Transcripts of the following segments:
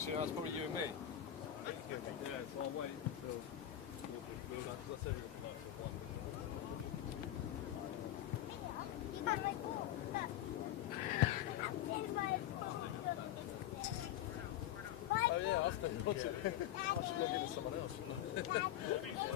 watching it, that's probably you and me. Yeah, so I'll wait until we'll know, because I said we were like till 1. You got my ball. Oh yeah, I still watch it. I should log in to someone else, shouldn't I?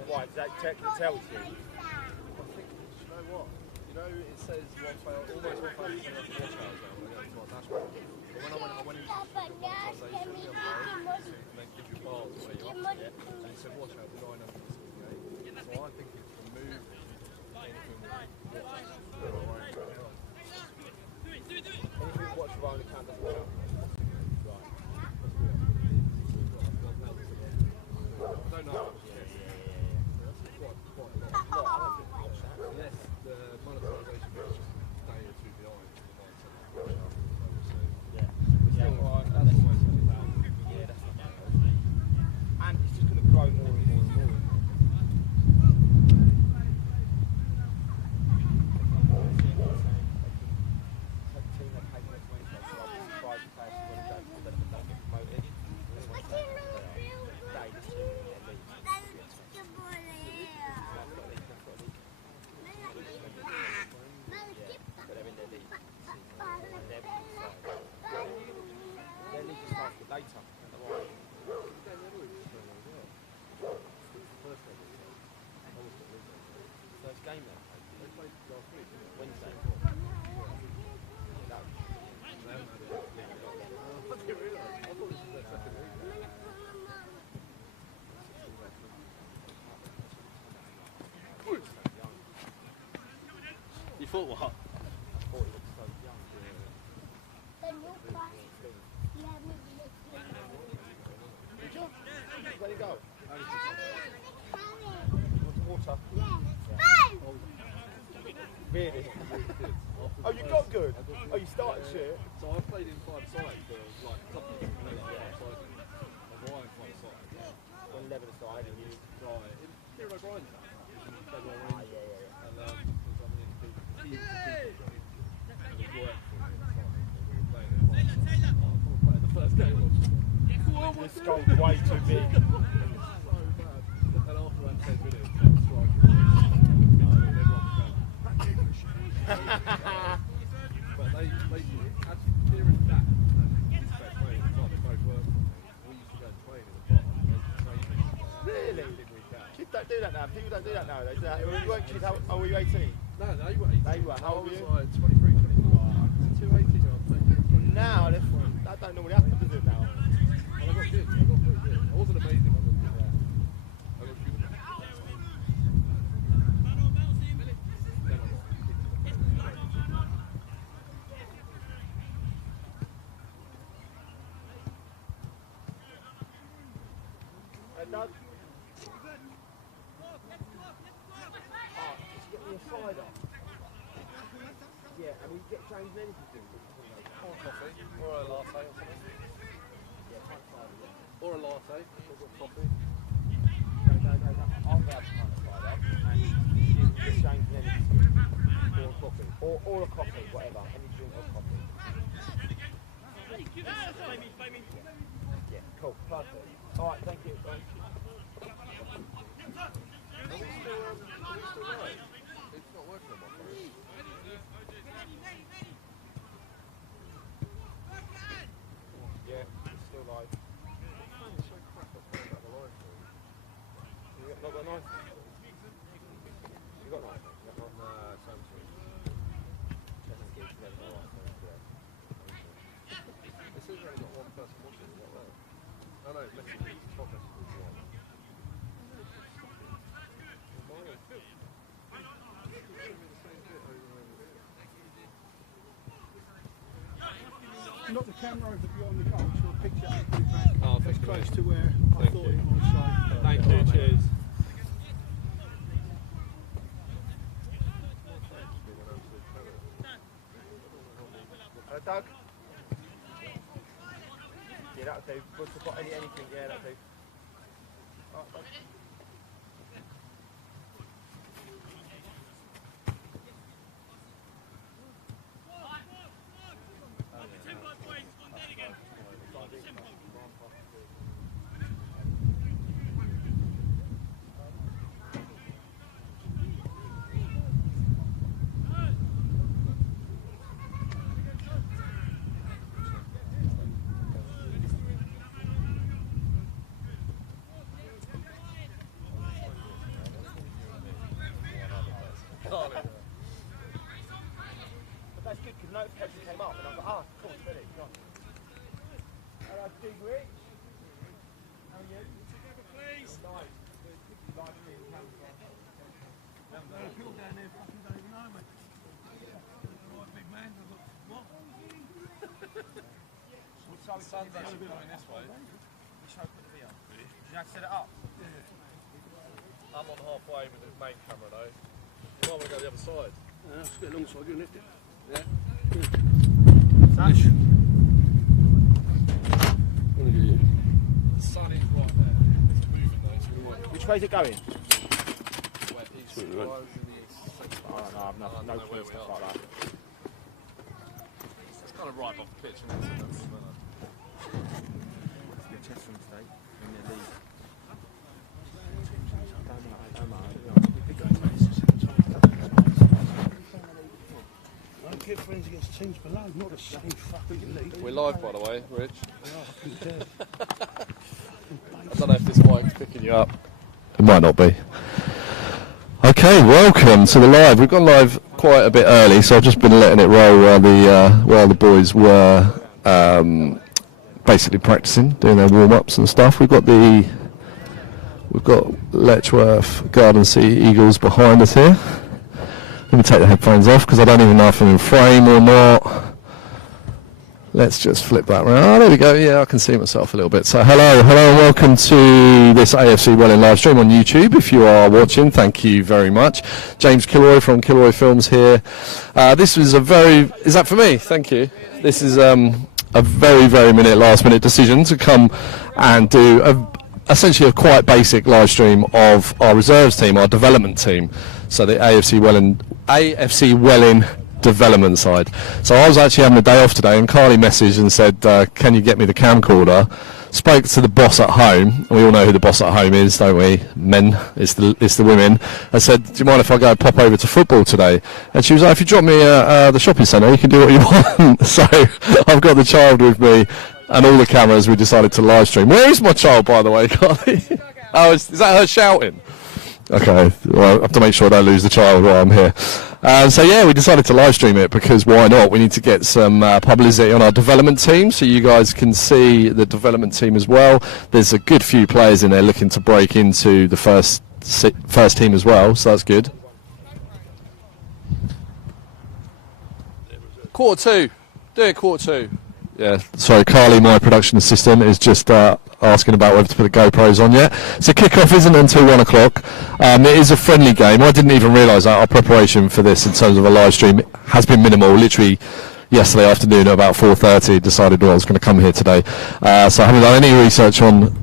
Why, does that tells you? I think, you know what? You know, it says almost 1,000 watch hours now when I go into my dashboard. But when I went into the monetization the other day, and then give you bars where you're up to it, and it said watch hours 968. So I think it's removing anything with watch hours. Anything you watch your own account doesn't count. I don't know. That's quite a lot. I don't think watch that. Unless the monetization is just a day or two behind the mindset. Yeah. Still, that's almost 1,000. Yeah, that's not bad. And it's just going to grow more and more and more. You thought what? Where you go? Water. Really? Oh, you got good? Oh, you started shit? So I played in 5 sides for like a couple of different players. I've won 5 sides. One level aside and you... Right. In Kieran O'Brien's house. yeah. And he was the first game was This goal's way too big. so bad. And after that 10 minutes, I was striking. Everyone was going. But they as Kieran and Dad and his best mate at the time, they both worked for me. We used to go and train in the park. Really? Kids don't do that now. People don't do that now. They do that. When you weren't kids, how old were you? 18? No, you were 18. No, you were. How old were you? I was like 23, 24. 2 18-year-olds playing. Now, that don't normally happen, does it now? Well, I got good. I got pretty good. I wasn't amazing. I got good. I got good. Hey, Doug. Just get me a cider. Yeah, and we get James and anything to do. Or a coffee. Or a latte or something. Or a latte. Or got coffee. No. I'll grab some cider and you get James and anything to do. Or a coffee. Or a coffee, whatever. Any drink or coffee. Yeah, cool. Perfect. Alright, thank you. Are we still live? It's not working on my phone. Yeah, it's still live. It's so crap at playing about the live thing. You got a knife? You got a knife? On Samsung. It says we've only got one person watching, is that right? Oh no, it's messages. It's not messages. Not the camera over beyond the goal, so I'll picture it and put it back Oh, as close to where I Thank thought you. it was. So. Thank you, cheers. Doug? Yeah, that'll do. What's the pot? Anything? Yeah, that'll do. Alright, Doug. Carly. But that's good because notification came up and I was like, ah, cool, it's ready. Go on. Hello, Steve Rich. How are you? Please. Nice. Live stream camera. People down there fucking don't even know, mate. Alright, big man. I thought, what? Sun's actually coming this way. You show put the video. Did you have to set it up? I'm on halfway with the main camera though. You might want to go the other side. Let's get alongside you and lift it. Yeah. Finish. What are you? The sun is right there. It's moving though. It's really right. Which way is it going? Where east, Right. right in the east. Oh, no, I've no clue where we stuff are. like that. It's kind of right off the pitch, isn't it? So that's, Your chest from state in the league. Don't get friends against teams below, not the same fucking league. we're live, by the way, Rich. Fucking dead. I don't know if this mic's picking you up. It might not be. Okay, welcome to the live. We've gone live quite a bit early, so I've just been letting it roll while the boys were basically practicing, doing their warm-ups and stuff. We've got Letchworth Garden City Eagles behind us here. Let me take the headphones off because I don't even know if I'm in frame or not. Let's just flip that around. Oh, there we go. Yeah, I can see myself a little bit. So hello and welcome to this AFC Welwyn live stream on YouTube. If you are watching, thank you very much. James Kilroy from Kilroy Films here. This was is that for me? Thank you. This is a very, very last minute decision to come and do essentially a quite basic live stream of our reserves team, our development team. So the AFC Welwyn development side. So I was actually having a day off today and Carly messaged and said, can you get me the camcorder? Spoke to the boss at home. We all know who the boss at home is, don't we? Men. It's the women. I said, do you mind if I go pop over to football today? And she was like, if you drop me the shopping centre, you can do what you want. So I've got the child with me and all the cameras. We decided to live stream. Where is my child, by the way, Carly? Oh, is that her shouting? Okay, well, I have to make sure I don't lose the child while I'm here. So yeah, we decided to live stream it because why not? We need to get some publicity on our development team so you guys can see the development team as well. There's a good few players in there looking to break into the first team as well, so that's good. Quarter two. Do it quarter two. Yeah, sorry, Carly, my production assistant, is just asking about whether to put the GoPros on yet. So kick-off isn't until 1 o'clock. It is a friendly game. I didn't even realise that our preparation for this in terms of a live stream has been minimal. Literally yesterday afternoon at about 4:30 decided I was going to come here today. So I haven't done any research on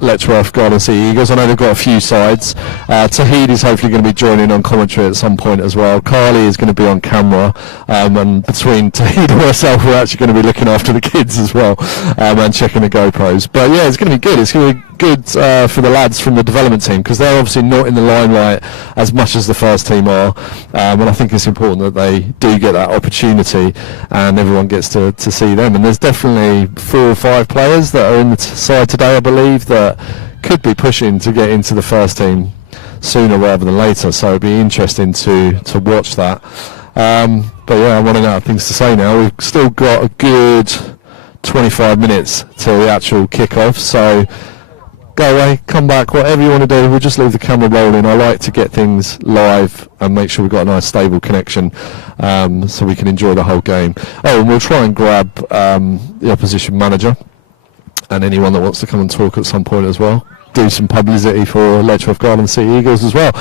Letchworth Garden City Eagles. I know they've got a few sides. Tahid is hopefully going to be joining on commentary at some point as well. Carly is going to be on camera, and between Tahid and myself we're actually going to be looking after the kids as well, and checking the GoPros. But yeah, it's going to be good. It's going to be good for the lads from the development team because they're obviously not in the limelight as much as the first team are, and I think it's important that they do get that opportunity and everyone gets to see them. And there's definitely 4 or 5 players that are in the side today, I believe, that could be pushing to get into the first team sooner rather than later, so it'd be interesting to watch that. But yeah, I'm running out of things to say now. We've still got a good 25 minutes till the actual kick-off, so go away, come back, whatever you want to do. We'll just leave the camera rolling. I like to get things live and make sure we've got a nice stable connection, so we can enjoy the whole game. Oh, and we'll try and grab the opposition manager and anyone that wants to come and talk at some point as well. Do some publicity for Letchworth Garden City Eagles as well.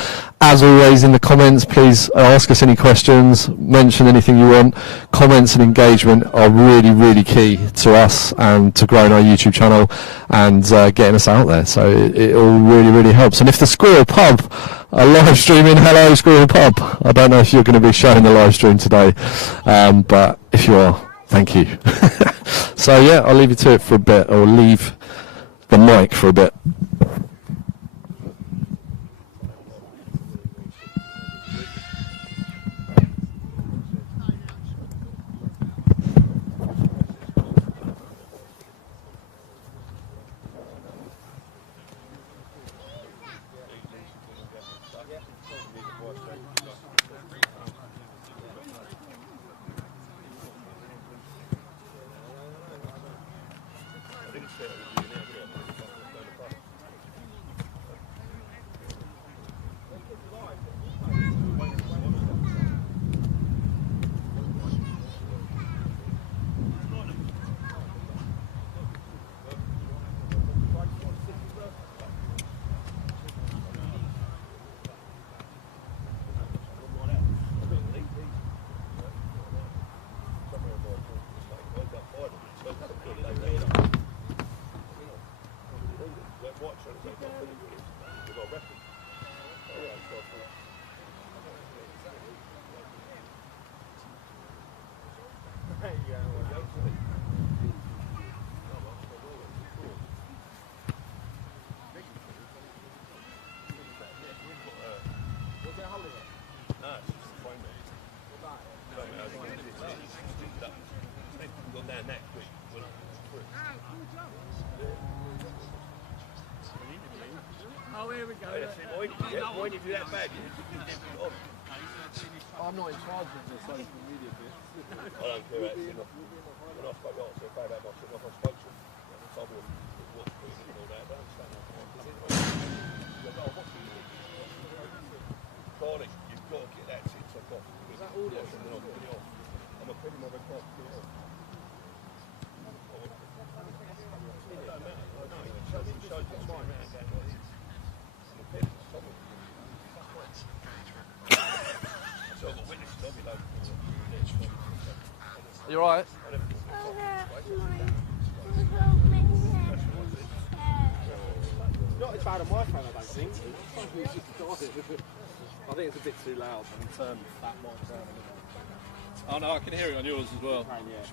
As always, in the comments, please ask us any questions, mention anything you want. Comments and engagement are really key to us and to growing our YouTube channel and getting us out there. So it all really helps. And if the Squirrel Pub are live streaming, hello Squirrel Pub. I don't know if you're going to be showing the live stream today, but if you are, thank you. So yeah, I'll leave you to it for a bit, or leave the mic for a bit. White shirts, they've got Philly with it. They've got a record. Oh, yeah, it's got a full. Oh, here we go. Why did you do that bag? I'm not in charge of the social media bit. I don't care actually. When I spoke to him about my shit, I spoke to him. I told him what's putting it and all that. I don't understand that. He goes, oh, what's it? Carly, you've got to get that shit took off. Is that all? Yes, and then I'll put it off. I'm a pretty my record, put it off. It don't matter. No, it shows it's mine. I'm a petty, stop it. So I've got witnesses, I'll be local. You alright? Not as bad on my phone, I don't think. I think it's a bit too loud. I can turn that mic down a little. Oh no, I can hear it on yours as well. Yeah.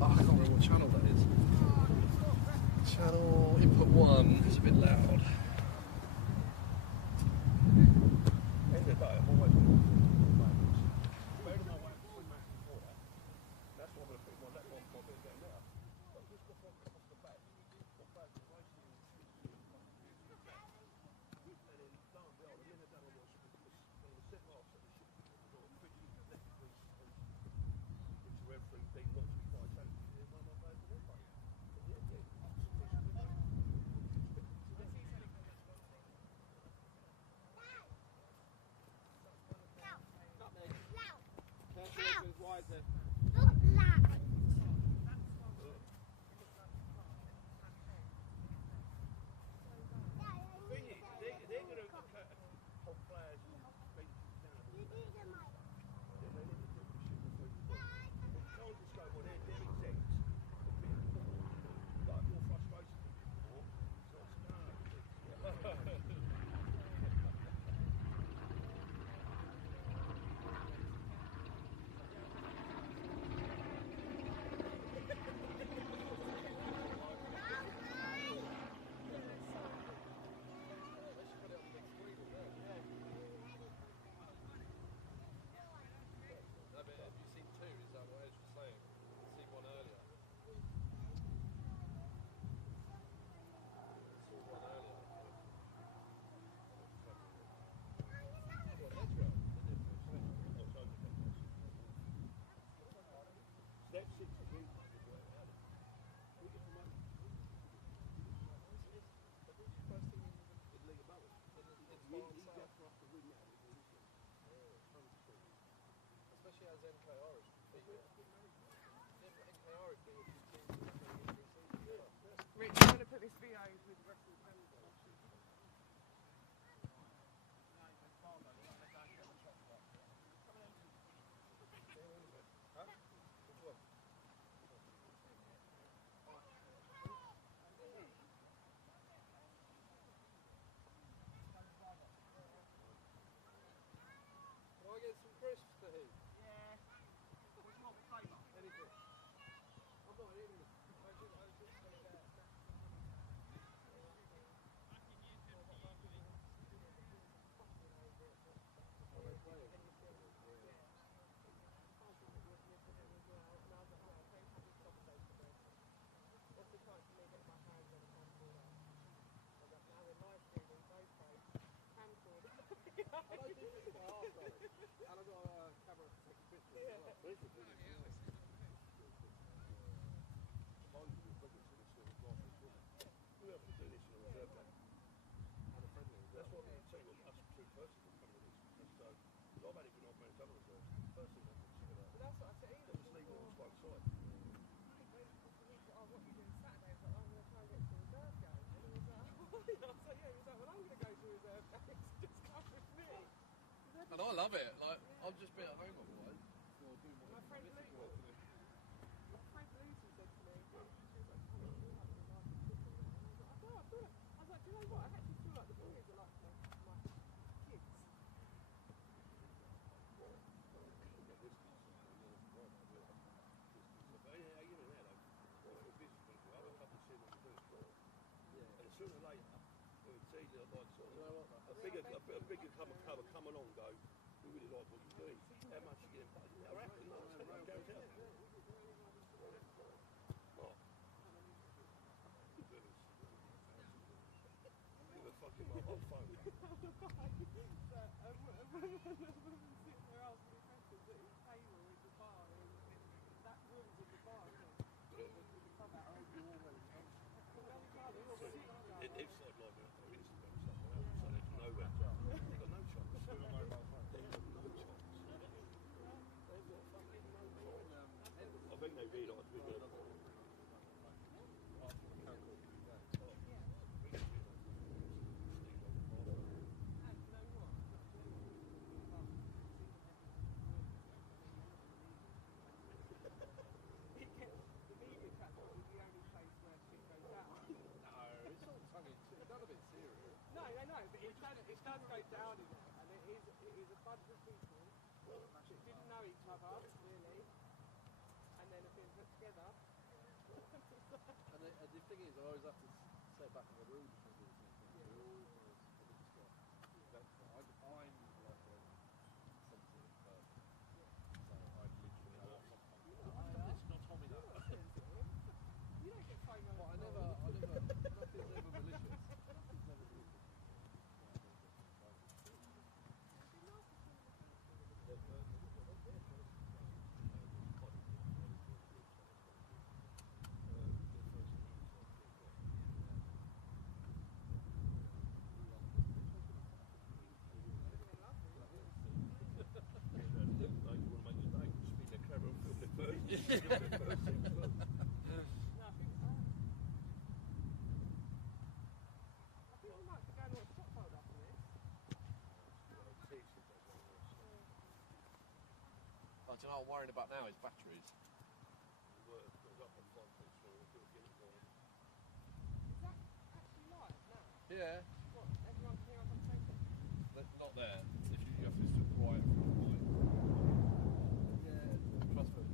Oh, I can't remember what channel that is. Channel input 1 is a bit loud. Why is it? Especially as NKR is competing. NKR is doing a few teams in the Rich, I'm going to put this video with the rest of the family. Can I get some crisps to him? Yeah. What's more flavour? Anything. I'm not eating it. I was just going to get What's the chance of me getting my hands on a camcorder? Now we're live streaming, GoPro, camcorder. I don't do this by half though. And I've got a camera to take pictures as well. We have to do this in a reserve day. And a friendly as well. That's what I'm going to tell you, us two persons will come to this. Because I've had it when I've managed other reserves. First thing I'm consider that. But that's what I said either. Just leave it on one side. Oh, what are you doing Saturday? I was like, oh, I'm going to try and get to a reserve game. And he was like, oh, yeah. I was like, yeah. He was like, well, I'm going to go to a reserve game. Just come with me. And I love it. Like, I've just been at home otherwise. My friend Lucy said to me, she was like, sooner or later, it's either like sort You know of what? a bigger come along and go, we really like what you're doing. How much you getting paid? I reckon, I said, I don't tell you. What? Give a fucking mobile phone. So, a woman sits there asking me questions at his table in the bar, and that room's in the bar, isn't it? With the pub out. It's like logging up their Instagram somewhere else, so there's nowhere. They've got no chance. They've got no chance. They've got fucking no chance. I think they realise we're going to... It does go down in there, and it is a bunch of people that didn't know each other, really, and then have been put together. And the thing is, I always have to step back in the room before doing things. I'm like a sensitive person, so I literally have something. It's not told me that. You don't get phone calls. But I never, nothing's ever malicious. Do you know what I'm worrying about now is batteries. Is that actually live now? Yeah. What, everyone can hear us on Facebook? Not there. If you have to listen to quiet for a while. Yeah, trust me.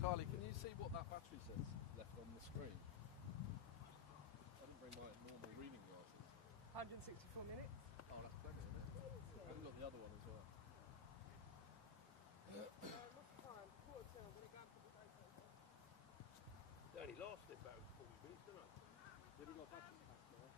Carly, can you see what that battery says left on the screen? I didn't bring my normal reading glasses. 164 minutes. Oh, that's plenty, isn't it? I've got the other one as well. What's the time? 1:45. I'm going to go and put the date on. They only lasted about 40 minutes, didn't they? Have we got battery packs now?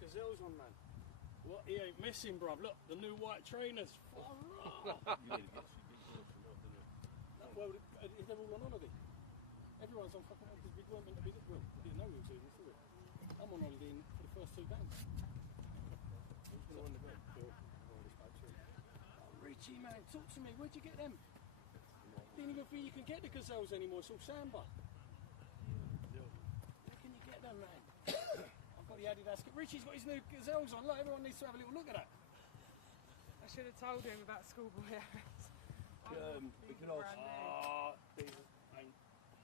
gazelles on, man. What he ain't missing, bruv. Look, the new white trainers. Well, they're all on holiday. Everyone's on fucking holiday because we weren't meant to be. Well, we didn't know we was doing this, did we? I'm on holiday for the first 2 games. Who's going to win the game? Bill. Richie, man, talk to me. Where'd you get them? Didn't even think you can get the gazelles anymore. It's all samba. Where can you get them, man? I've got the Adidas. Richie's got his new gazelles on. Look, everyone needs to have a little look at that. I should have told him about schoolboy Harris. We can also.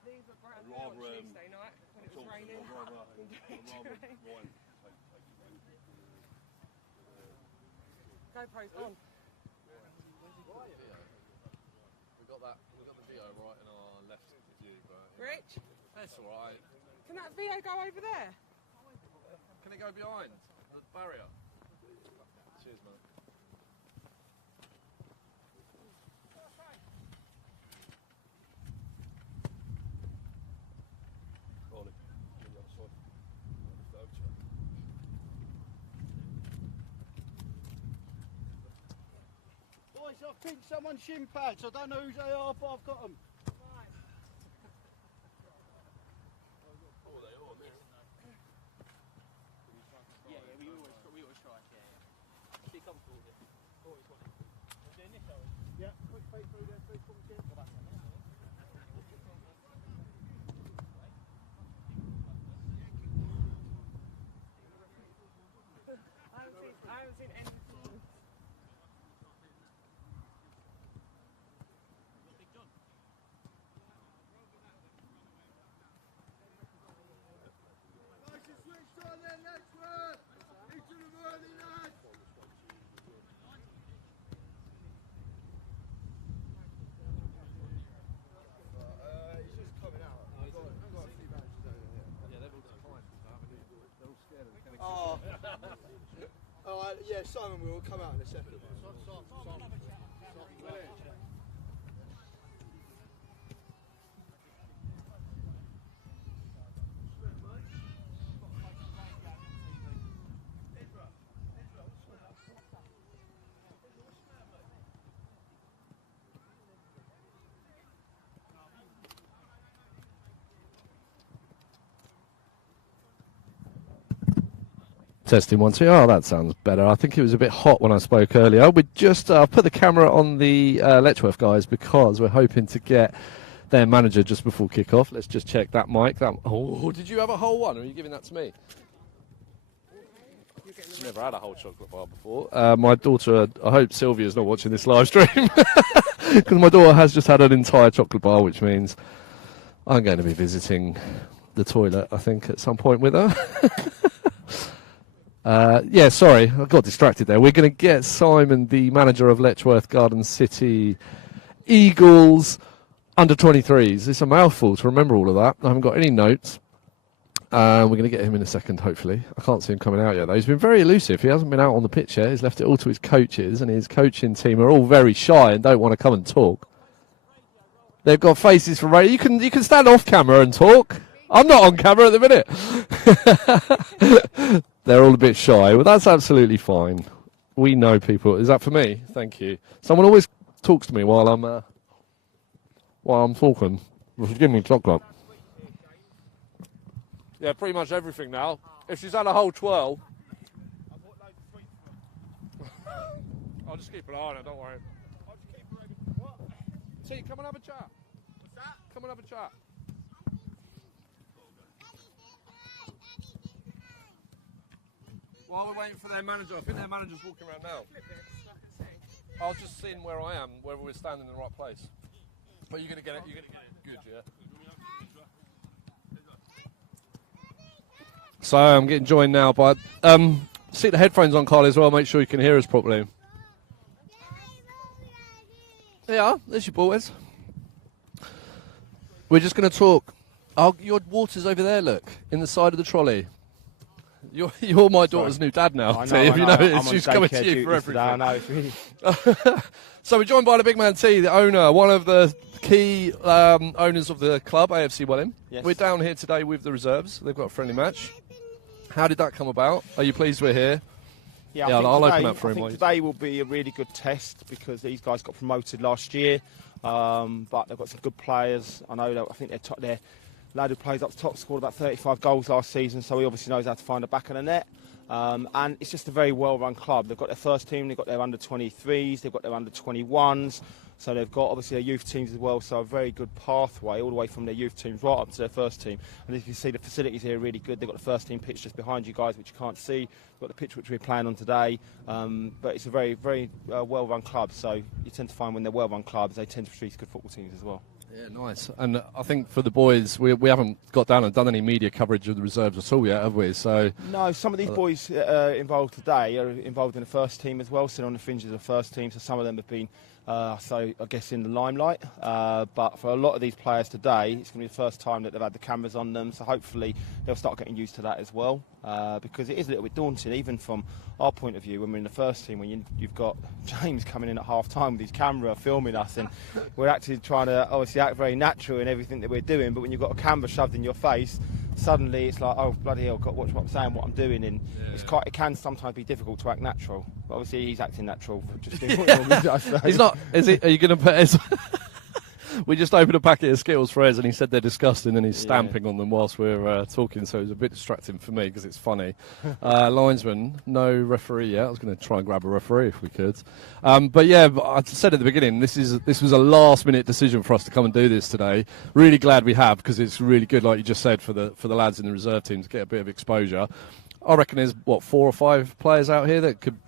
These were brand new on Tuesday night when it was raining. GoPro's on. We got the VO right in our left view, but Rich, that's all right. can that VO go over there? Can it go behind the barrier? Cheers, man. Boys, I've pinched someone's shin pads. I don't know whose they are, but I've got them. Yeah, we always try. Yeah. Be comfortable with it. Always want it. Doing this, are we? Yeah, quick fake through there, 3 quarters in. I haven't seen any. Nice and switched on then, Letchworth! Into the morning, lads! He's just coming out. I've got a few matches over here. Yeah, they've all declined. They're all scared of the Oh. Alright, yeah, Simon will come out in a second. Testing 1 2. Oh, that sounds better. I think it was a bit hot when I spoke earlier. We just put the camera on the Letchworth guys because we're hoping to get their manager just before kick-off. Let's just check that mic. Oh, did you have a whole one, or are you giving that to me? I've never had a whole chocolate bar before. My daughter, I hope Sylvia's not watching this live stream, because my daughter has just had an entire chocolate bar, which means I'm going to be visiting the toilet, I think, at some point with her. Yeah, sorry, I got distracted there. We're going to get Simon, the manager of Letchworth Garden City Eagles under-23s. It's a mouthful to remember all of that. I haven't got any notes. We're going to get him in a second, hopefully. I can't see him coming out yet, though. He's been very elusive. He hasn't been out on the pitch yet. He's left it all to his coaches, and his coaching team are all very shy and don't want to come and talk. They've got faces for radio. You can stand off camera and talk. I'm not on camera at the minute. They're all a bit shy. Well, that's absolutely fine. We know people. Is that for me? Thank you. Someone always talks to me while I'm talking. Give me chocolate. Yeah, pretty much everything now. If she's had a whole twirl, I'll just keep an eye on her. Don't worry. T, come and have a chat. What's that? Come and have a chat. While we're waiting for their manager, I think their manager's walking around now. I was just seeing where I am, whether we're standing in the right place. But you're going to get it, good, yeah? So I'm getting joined now by... stick the headphones on, Carl, as well. Make sure you can hear us properly. Yeah, there's your boys. We're just going to talk. Oh, your water's over there, look, in the side of the trolley. You're my daughter's new dad now. If you know, she's coming to you for everything. So we're joined by the big man T, the owner, one of the key owners of the club, AFC Welwyn. Yes. We're down here today with the reserves. They've got a friendly match. How did that come about? Are you pleased we're here? Yeah, Yeah, I think I'll today, open up for I him think while you- today will be a really good test because these guys got promoted last year, but they've got some good players. I think their lad who plays up top scored about 35 goals last season, so he obviously knows how to find the back of the net. And it's just a very well-run club. They've got their first team, they've got their under-23s, they've got their under-21s. So they've got obviously their youth teams as well, so a very good pathway all the way from their youth teams right up to their first team. And as you can see, the facilities here are really good. They've got the first team pitch just behind you guys, which you can't see. We've got the pitch which we're playing on today. But it's a very, very well-run club. So you tend to find when they're well-run clubs, they tend to produce good football teams as well. Yeah, nice. And I think for the boys, we haven't got down and done any media coverage of the reserves at all yet, have we? So no, some of these boys involved today are involved in the first team as well, sitting on the fringes of the first team. So some of them have been, so I guess, in the limelight. But for a lot of these players today, it's going to be the first time that they've had the cameras on them. So hopefully they'll start getting used to that as well, because it is a little bit daunting, even from our point of view, when we're in the first team, when you've got James coming in at half-time with his camera filming us, and we're actually trying to obviously act very natural in everything that we're doing, but when you've got a camera shoved in your face, suddenly it's like, oh bloody hell, I've got to watch what I'm saying, what I'm doing, and it can sometimes be difficult to act natural. But obviously he's acting natural for just doing what he normally does. So. he's not. Is he? Are you going to put his? We just opened a packet of Skittles for Ez, and he said they're disgusting, and he's stamping on them whilst we're talking, so it was a bit distracting for me because it's funny. Linesman, no referee yet. I was going to try and grab a referee if we could. But yeah, I said at the beginning, this was a last-minute decision for us to come and do this today. Really glad we have, because it's really good, like you just said, for the lads in the reserve team to get a bit of exposure. I reckon there's, 4 or 5 players out here that could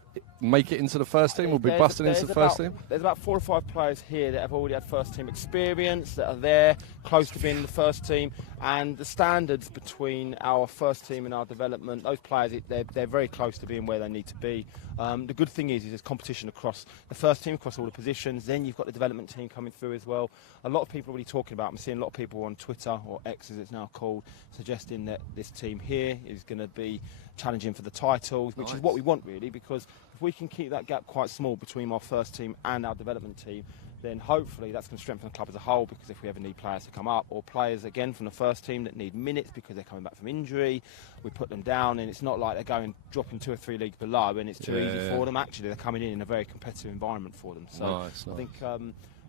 make it into the first team, will be busting into the first team? There's about 4 or 5 players here that have already had first team experience, that are there, close to being in the first team, and the standards between our first team and our development, those players, they're very close to being where they need to be. The good thing is there's competition across the first team, across all the positions, then you've got the development team coming through as well. A lot of people are really talking about, I'm seeing a lot of people on Twitter, or X as it's now called, suggesting that this team here is going to be challenging for the titles, which is what we want really, because if we can keep that gap quite small between our first team and our development team, then hopefully that's going to strengthen the club as a whole, because if we ever need players to come up, or players again from the first team that need minutes because they're coming back from injury, we put them down, and it's not like they're dropping 2 or 3 leagues below and it's too easy for them. Actually, they're coming in a very competitive environment for them. So I think,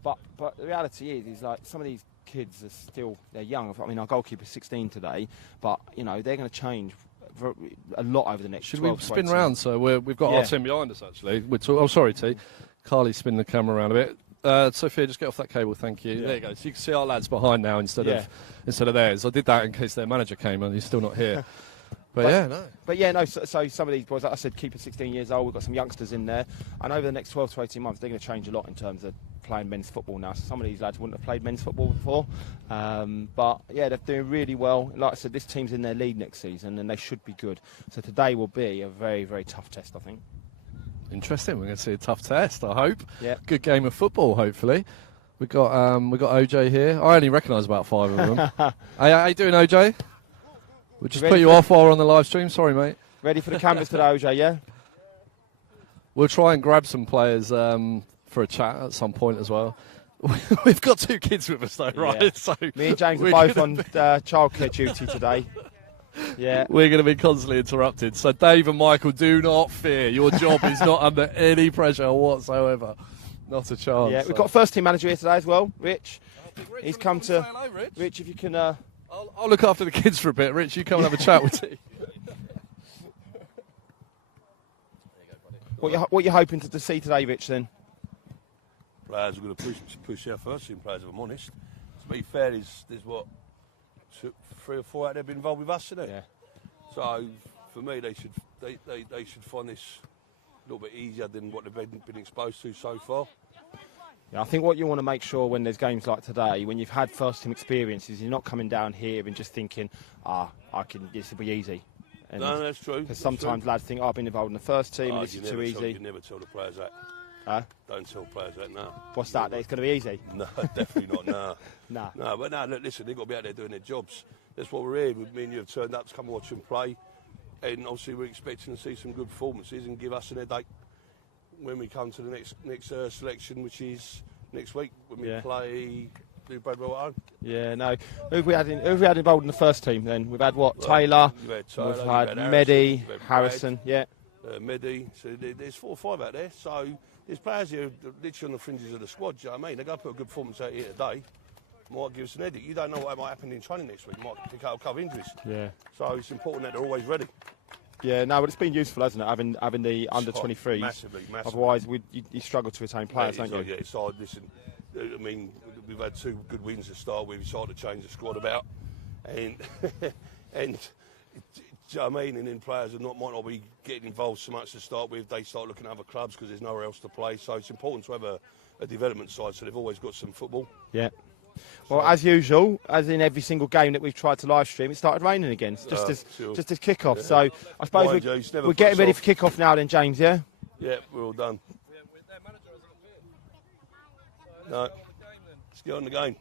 but the reality is like some of these kids are still, they're young. I mean, our goalkeeper's 16 today, but you know they're going to change a lot over the next. Should 12 we to spin 18. round? So we've got our team behind us actually. Oh, sorry, T. Carly, spin the camera around a bit. Sophia, just get off that cable, thank you. There you go. So you can see our lads behind now instead of theirs. I did that in case their manager came and he's still not here. So some of these boys, like I said, keeper 16 years old, we've got some youngsters in there, and over the next 12 to 18 months they're going to change a lot in terms of playing men's football now. So some of these lads wouldn't have played men's football before, but yeah, they're doing really well. Like I said, this team's in their lead next season and they should be good. So today will be a very, very tough test, I think. Interesting. We're going to see a tough test, I hope. Yeah. Good game of football, hopefully. We've got OJ here. I only recognise about 5 of them. How you doing, OJ? We'll just put you off while we're on the live stream. Sorry, mate. Ready for the cameras today, OJ, yeah? We'll try and grab some players for a chat at some point as well. We've got 2 kids with us, though, right? Yeah. So me and James are both on childcare duty today. Yeah, we're going to be constantly interrupted. So Dave and Michael, do not fear. Your job is not under any pressure whatsoever. Not a chance. Yeah, we've got a first team manager here today as well, Rich. Rich, he's come to. Hello, Rich. Rich, if you can. I'll look after the kids for a bit. Rich, you come and have a chat with T. What you hoping to see today, Rich? Then. Players are going to push their first team players, if I'm honest. To be fair, there's what 3 or 4 out there been involved with us, isn't it? Yeah. So for me, they should find this a little bit easier than what they've been exposed to so far. Yeah, I think what you want to make sure when there's games like today, when you've had first team experiences, you're not coming down here and just thinking, this will be easy. And no, that's true. Because sometimes lads think, I've been involved in the first team and this is too easy. You never tell the players that. Don't tell players that, no. What's that? It's going to be easy? No, definitely not, no. Nah. No, but no, look, listen, they've got to be out there doing their jobs. That's what we're here. Me and you have turned up to come and watch them play. And obviously we're expecting to see some good performances and give us an headache when we come to the next selection, which is next week when we play do Bradwell at home. Yeah, no. Who have we had involved in the first team then? We've had what? Taylor. You've had Taylor, We've had Harrison, Mehdi, you've had Harrison. Yeah. Mehdi. So there's 4 or 5 out there. So there's players here literally on the fringes of the squad. Do you know what I mean? They're going to put a good performance out here today. Might give us an edit. You don't know what might happen in training next week. Might pick up a couple of injuries. Yeah. So it's important that they're always ready. Yeah, no, but it's been useful, hasn't it, having the under 23s. Massively. Otherwise, you struggle to retain players, don't you? Yeah, it's hard. Listen, I mean, we've had 2 good wins to start with. We started to change the squad about, and and do you know what I mean? And then players might not be getting involved so much to start with. They start looking at other clubs because there's nowhere else to play. So it's important to have a development side. So they've always got some football. Yeah. Well, as usual, as in every single game that we've tried to live stream, it started raining again, just as kick-off. Yeah. So I suppose we're getting ready for kick-off now then, James, yeah? Yeah, we're all done. No, let's get on the game.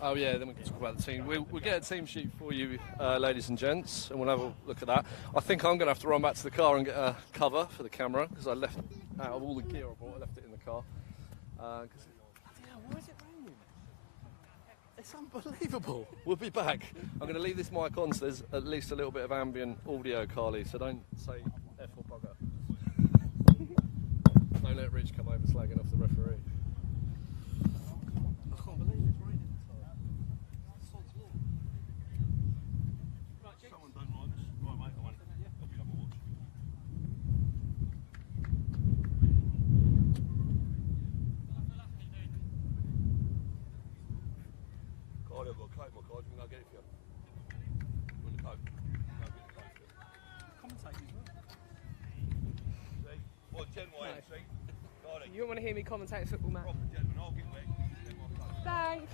Oh yeah, then we can talk about the team. We'll get a team sheet for you, ladies and gents, and we'll have a look at that. I think I'm going to have to run back to the car and get a cover for the camera, because I left, out of all the gear I brought, I left it in the car. Why is it raining? It's unbelievable. We'll be back. I'm going to leave this mic on so there's at least a little bit of ambient audio, Carly, so don't say F or bugger. Don't let Rich come over slagging off the referee. You don't want to hear me commentate football, man. Thanks.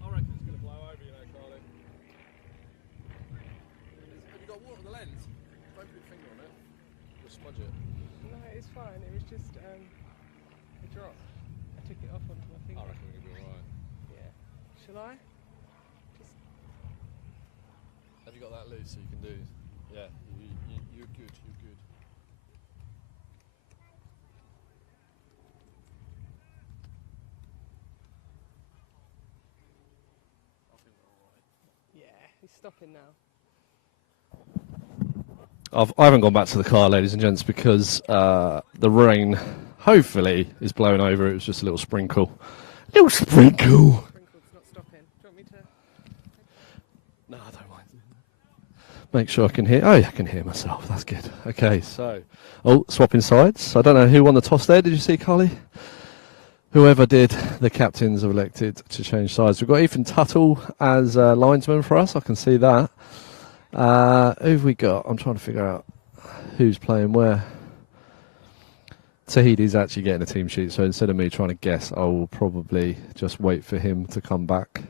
I reckon it's going to blow over, you know, Carly. Have you got water on the lens? Don't put your finger on it. You'll smudge it. No, it's fine. It was just a drop. I took it off onto my finger. I reckon we'll be alright. Yeah. Shall I? Have you got that loose so you can do? Yeah, you're good, you're good. I think we're alright. Yeah, he's stopping now. I haven't gone back to the car, ladies and gents, because the rain, hopefully, is blowing over. It was just a little sprinkle. Little sprinkle! Sprinkle's not stopping. Do you want me to? No, I don't mind. Make sure I can hear. Oh, yeah, I can hear myself. That's good. Okay, so. Oh, swapping sides. I don't know who won the toss there. Did you see, Carly? Whoever did, the captains have elected to change sides. We've got Ethan Tuttle as linesman for us. I can see that. Who've we got? I'm trying to figure out who's playing where. Tahidi's actually getting a team sheet, so instead of me trying to guess, I will probably just wait for him to come back.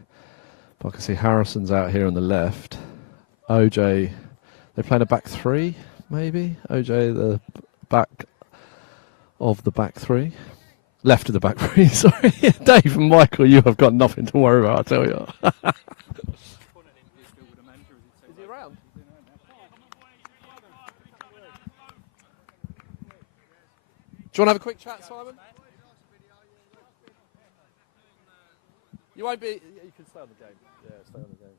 But I can see Harrison's out here on the left. OJ, they're playing a back 3, maybe? OJ, the back of the back 3. Left of the back 3, sorry. Dave and Michael, you have got nothing to worry about, I tell you. Is he around? Do you want to have a quick chat, Simon? You won't be... You can stay on the game. Yeah, stay on the game.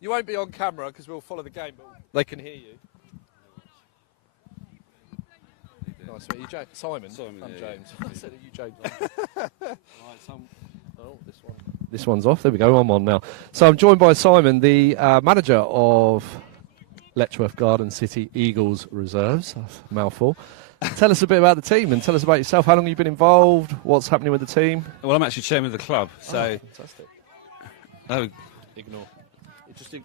You won't be on camera because we'll follow the game, but they can hear you. Nice to meet you, Simon. I'm James. I said it, you James. Right, oh, this one's off. There we go. I'm on now. So I'm joined by Simon, the manager of Letchworth Garden City Eagles Reserves. That's a mouthful. Tell us a bit about the team and tell us about yourself. How long have you been involved? What's happening with the team? Well, I'm actually chairman of the club, so... Fantastic. Oh, Ignore.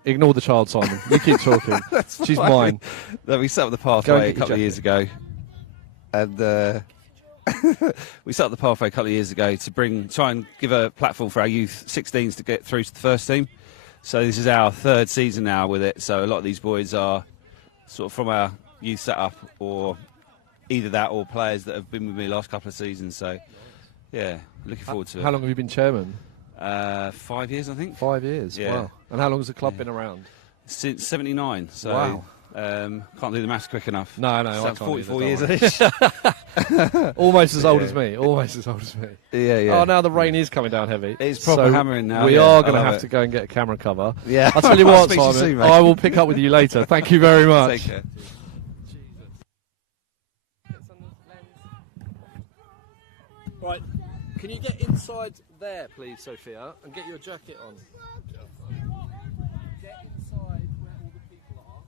Ignore the child, Simon. You keep talking. She's mine. We set up the pathway a couple of years ago. And we set up the pathway a couple of years ago to try and give a platform for our youth 16s to get through to the first team. So this is our 3rd season now with it. So a lot of these boys are sort of from our youth setup, or either that or players that have been with me the last couple of seasons. So, yeah, looking forward to it. How long have you been chairman? 5 years, I think. 5 years. Yeah. Wow. And how long has the club been around? Since '79. So Wow. Can't do the maths quick enough. No, I Sounds can't 44 either, years don't ish. Almost as old as me. Almost as old as me. Yeah. Oh, now the rain is coming down heavy. It's proper hammering now. We yeah, are going to I love have it. to go and get a camera cover. Yeah. I'll tell you I'll what, speak to you Simon, soon, mate. I will pick up with you later. Thank you very much. Take care. Right, can you get inside there, please, Sophia, and get your jacket on? Get inside where all the people are.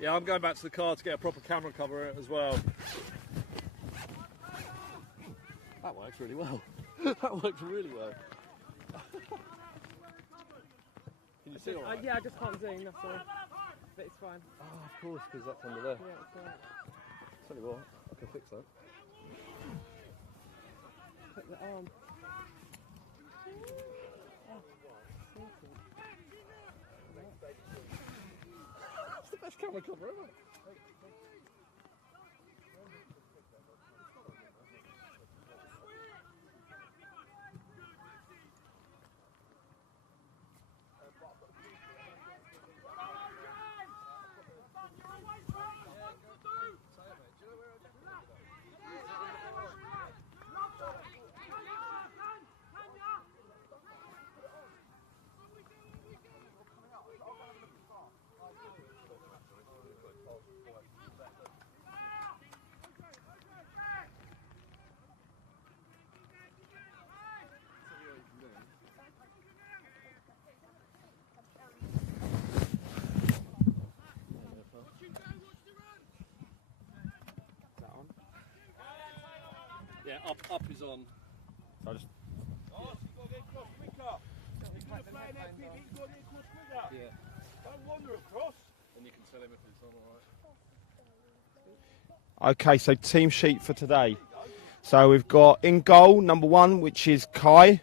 Yeah, I'm going back to the car to get a proper camera cover as well. That works really well. That works really well. Can you see all right? Yeah, I just can't zoom, that's all. But it's fine. Oh, of course, because that's under there. Yeah, it's alright. Tell you what, I can fix that. Put the arm. That's the best camera cover ever. Yeah, up is on. So I just Yeah. And you can tell him if it's on alright. Okay, so team sheet for today. So we've got in goal, number 1, which is Kai.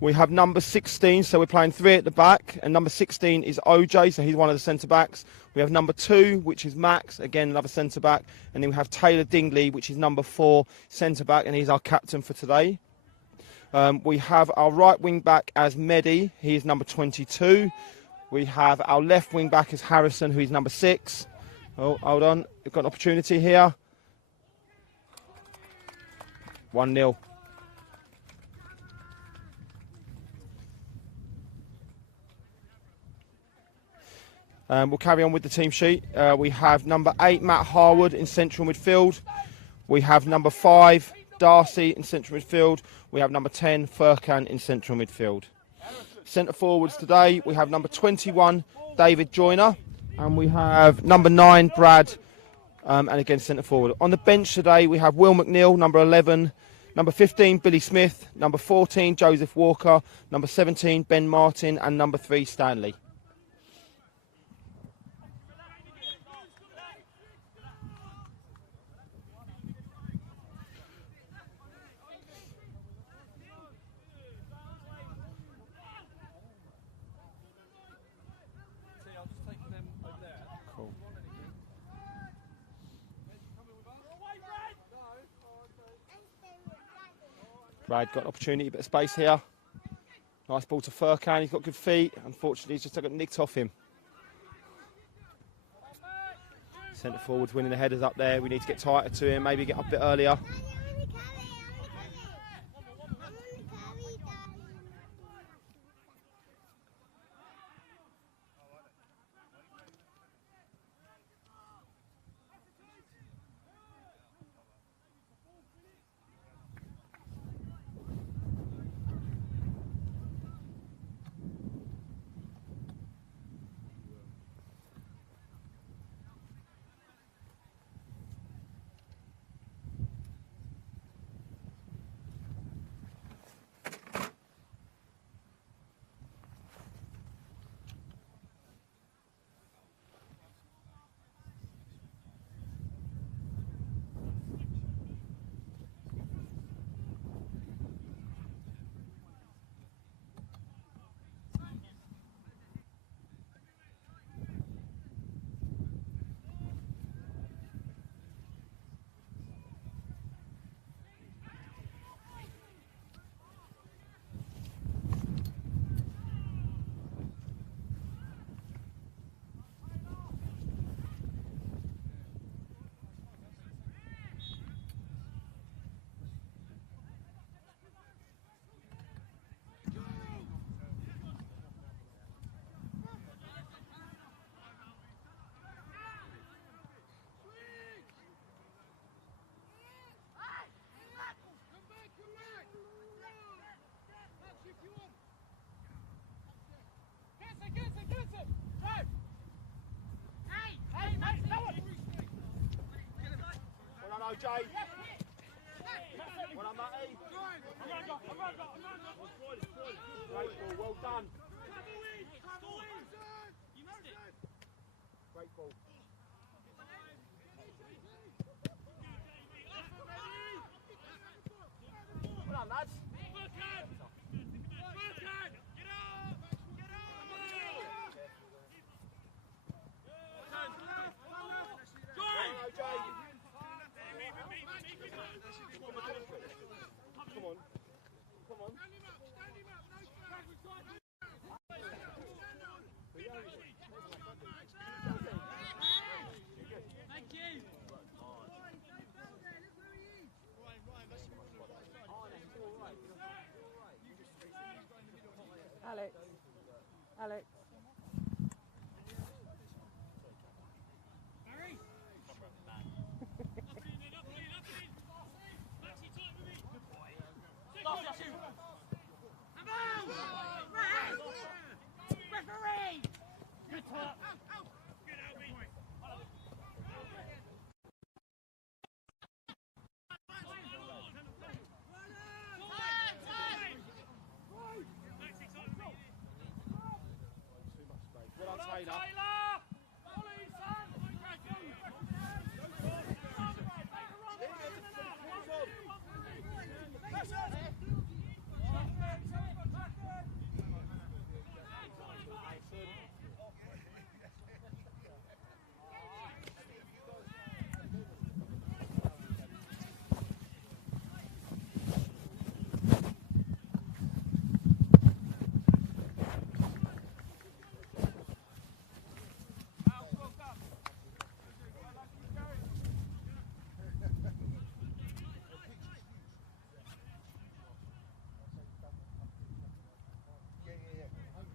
We have number 16, so we're playing 3 at the back. And number 16 is OJ, so he's one of the centre-backs. We have number 2, which is Max, again, another centre-back. And then we have Taylor Dingley, which is number 4, centre-back, and he's our captain for today. We have our right wing-back as Mehdi, he is number 22. We have our left wing-back as Harrison, who is number 6. Oh, hold on, we've got an opportunity here. 1-0. We'll carry on with the team sheet. We have number 8, Matt Harwood in central midfield. We have number 5, Darcy in central midfield. We have number 10, Furkan in central midfield. Centre forwards today, we have number 21, David Joyner. And we have number 9, Brad, and again centre forward. On the bench today, we have Will McNeil, number 11. Number 15, Billy Smith. Number 14, Joseph Walker. Number 17, Ben Martin. And number 3, Stanley. Brad got an opportunity, a bit of space here. Nice ball to Furkan, he's got good feet. Unfortunately, he's just got nicked off him. Centre forwards winning the headers up there. We need to get tighter to him, maybe get up a bit earlier. Jay. Well done, Matty. Great ball, well done. Great ball. Well done, lads. Come on. Come on. Thank you. Alex. Alex. Referee! Good talk. Well done, Taylor.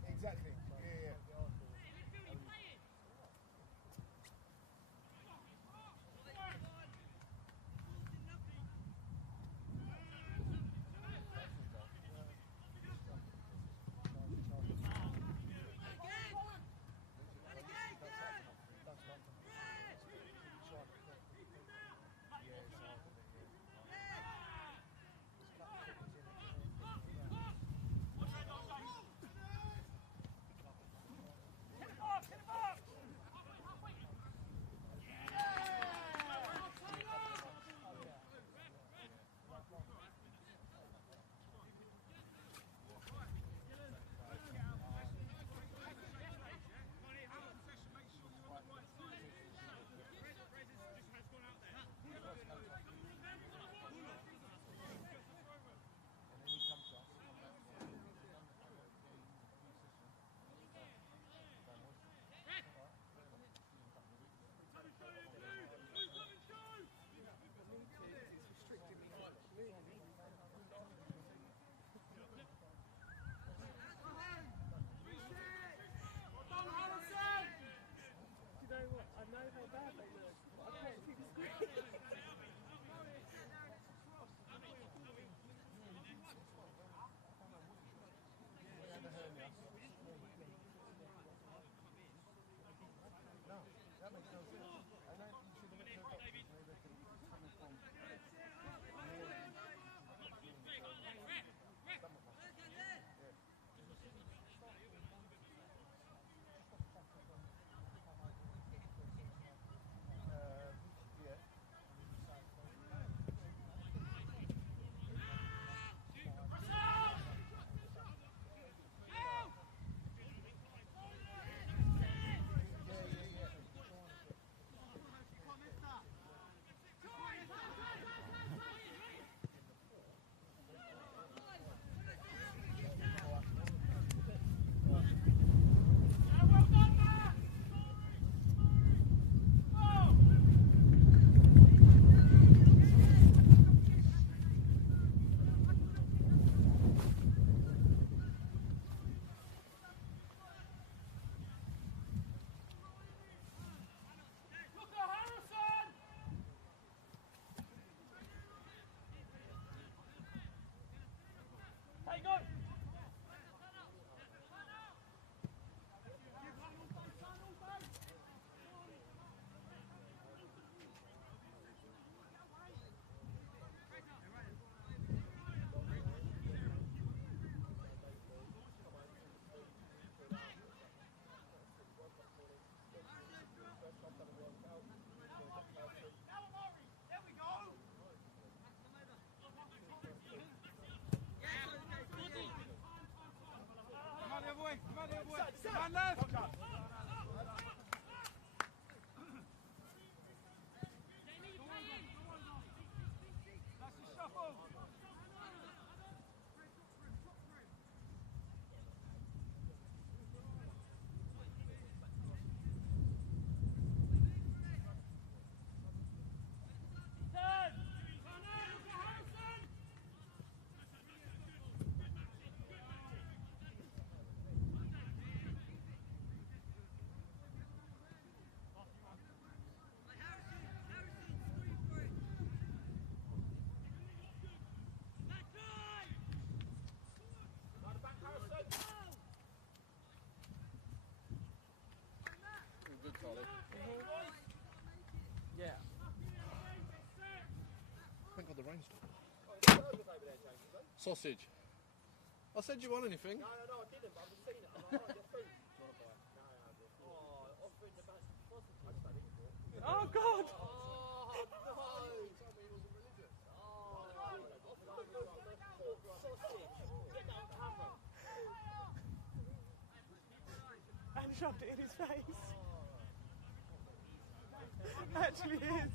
Exactly. Yeah. Sausage. I said you want anything? No, I didn't, but I've just seen it. I'm like, your food. Oh, God! And shoved it in his face. Actually is.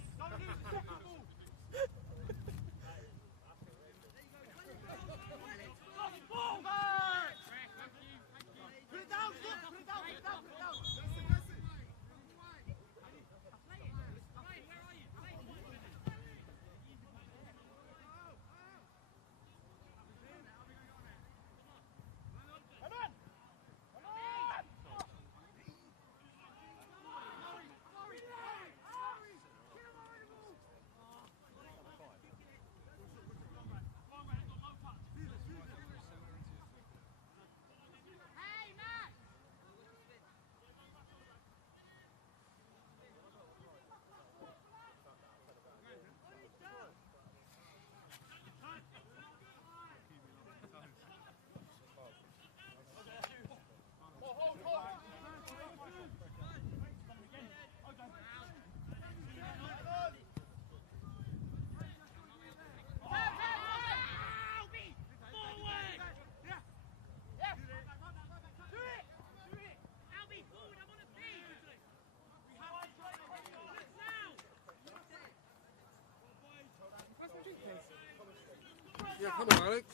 Yeah, come on, Alex.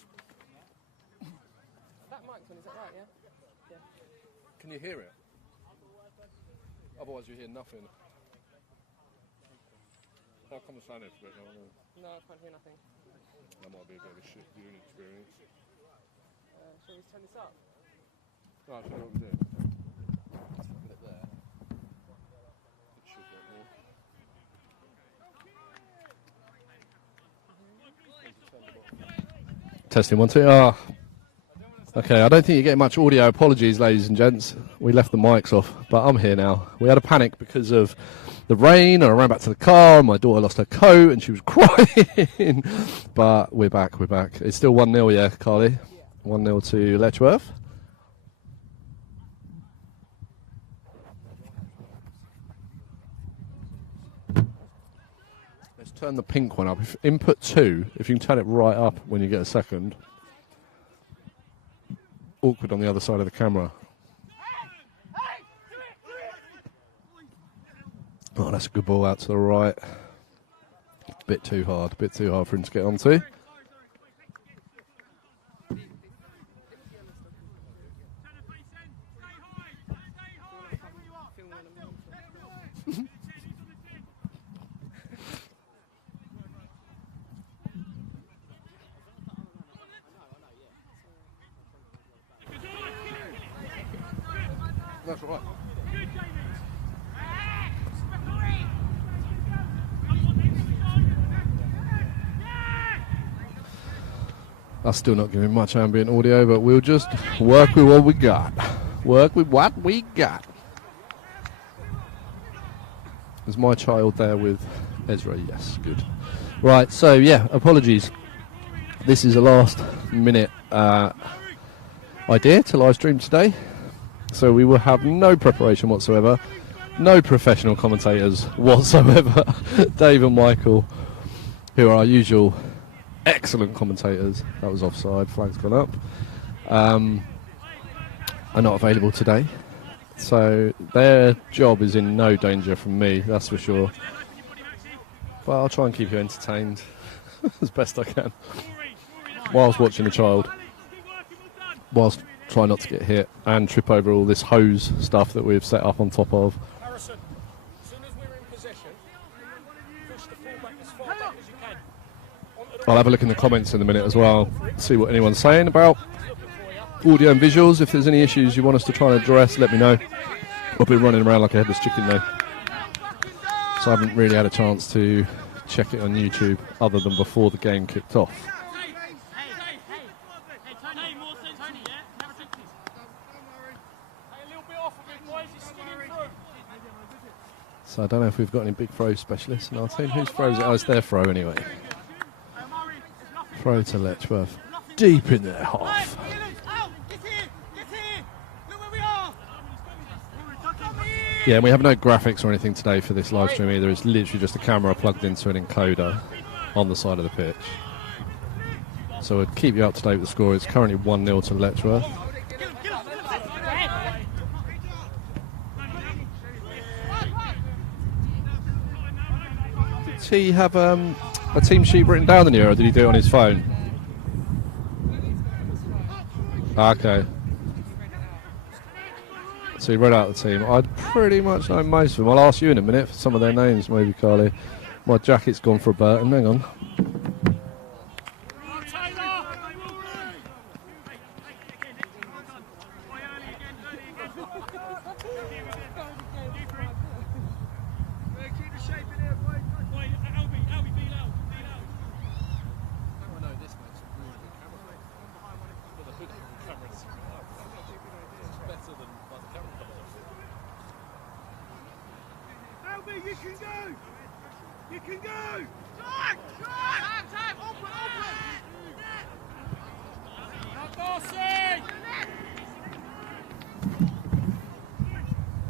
That mic's on, is that right, yeah? Yeah. Can you hear it? Otherwise you hear nothing. I'll come and stand there for a bit. No, I can't hear nothing. That might be a bit of a shit viewing experience. Shall we turn this up? Right, so what we do? Let's put it there. It should get more. Testing 1 2. Okay, I don't think you're getting much audio. Apologies, ladies and gents. We left the mics off, but I'm here now. We had a panic because of the rain, and I ran back to the car. My daughter lost her coat, and she was crying. But we're back. It's still 1-0, yeah, Carly? 1-0 to Letchworth. Let's turn the pink one up. If input 2, if you can turn it right up when you get a second. Awkward on the other side of the camera. Oh, that's a good ball out to the right. Bit too hard for him to get onto. That's all right. That's still not giving much ambient audio, but we'll just work with what we got. Work with what we got. Is my child there with Ezra? Yes, good. Right, so yeah, apologies. This is a last minute idea to live stream today. So we will have no preparation whatsoever, no professional commentators whatsoever. Dave and Michael, who are our usual excellent commentators, that was offside, flag's gone up, are not available today. So their job is in no danger from me, that's for sure. But I'll try and keep you entertained as best I can, whilst watching the child, whilst try not to get hit and trip over all this hose stuff that we've set up on top of. Harrison, as soon as we're in possession, push the fullback as far back as you can. I'll have a look in the comments in a minute as well, see what anyone's saying about audio and visuals. If there's any issues you want us to try and address, let me know. I've been running around like a headless chicken though, so I haven't really had a chance to check it on YouTube other than before the game kicked off. So I don't know if we've got any big throw specialists in our team. Whose throws it? Oh, it's their throw anyway. Throw to Letchworth. Deep in their half. Yeah, and we have no graphics or anything today for this live stream either. It's literally just a camera plugged into an encoder on the side of the pitch. So we'll keep you up to date with the score. It's currently 1-0 to Letchworth. Did he have a team sheet written down in here, or did he do it on his phone? Okay. So he read out the team. I'd pretty much know most of them. I'll ask you in a minute for some of their names, maybe, Carly. My jacket's gone for a Burton. Hang on.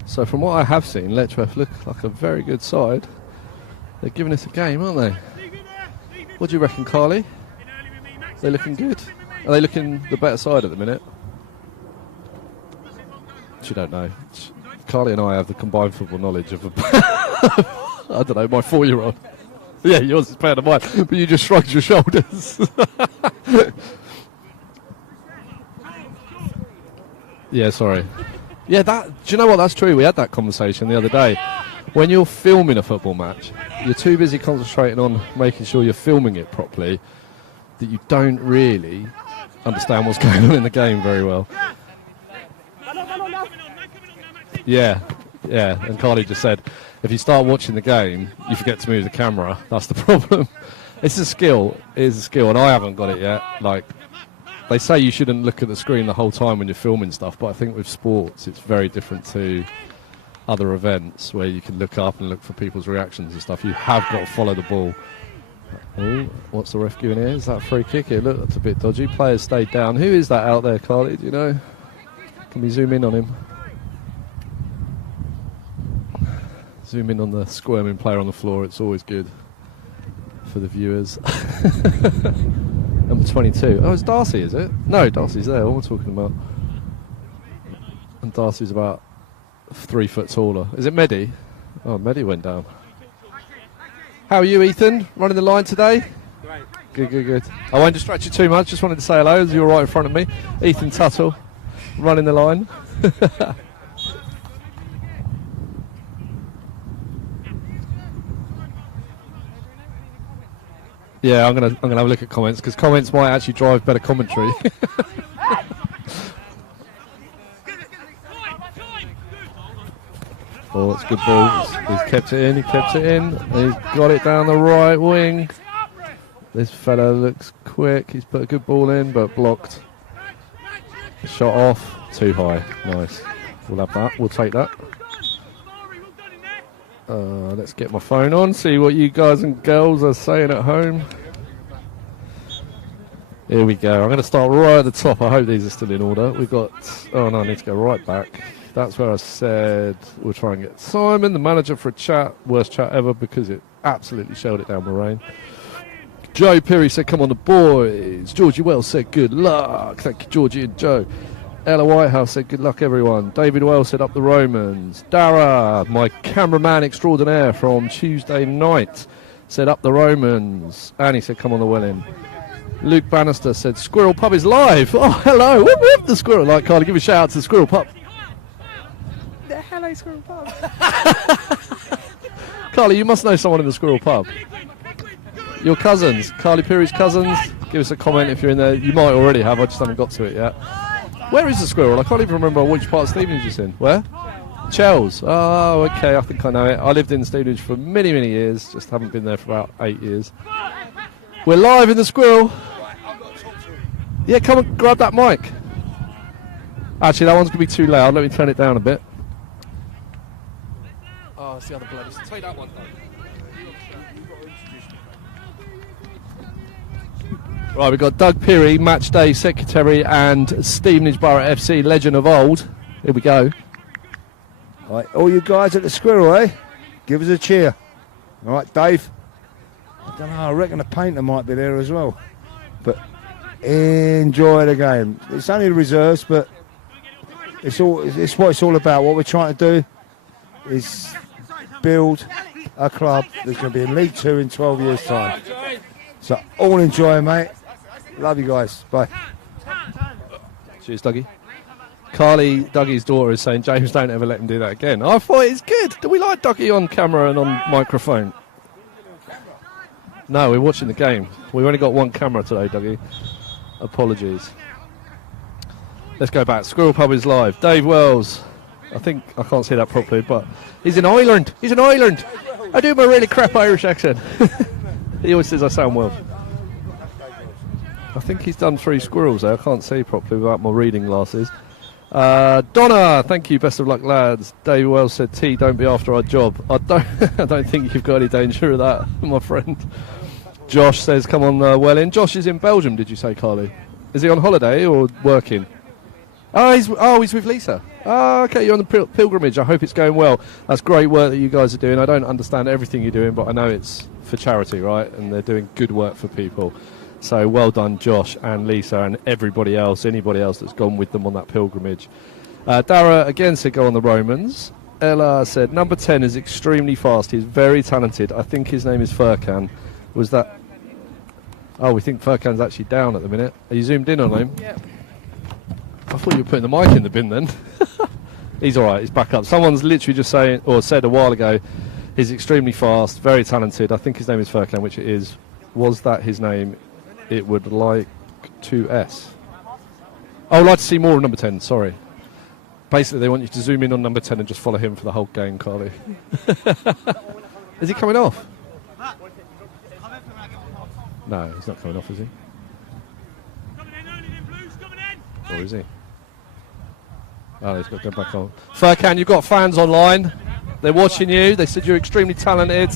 So from what I have seen, Letchworth look like a very good side. They're giving us a game, aren't they? What do you reckon, Carly? They're looking good? Are they looking the better side at the minute? She don't know. Carly and I have the combined football knowledge of I don't know, my 4-year-old. Yeah, yours is better than mine, but you just shrugged your shoulders. Yeah, sorry. Yeah, do you know what? That's true. We had that conversation the other day. When you're filming a football match, you're too busy concentrating on making sure you're filming it properly that you don't really understand what's going on in the game very well. Yeah. And Carly just said, if you start watching the game, you forget to move the camera. That's the problem. It's a skill. It is a skill, and I haven't got it yet. Like, they say you shouldn't look at the screen the whole time when you're filming stuff, but I think with sports it's very different to other events where you can look up and look for people's reactions and stuff. You have got to follow the ball. Oh, what's the ref giving here? Is that a free kick? It looked a bit dodgy. Players stayed down. Who is that out there, Carly? Do you know? Can we zoom in on him? Zoom in on the squirming player on the floor. It's always good for the viewers. Number 22. Oh, it's Darcy, is it? No, Darcy's there. What am I talking about? And Darcy's about 3 foot taller. Is it Mehdi? Oh, Mehdi went down. How are you, Ethan? Running the line today? Great. Good. I won't distract you too much. Just wanted to say hello as you're right in front of me. Ethan Tuttle, running the line. Yeah, I'm gonna have a look at comments, because comments might actually drive better commentary. Oh, it's good ball. He's kept it in. He's got it down the right wing. This fella looks quick. He's put a good ball in, but blocked. Shot off. Too high. Nice. We'll have that. We'll take that. Let's get my phone on, see what you guys and girls are saying at home. Here we go. I'm going to start right at the top. I hope these are still in order. We've got... Oh, no, I need to go right back. That's where I said we'll try and get Simon, the manager, for a chat. Worst chat ever, because it absolutely shelled it down Moraine. Joe Perry said, come on the boys. Georgie Wells said, good luck. Thank you, Georgie and Joe. Ella Whitehouse said, good luck, everyone. David Wells said, up the Romans. Dara, my cameraman extraordinaire from Tuesday night, said, up the Romans. Annie said, come on the Welwyn. Luke Bannister said, Squirrel Pub is live. Oh, hello. Whoop, whoop, the Squirrel. Like, Carly, give a shout out to the Squirrel Pub. Hello, Squirrel Pub. Carly, you must know someone in the Squirrel Pub. Your cousins, Carly Perry's cousins. Give us a comment if you're in there. You might already have. I just haven't got to it yet. Where is the Squirrel? I can't even remember which part of Stevenage it's in. Where? Chels. Oh, okay. I think I know it. I lived in Stevenage for many, many years. Just haven't been there for about 8 years. We're live in the Squirrel. Yeah, come and grab that mic. Actually, that one's going to be too loud. Let me turn it down a bit. Oh, it's the other bloody. Take that one, though. Right, we've got Doug Peary, match day secretary, and Stevenage Borough FC legend of old. Here we go. Right, all you guys at the Squirrel, eh? Give us a cheer. All right, Dave. I don't know, I reckon the painter might be there as well. But enjoy the game. It's only the reserves, but it's what it's all about. What we're trying to do is build a club that's going to be in League 2 in 12 years' time. So all enjoy, mate. Love you guys. Bye. Cheers, Dougie. Carly, Dougie's daughter, is saying, James, don't ever let him do that again. I thought it's good. Do we like Dougie on camera and on microphone? No, we're watching the game. We've only got one camera today, Dougie. Apologies. Let's go back. Squirrel Pub is live. Dave Wells. I think I can't see that properly, but he's in Ireland. He's in Ireland. I do my really crap Irish accent. He always says I sound well. I think he's done 3 squirrels there. I can't see properly without my reading glasses. Donna, thank you. Best of luck, lads. Dave Wells said, T, don't be after our job. I don't think you've got any danger of that, my friend. Josh says, come on, Welwyn. Josh is in Belgium, did you say, Carly? Is he on holiday or working? He's with Lisa. Okay, you're on the pilgrimage. I hope it's going well. That's great work that you guys are doing. I don't understand everything you're doing, but I know it's for charity, right? And they're doing good work for people. So well done, Josh and Lisa and everybody else, anybody else that's gone with them on that pilgrimage. Dara again said go on the Romans. Ella said number 10 is extremely fast. He's very talented. I think his name is Furkan. Was that... Oh, we think Furkan's actually down at the minute. Are you zoomed in on him? Yeah. I thought you were putting the mic in the bin then. He's all right. He's back up. Someone's literally just saying, or said a while ago, he's extremely fast, very talented. I think his name is Furkan, which it is. Was that his name? It would like to S. I would like to see more of number 10, sorry. Basically, they want you to zoom in on number 10 and just follow him for the whole game, Carly. Is he coming off? No, he's not coming off, is he? Or is he? Oh, he's got to go back on. Furkan, you've got fans online. They're watching you. They said you're extremely talented.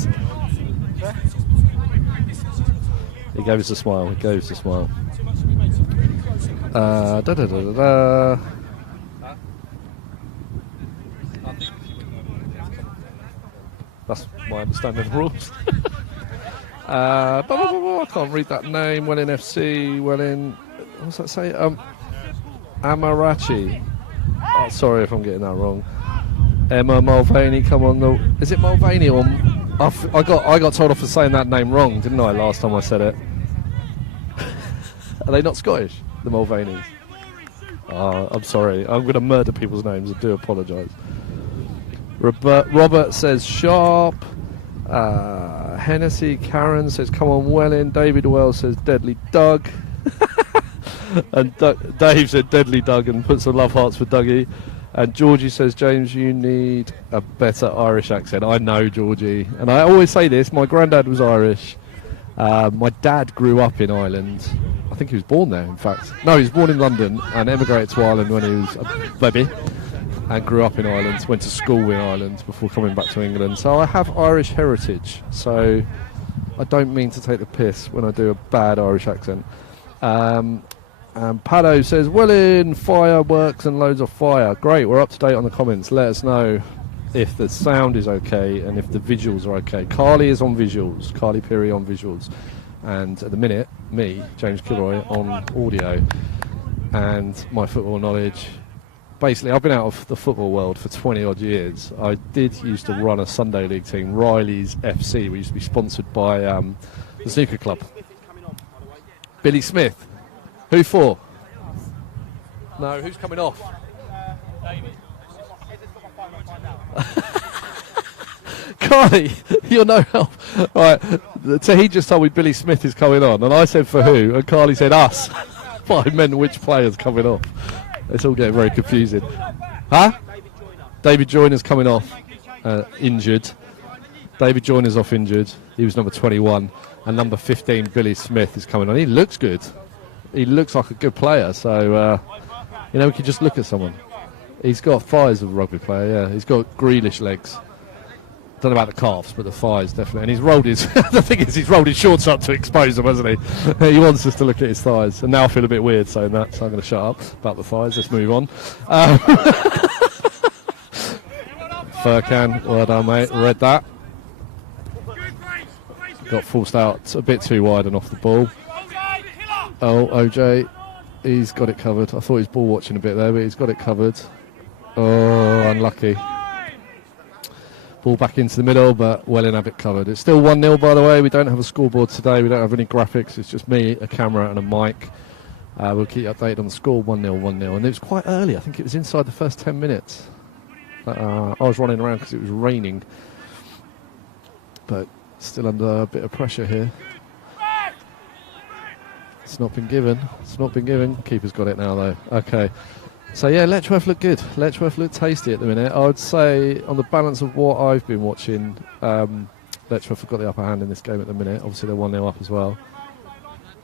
He gave us a smile. He gave us a smile. That's my understanding of the rules. I can't read that name. Welwyn FC. Welwyn. What's that say? Amarachi. Oh, sorry if I'm getting that wrong. Emma Mulvaney. Come on. Is it Mulvaney or? I got told off for saying that name wrong, didn't I, last time I said it? Are they not Scottish, the Mulvaneys? Oh, I'm sorry. I'm going to murder people's names. I do apologise. Robert says Sharp. Hennessy. Karen says, come on, Welwyn. David Wells says, Deadly Doug. And Dave said, Deadly Doug, and put some love hearts for Dougie. And Georgie says, James, you need a better Irish accent. I know, Georgie. And I always say this, my granddad was Irish. My dad grew up in Ireland. I think he was born there, in fact. No, he was born in London and emigrated to Ireland when he was a baby. And grew up in Ireland, went to school in Ireland before coming back to England. So I have Irish heritage. So I don't mean to take the piss when I do a bad Irish accent. And Pado says, Welwyn, fireworks and loads of fire. Great, we're up to date on the comments. Let us know if the sound is okay and if the visuals are okay. Carly is on visuals. Carly Peary on visuals. And at the minute, me, James Kilroy, on audio. And my football knowledge. Basically, I've been out of the football world for 20 odd years. I did used to run a Sunday league team, Riley's FC. We used to be sponsored by the snooker club. Billy Smith. Who for? No, who's coming off? Carly, you're no help. Right, so he just told me Billy Smith is coming on, and I said for who, and Carly said us. But I meant which player's coming off. It's all getting very confusing. Huh? David Joyner's coming off, injured. David Joyner's off injured. He was number 21. And number 15, Billy Smith, is coming on. He looks good. He looks like a good player. So, we can just look at someone. He's got thighs of a rugby player, yeah. He's got Grealish legs. don't know about the calves, but the thighs definitely. And he's rolled his. The thing is, he's rolled his shorts up to expose them, hasn't he? He wants us to look at his thighs. And now I feel a bit weird saying that, so I'm going to shut up about the thighs. Let's move on. Furcan, well done, mate. Read that. Got forced out a bit too wide and off the ball. Oh, OJ, he's got it covered. I thought he was ball watching a bit there, but he's got it covered. Oh, unlucky. Ball back into the middle, but Welwyn have it covered. It's still 1-0, by the way. We don't have a scoreboard today. We don't have any graphics. It's just me, a camera, and a mic. We'll keep you updated on the score. 1-0, 1-0. And it was quite early. I think it was inside the first 10 minutes. I was running around because it was raining. But still under a bit of pressure here. It's not been given. It's not been given. Keeper's got it now, though. Okay. So, yeah, Letchworth look good. Letchworth look tasty at the minute. I would say, on the balance of what I've been watching, Letchworth have got the upper hand in this game at the minute. Obviously, they're 1-0 up as well.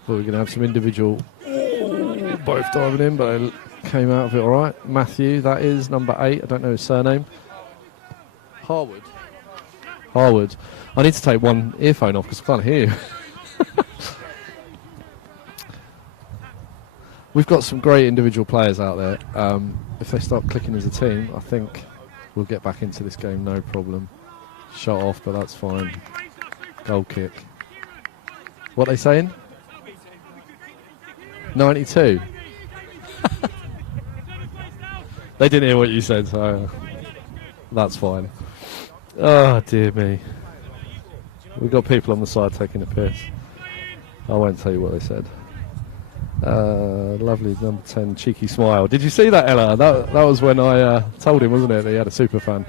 But we're going to have some individual... both diving in, but they came out of it all right. Matthew, that is number 8. I don't know his surname. Harwood. I need to take one earphone off because I can't hear you. We've got some great individual players out there. If they start clicking as a team, I think we'll get back into this game, no problem. Shot off, but that's fine. Goal kick. What are they saying? 92. They didn't hear what you said, so that's fine. Oh, dear me. We've got people on the side taking a piss. I won't tell you what they said. Lovely number 10, cheeky smile. Did you see that, Ella? That was when I told him, wasn't it, that he had a super fan.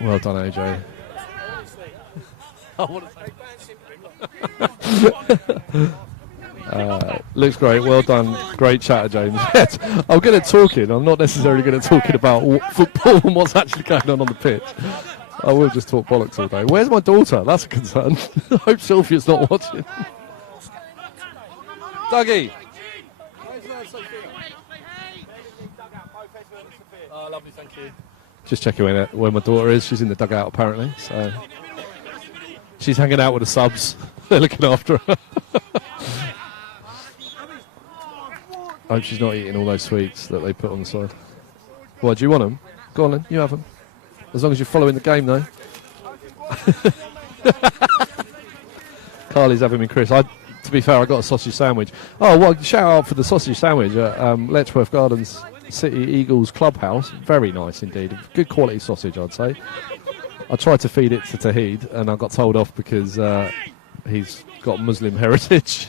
Well done, AJ. Looks great. Well done. Great chatter, James. Yes, I'm good at talking. I'm not necessarily good at talking about football and what's actually going on the pitch. I will just talk bollocks all day. Where's my daughter? That's a concern. I hope Sylvia's not watching. Dougie. Oh, lovely, thank you. Just checking where my daughter is. She's in the dugout apparently. So she's hanging out with the subs. They're looking after her. I hope she's not eating all those sweets that they put on the side. What, do you want them? Go on then, you have them. As long as you're following the game, though. Carly's having me, Chris. To be fair, I got a sausage sandwich. Oh, well, shout out for the sausage sandwich at Letchworth Gardens City Eagles Clubhouse. Very nice indeed. Good quality sausage, I'd say. I tried to feed it to Tahid, and I got told off because he's got Muslim heritage.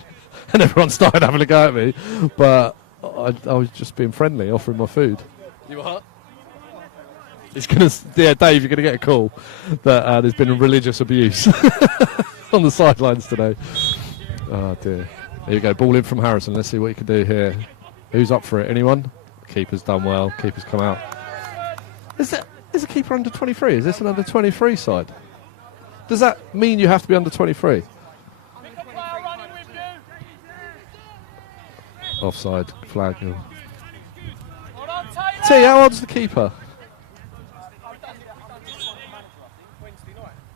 And everyone started having a go at me. But I was just being friendly, offering my food. You what? It's gonna, yeah, Dave, you're gonna get a call that there's been religious abuse on the sidelines today. Oh dear. Here you go, ball in from Harrison. Let's see what you can do here. Who's up for it? Anyone? Keeper's done well. Keeper's come out. Is a keeper under 23? Is this an under 23 side? Does that mean you have to be under 23? Offside flag. T, how old's the keeper?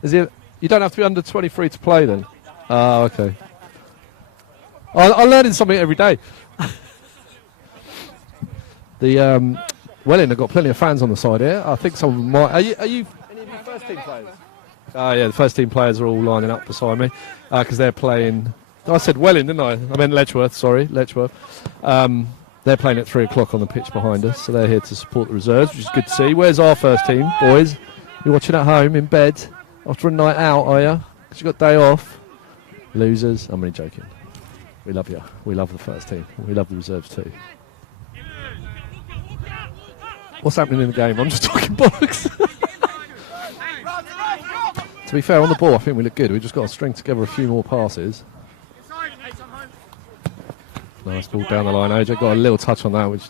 Is it? You don't have to be under 23 to play then. Oh, okay. I'm learning something every day. The Welwyn have got plenty of fans on the side here. I think some of them might. Are you any of you first team players? Oh yeah, the first team players are all lining up beside me because they're playing. I said Welwyn, didn't I? I meant Letchworth. Sorry, Letchworth. They're playing at 3 o'clock on the pitch behind us, so they're here to support the reserves, which is good to see. Where's our first team, boys? You're watching at home in bed after a night out, are you? Because you've got day off. Losers. I'm only joking. We love you. We love the first team. We love the reserves too. What's happening in the game? I'm just talking bollocks. To be fair, on the ball, I think we look good. We've just got to string together a few more passes. Nice ball down the line. OJ got a little touch on that, which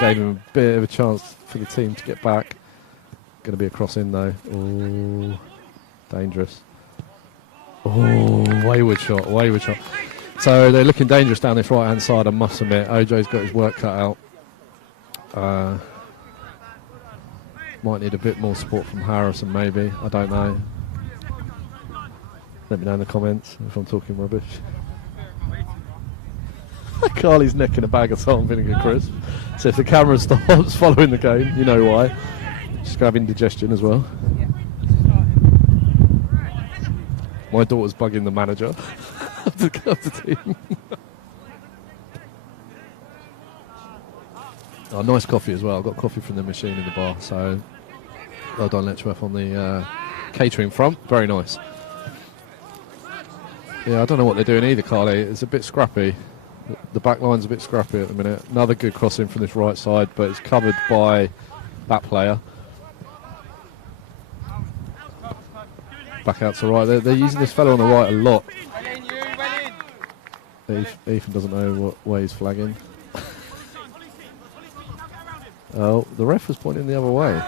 gave him a bit of a chance for the team to get back. Going to be a cross in though. Oh, dangerous. Oh, wayward shot, wayward shot. So they're looking dangerous down this right-hand side, I must admit. OJ's got his work cut out. Might need a bit more support from Harrison, maybe. I don't know. Let me know in the comments if I'm talking rubbish. Carly's necking a bag of salt and vinegar crisp. So if the camera stops following the game, you know why. She's gonna have indigestion as well. My daughter's bugging the manager of the team. Oh, nice coffee as well. I've got coffee from the machine in the bar. So well done, Letchworth, on the catering front. Very nice. Yeah, I don't know what they're doing either, Carly. It's a bit scrappy. The back line's a bit scrappy at the minute. Another good crossing from this right side, but it's covered by that player. Back out to right. They're using this fellow on the right a lot. Ethan doesn't know what way he's flagging. Oh, the ref was pointing the other way.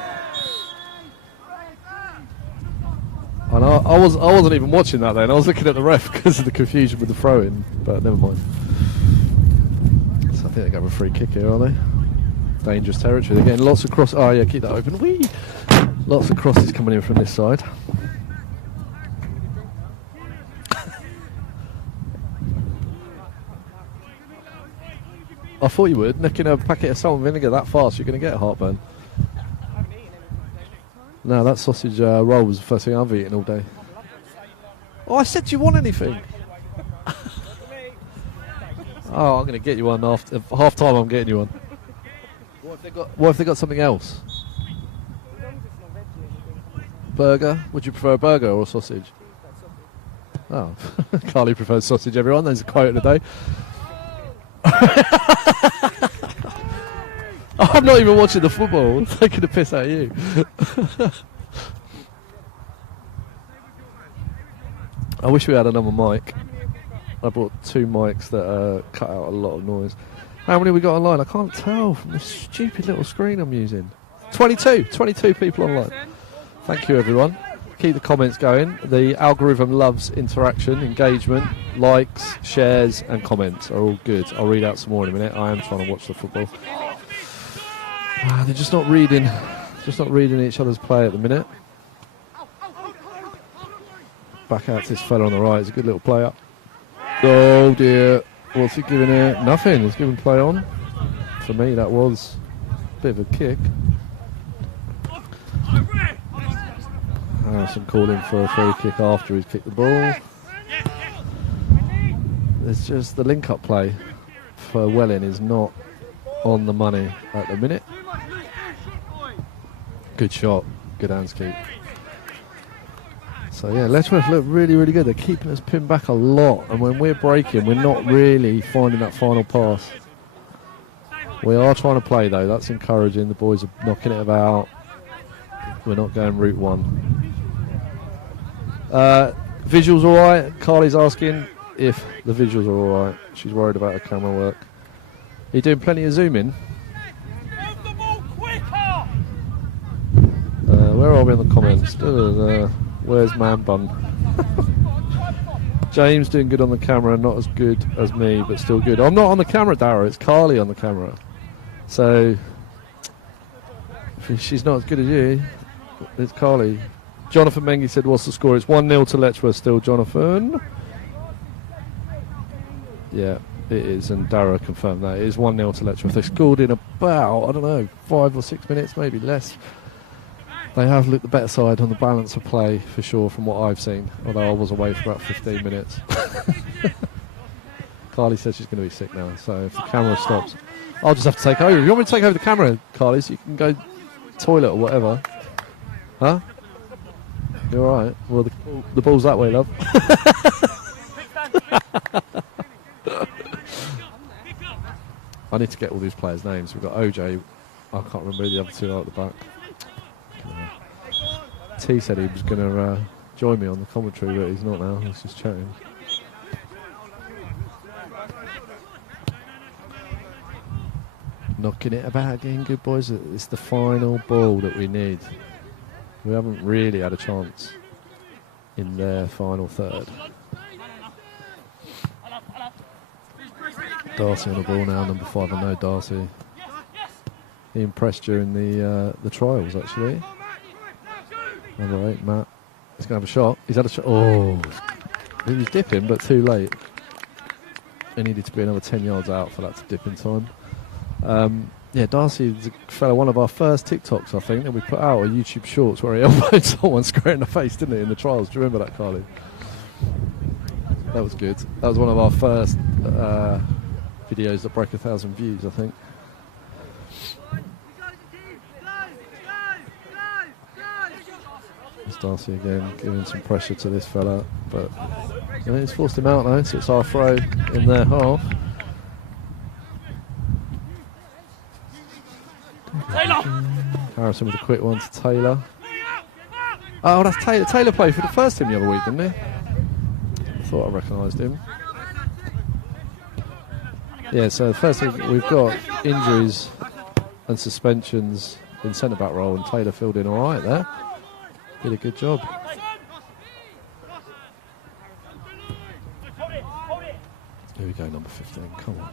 And I wasn't even watching that then. I was looking at the ref because of the confusion with the throw-in, but never mind. So I think they got a free kick here, are they? Dangerous territory. They're getting lots of crosses. Oh yeah, keep that open. Whee! Lots of crosses coming in from this side. I thought you would. Necking a packet of salt and vinegar that fast, you're going to get heartburn. No, that sausage roll was the first thing I've eaten all day. Oh, I said, do you want anything? Oh, I'm going to get you one after half time. I'm getting you one. What if they got something else? Burger? Would you prefer a burger or a sausage? Oh, Carly prefers sausage. Everyone, there's a quote of the day. I'm not even watching the football. I'm taking the piss out of you. I wish we had another mic. I bought 2 mics that cut out a lot of noise. How many we got online? I can't tell from this stupid little screen I'm using. 22 people online. Thank you, everyone. Keep the comments going. The algorithm loves interaction, engagement, likes, shares and comments are all good. I'll read out some more in a minute. I am trying to watch the football. They're just not reading each other's play at the minute. Back out to this fella on the right. It's a good little play up. Oh dear. What's he giving here? Nothing. He's giving play on. For me, that was a bit of a kick. Harrison calling for a free kick after he's kicked the ball. It's just the link-up play for Welwyn is not on the money at the minute. Good shot, good hands keep. So yeah, Letchworth look really, really good. They're keeping us pinned back a lot, and when we're breaking, we're not really finding that final pass. We are trying to play though, that's encouraging. The boys are knocking it about. We're not going route one. Visuals alright? Carly's asking if the visuals are alright. She's worried about the camera work. Are you doing plenty of zooming? Where are we in the comments? Where's Man Bun? James doing good on the camera, not as good as me, but still good. I'm not on the camera, Dara. It's Carly on the camera. So if she's not as good as you, it's Carly. Jonathan Mengi said, what's the score? It's 1-0 to Letchworth still, Jonathan. Yeah, it is, and Dara confirmed that. It is 1-0 to Letchworth. They scored in about, I don't know, 5 or 6 minutes, maybe less. They have looked the better side on the balance of play, for sure, from what I've seen, although I was away for about 15 minutes. Carly says she's going to be sick now, so if the camera stops, I'll just have to take over. You want me to take over the camera, Carly, so you can go toilet or whatever? Huh? You alright? Well, the ball's that way, love. I need to get all these players' names. We've got OJ. I can't remember who the other two are at the back. T said he was going to join me on the commentary, but he's not now. He's just chatting. Knocking it about again, good boys. It's the final ball that we need. We haven't really had a chance in their final third. Darcy on the ball now, number 5. I know Darcy. He impressed during the trials, actually. Number 8, Matt. He's going to have a shot. He's had a shot. Oh, he was dipping, but too late. He needed to be another 10 yards out for that to dip in time. Yeah, Darcy's a fellow, one of our first TikToks, I think, and we put out a YouTube Shorts where he elbowed someone square in the face, didn't he, in the trials? Do you remember that, Carly? That was good. That was one of our first videos that broke 1,000 views, I think. It's Darcy again, giving some pressure to this fella, but he's forced him out now, so it's our throw in their half. Harrison with a quick one to Taylor. Oh, that's Taylor. Taylor played for the first team the other week, didn't he? I thought I recognised him. Yeah, so the first thing we've got injuries and suspensions in centre-back role, and Taylor filled in all right there. Did a good job. Here we go, number 15. Come on.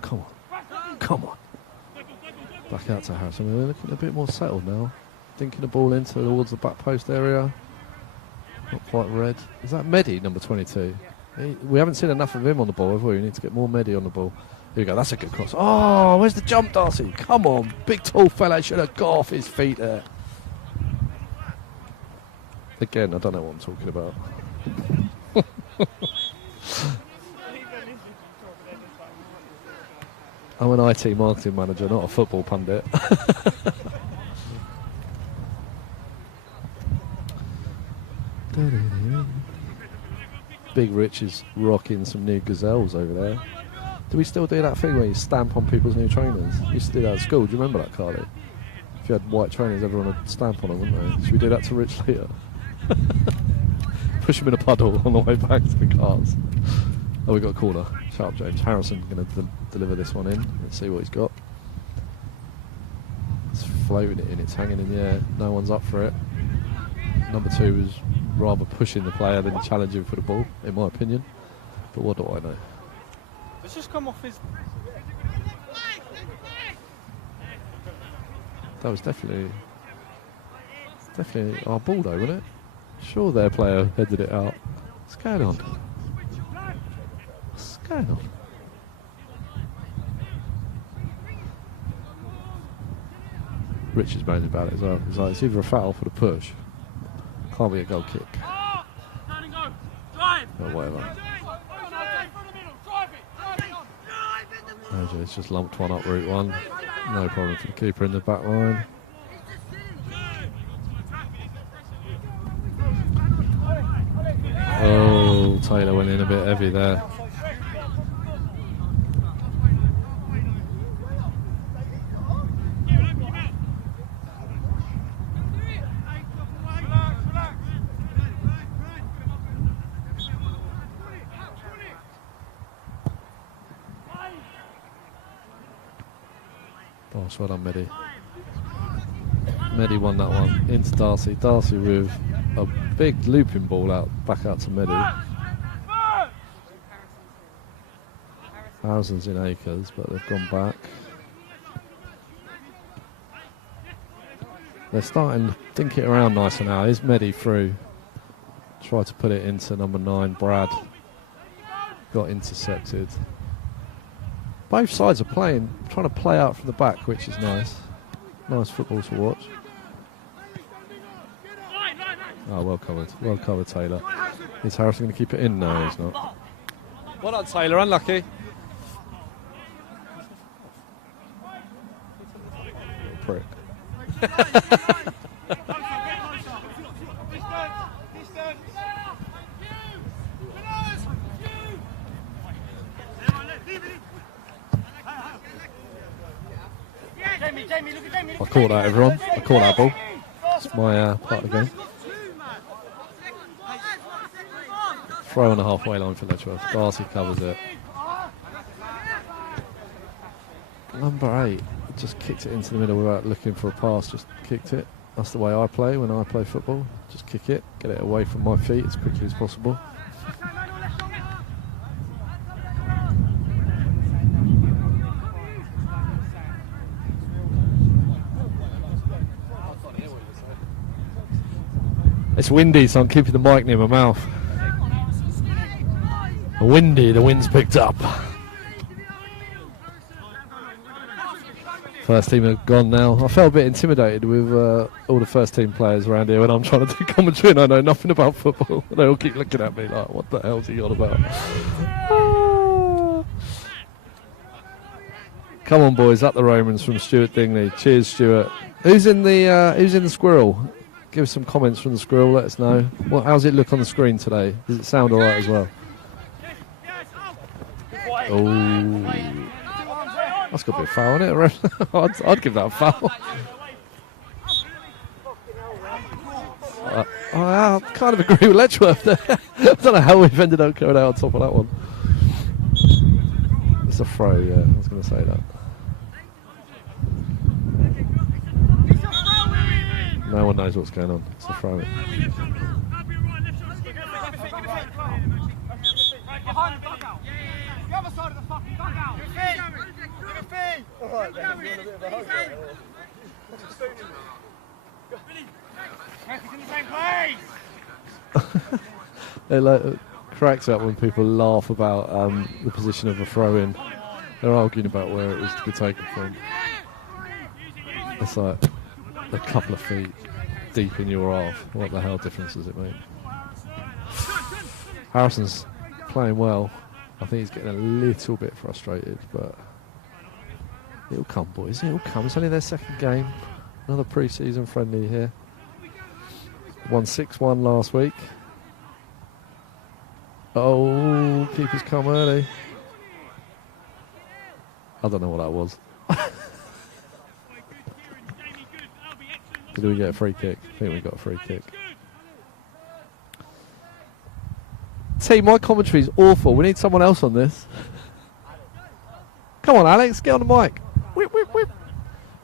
Come on. Come on. Back out to Harrison. We're looking a bit more settled now. Dinking the ball into towards the back post area. Not quite red. Is that Mehdi, number 22? We haven't seen enough of him on the ball, have we? We need to get more Mehdi on the ball. Here we go. That's a good cross. Oh, where's the jump, Darcy? Come on. Big, tall fella should have got off his feet there. Again, I don't know what I'm talking about. I'm an IT marketing manager, not a football pundit. Big Rich is rocking some new gazelles over there. Do we still do that thing where you stamp on people's new trainers? We used to do that at school. Do you remember that, Carly? If you had white trainers, everyone would stamp on them, wouldn't they? Should we do that to Rich later? Push him in a puddle on the way back to the cars. Oh, we got a corner. Shut up, James. Harrison going to deliver this one in. Let's see what he's got. It's floating it in. It's hanging in the air. No one's up for it. Number 2 was rather pushing the player than challenging for the ball, in my opinion. But what do I know? It's just come off his... That was definitely our ball, though, wasn't it? Sure, their player headed it out. What's going on? What's going on? Rich is moaning about it as well. He's like, it's either a foul for the push. Can't be a goal kick. Or whatever. It's just lumped one up route one. No problem for the keeper in the back line. Oh, Taylor went in a bit heavy there. Oh, well done, Mehdi. Mehdi won that one into Darcy. Darcy with a big looping ball back out to Mehdi. Harrison's in acres, but they've gone back. They're starting to dink it around nicer now. Here's Mehdi through. Tried to put it into number 9, Brad. Got intercepted. Both sides are trying to play out from the back, which is nice. Nice football to watch. Oh, well covered. Well covered, Taylor. Is Harrison going to keep it in? No, he's not. Well done, Taylor. Unlucky. Prick. I caught that, everyone. I caught that ball. It's my part of the game. Throw on the halfway line for Letchworth. Darcy covers it. Number 8 just kicked it into the middle without looking for a pass. Just kicked it. That's the way I play when I play football. Just kick it, get it away from my feet as quickly as possible. It's windy, so I'm keeping the mic near my mouth. Windy, the wind's picked up. First team are gone now. I felt a bit intimidated with all the first team players around here when I'm trying to do commentary and I know nothing about football. They all keep looking at me like, what the hell's he on about? Come on, boys, up the Romans from Stuart Dingley. Cheers, Stuart. Who's in the squirrel? Give us some comments from the squirrel. Let us know. How's it look on the screen today? Does it sound all right as well? Oh, that's got to be a foul, isn't it? I'd give that a foul. I kind of agree with Letchworth there. I don't know how we've ended up going out on top of that one. It's a throw, yeah. I was going to say that. No one knows what's going on. It's a throw. The other side of the fucking dugout. Alright, then. Doing a bit of a hug there. In the same place. It cracks up when people laugh about the position of a throw-in. They're arguing about where it is to be taken from. It's like a couple of feet deep in your half. What the hell difference does it make? Harrison's playing well. I think he's getting a little bit frustrated, but it'll come, boys. It'll come. It's only their second game. Another pre-season friendly here. Won 6-1 last week. Oh, keeper's come early. I don't know what that was. Did we get a free kick? I think we got a free kick. Team, my commentary's awful. We need someone else on this. Come on, Alex, get on the mic. Whip, whip, whip.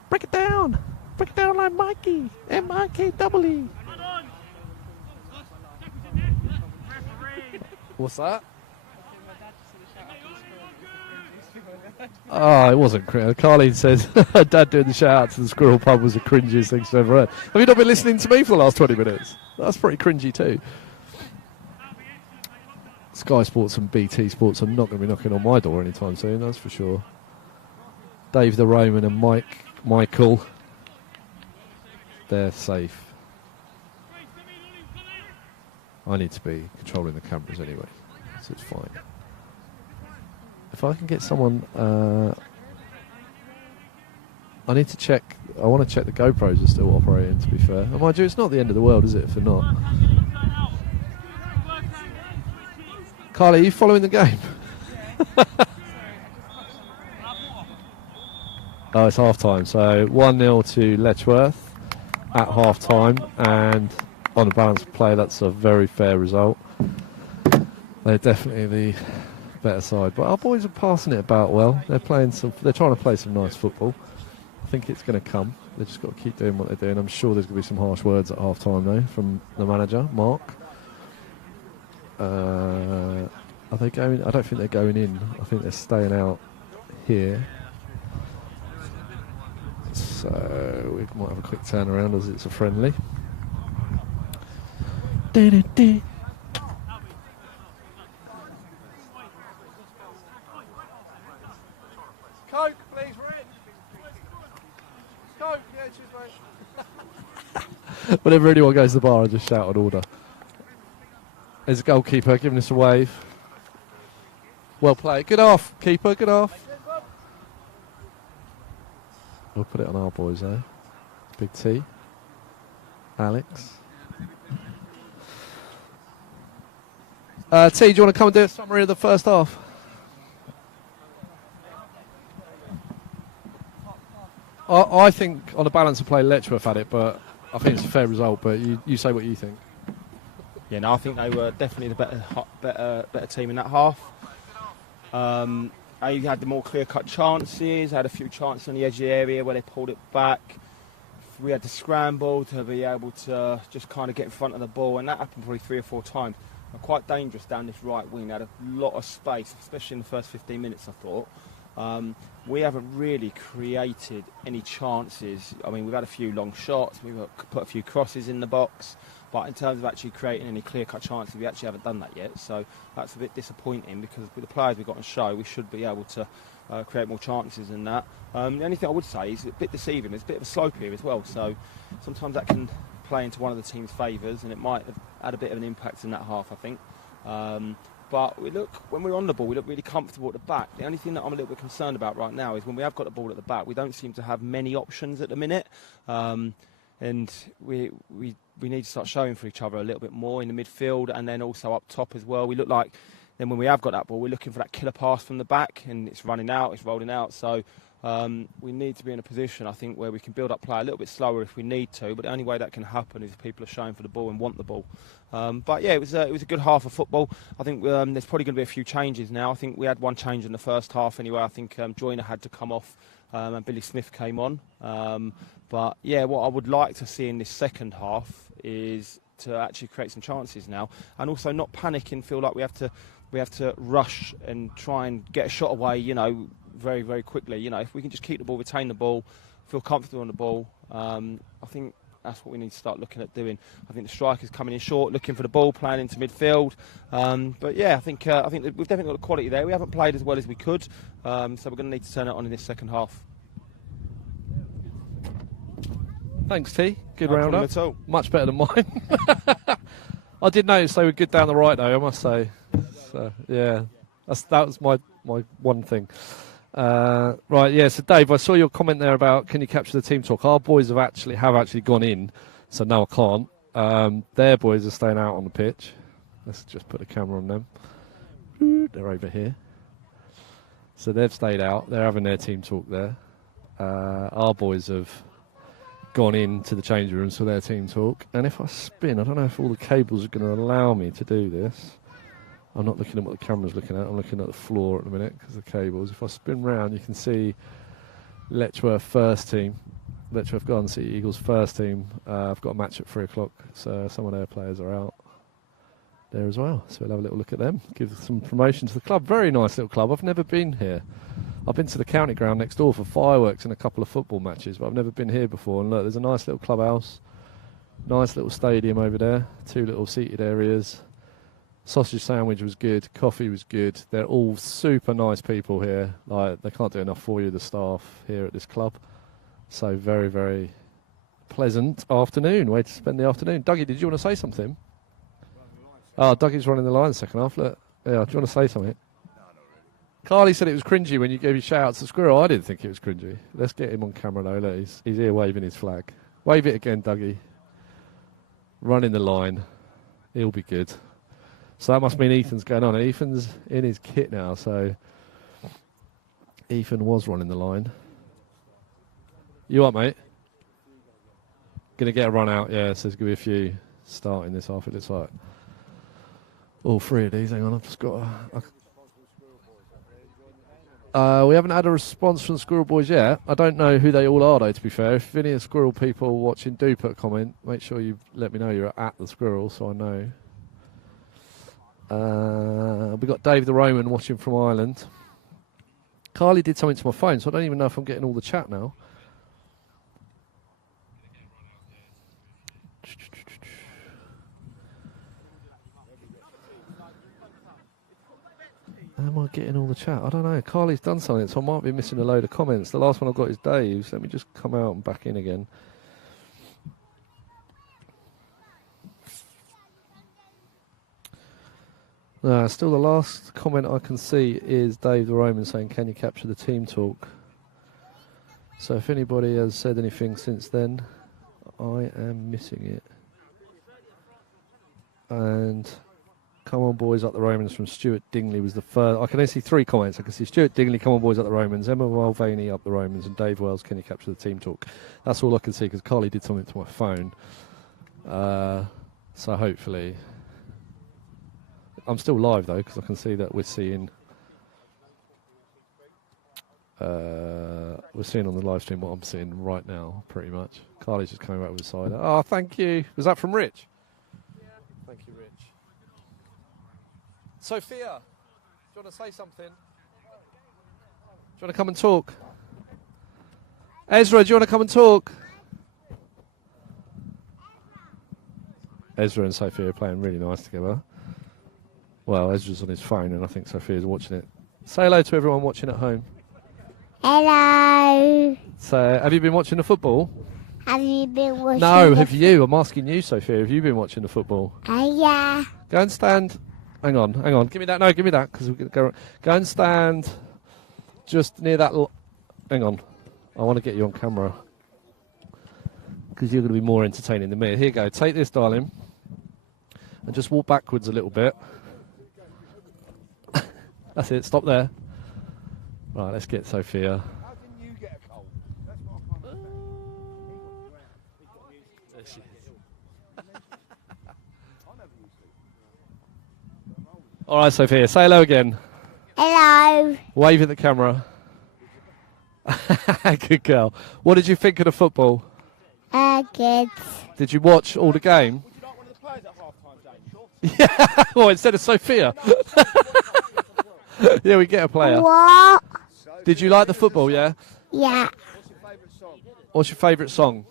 Break it down. Break it down like Mikey. M-I-K-E-E. What's that? Oh, it wasn't cringe. Carleen says, Dad doing the shout out to the Squirrel Pub was the cringiest thing she's ever heard. Have you not been listening to me for the last 20 minutes? That's pretty cringy too. Sky Sports and BT Sports are not going to be knocking on my door anytime soon, that's for sure. Dave the Roman and Michael, they're safe. I need to be controlling the cameras anyway, so it's fine. If I can get someone, I need to check. I want to check the GoPros are still operating, to be fair. And mind you, it's not the end of the world, is it, if they're not? Carly, are you following the game? Oh, it's half time. So 1-0 to Letchworth at half time. And on a balance of play, that's a very fair result. They're definitely the better side. But our boys are passing it about well. They're trying to play some nice football. I think it's going to come. They've just got to keep doing what they're doing. I'm sure there's going to be some harsh words at half time, though, from the manager, Mark. Are they going? I don't think they're going in. I think they're staying out here. So we might have a quick turnaround as it's a friendly. Coke, please, Red. Coke, yeah, cheers, mate. Whenever anyone goes to the bar, I just shout an order. There's a goalkeeper giving us a wave. Well played. Good off, keeper, good off. We'll put it on our boys, though. Big T. Alex. T, do you want to come and do a summary of the first half? I think on the balance of play, Letchworth had it, but I think it's a fair result. But you say what you think. Yeah, no, I think they were definitely the better team in that half. They had the more clear-cut chances, had a few chances on the edge of the area where they pulled it back. We had to scramble to be able to just kind of get in front of the ball, and that happened probably 3 or 4 times. Quite dangerous down this right wing. They had a lot of space, especially in the first 15 minutes, I thought. We haven't really created any chances. I mean, we've had a few long shots, we've put a few crosses in the box, But in terms of actually creating any clear-cut chances, we actually haven't done that yet. So that's a bit disappointing, because with the players we've got on show, we should be able to create more chances than that. The only thing I would say is a bit deceiving. There's a bit of a slope here as well, so sometimes that can play into one of the team's favours, and it might have had a bit of an impact in that half, I think. But when we're on the ball, we look really comfortable at the back. The only thing that I'm a little bit concerned about right now is when we have got the ball at the back, we don't seem to have many options at the minute. And we need to start showing for each other a little bit more in the midfield, and then also up top as well. We look like, then when we have got that ball, we're looking for that killer pass from the back, and it's running out, it's rolling out. So we need to be in a position, I think, where we can build up play a little bit slower if we need to. But the only way that can happen is if people are showing for the ball and want the ball. But yeah, it was a good half of football. I think there's probably going to be a few changes now. I think we had one change in the first half anyway. I think Joyner had to come off, and Billy Smith came on. But yeah, what I would like to see in this second half is to actually create some chances now, and also not panic and feel like we have to rush and try and get a shot away, very, very quickly. If we can just keep the ball, retain the ball, feel comfortable on the ball, I think that's what we need to start looking at doing. I think the strikers coming in short, looking for the ball, playing into midfield. But yeah, I think we've definitely got the quality there. We haven't played as well as we could, so we're going to need to turn it on in this second half. Thanks, T. Good No round problem up. at all. Much better than mine. I did notice they were good down the right, though, I must say. So, yeah, that was my one thing. Right, yeah, so Dave, I saw your comment there about can you capture the team talk. Our boys have actually gone in, so no, I can't. Their boys are staying out on the pitch. Let's just put a camera on them. They're over here. So they've stayed out. They're having their team talk there. Our boys have gone into the changing rooms for their team talk. And if I spin, I don't know if all the cables are going to allow me to do this. I'm not looking at what the camera's looking at. I'm looking at the floor at the minute because of the cables. If I spin round, you can see Letchworth first team. Letchworth Garden City Eagles first team. I've got a match at 3 o'clock, so some of their players are out there as well. So we'll have a little look at them. Give some promotion to the club. Very nice little club. I've never been here. I've been to the county ground next door for fireworks and a couple of football matches, but I've never been here before. And look, there's a nice little clubhouse, nice little stadium over there, 2 little seated areas. Sausage sandwich was good, coffee was good. They're all super nice people here. Like, they can't do enough for you, the staff here at this club. So very, very pleasant afternoon. Way to spend the afternoon. Dougie, did you want to say something? Oh, Dougie's running the line second half. Look, yeah, do you want to say something? Carly said it was cringy when you gave your shout-outs to Squirrel. I didn't think it was cringy. Let's get him on camera, though. Look, he's here waving his flag. Wave it again, Dougie. Running the line. He'll be good. So that must mean Ethan's going on. Ethan's in his kit now, so Ethan was running the line. You up, mate? Going to get a run out, yeah, so there's going to be a few starting this half, it looks like. All 3 of these, hang on, I've just got we haven't had a response from the Squirrel Boys yet. I don't know who they all are, though, to be fair. If any of the Squirrel people watching do put a comment, make sure you let me know you're at the Squirrel so I know. We've got Dave the Roman watching from Ireland. Carly did something to my phone, so I don't even know if I'm getting all the chat now. Am I getting all the chat? I don't know. Carly's done something, so I might be missing a load of comments. The last one I've got is Dave's. Let me just come out and back in again. Still the last comment I can see is Dave the Roman saying, can you capture the team talk? So if anybody has said anything since then, I am missing it. And come on boys up the Romans from Stuart Dingley was the first. I can only see 3 comments. I can see Stuart Dingley, come on boys up the Romans, Emma Mulvaney up the Romans, and Dave Wells, can you capture the team talk? That's all I can see because Carly did something to my phone. So hopefully... I'm still live though because I can see that we're seeing on the live stream what I'm seeing right now, pretty much. Carly's just coming back with a cider. Oh, thank you. Was that from Rich? Yeah. Thank you, Rich. Sophia, do you want to say something? Do you want to come and talk? Ezra, do you want to come and talk? Ezra and Sophia are playing really nice together. Well, Ezra's on his phone, and I think Sophia's watching it. Say hello to everyone watching at home. Hello. So, have you been watching the football? Have you been watching? No, have you? I'm asking you, Sophia. Have you been watching the football? Yeah. Go and stand. Hang on. Give me that. No, give me that, because we're going to go and stand just near that. Hang on. I want to get you on camera, because you're going to be more entertaining than me. Here you go. Take this, darling, and just walk backwards a little bit. That's it. Stop there. Right, let's get Sophia. How can you get a cold? That's what I can't understand. There she is. All right, Sophia, say hello again. Hello. Wave at the camera. Good girl. What did you think of the football? Good. Did you watch all the game? Would you like one of the players at half time, James? Yeah. Well, instead of Sophia. Yeah, we get a player. What? Did you like the football? Yeah. Yeah. What's your favourite song?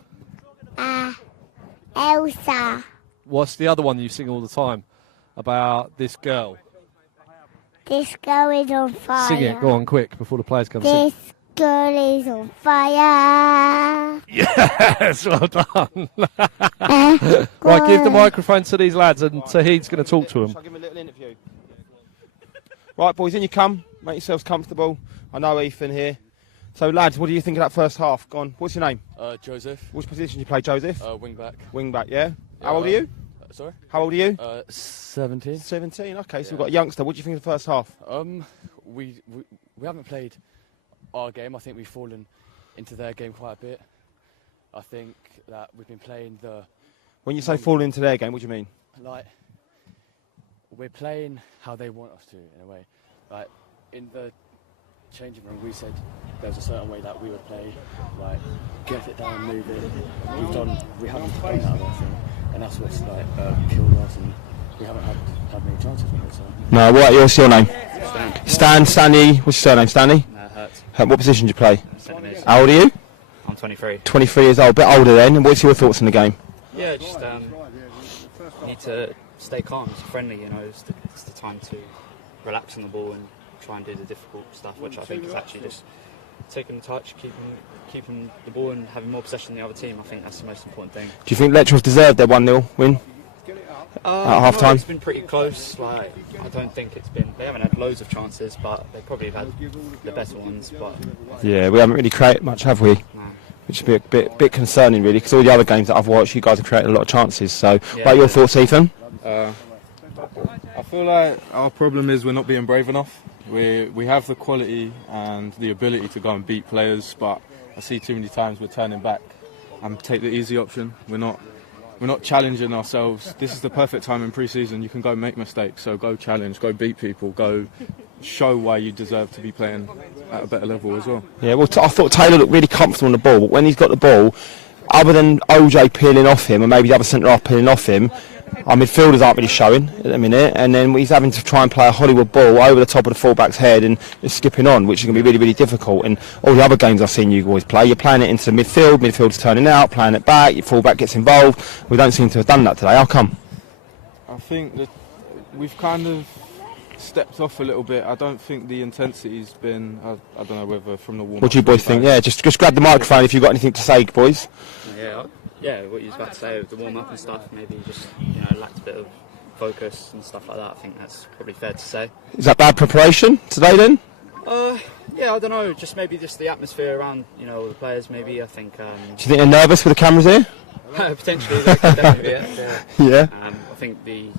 Elsa. What's the other one you sing all the time about this girl? This girl is on fire. Sing it. Go on, quick, before the players come. This girl is on fire. Yes, well done. Right, give the microphone to these lads, and Tahid's going to talk to them. Shall I give him a little interview? Right, boys, in you come. Make yourselves comfortable. I know Ethan here. So, lads, what do you think of that first half? Go on. What's your name? Joseph. Which position do you play, Joseph? Wing back. Wing back, yeah. How old are you? Sorry? How old are you? 17. 17, okay, so we've got a youngster. What do you think of the first half? We haven't played our game. I think we've fallen into their game quite a bit. I think that we've been playing the... When you say fall into their game, what do you mean? Like, we're playing how they want us to, in a way. Like, in the changing room, we said there was a certain way that we would play, like, get it down, move it. We haven't done that, I don't think. And that's what's, like, killed us, and we haven't had many chances with it, so... No, what's your name? Stanley. What's your surname, Stanley? Hurts. What position do you play? Centimetres. How old are you? I'm 23. 23 years old, a bit older then. And what's your thoughts on the game? Yeah, just need to stay calm, it's friendly, you know, it's the time to relax on the ball and try and do the difficult stuff, which I think is actually just taking the touch, keeping the ball and having more possession than the other team. I think that's the most important thing. Do you think Letchworth deserved their 1-0 win at half time? It's been pretty close. Like, I don't think they haven't had loads of chances, but they probably have had the better ones. But yeah, we haven't really created much, have we? No. Which is a bit concerning, really, because all the other games that I've watched, you guys have created a lot of chances. So, what are your thoughts, Ethan? I feel like our problem is we're not being brave enough. We have the quality and the ability to go and beat players, but I see too many times we're turning back and take the easy option. We're not challenging ourselves. This is the perfect time in pre-season. You can go make mistakes, so go challenge, go beat people, go show why you deserve to be playing at a better level as well. Yeah, well, I thought Taylor looked really comfortable on the ball, but when he's got the ball, other than OJ peeling off him and maybe the other centre-half peeling off him, our midfielders aren't really showing at the minute, and then he's having to try and play a Hollywood ball over the top of the fullback's head and just skipping on, which is going to be really, really difficult. And all the other games I've seen you always play, you're playing it into midfield's turning out, playing it back, your fullback gets involved. We don't seem to have done that today. How come? I think that we've kind of stepped off a little bit. I don't think the intensity's been, I don't know whether from the warm-up. What do you boys think? Yeah, just grab the microphone if you've got anything to say, boys. Yeah, what you was about to say with the warm-up and stuff, maybe just, lacked a bit of focus and stuff like that. I think that's probably fair to say. Is that bad preparation today then? Yeah, I don't know, just maybe just the atmosphere around, all the players maybe, I think... Do you think they're nervous with the cameras here? Potentially, that could definitely be it. Yeah. I think the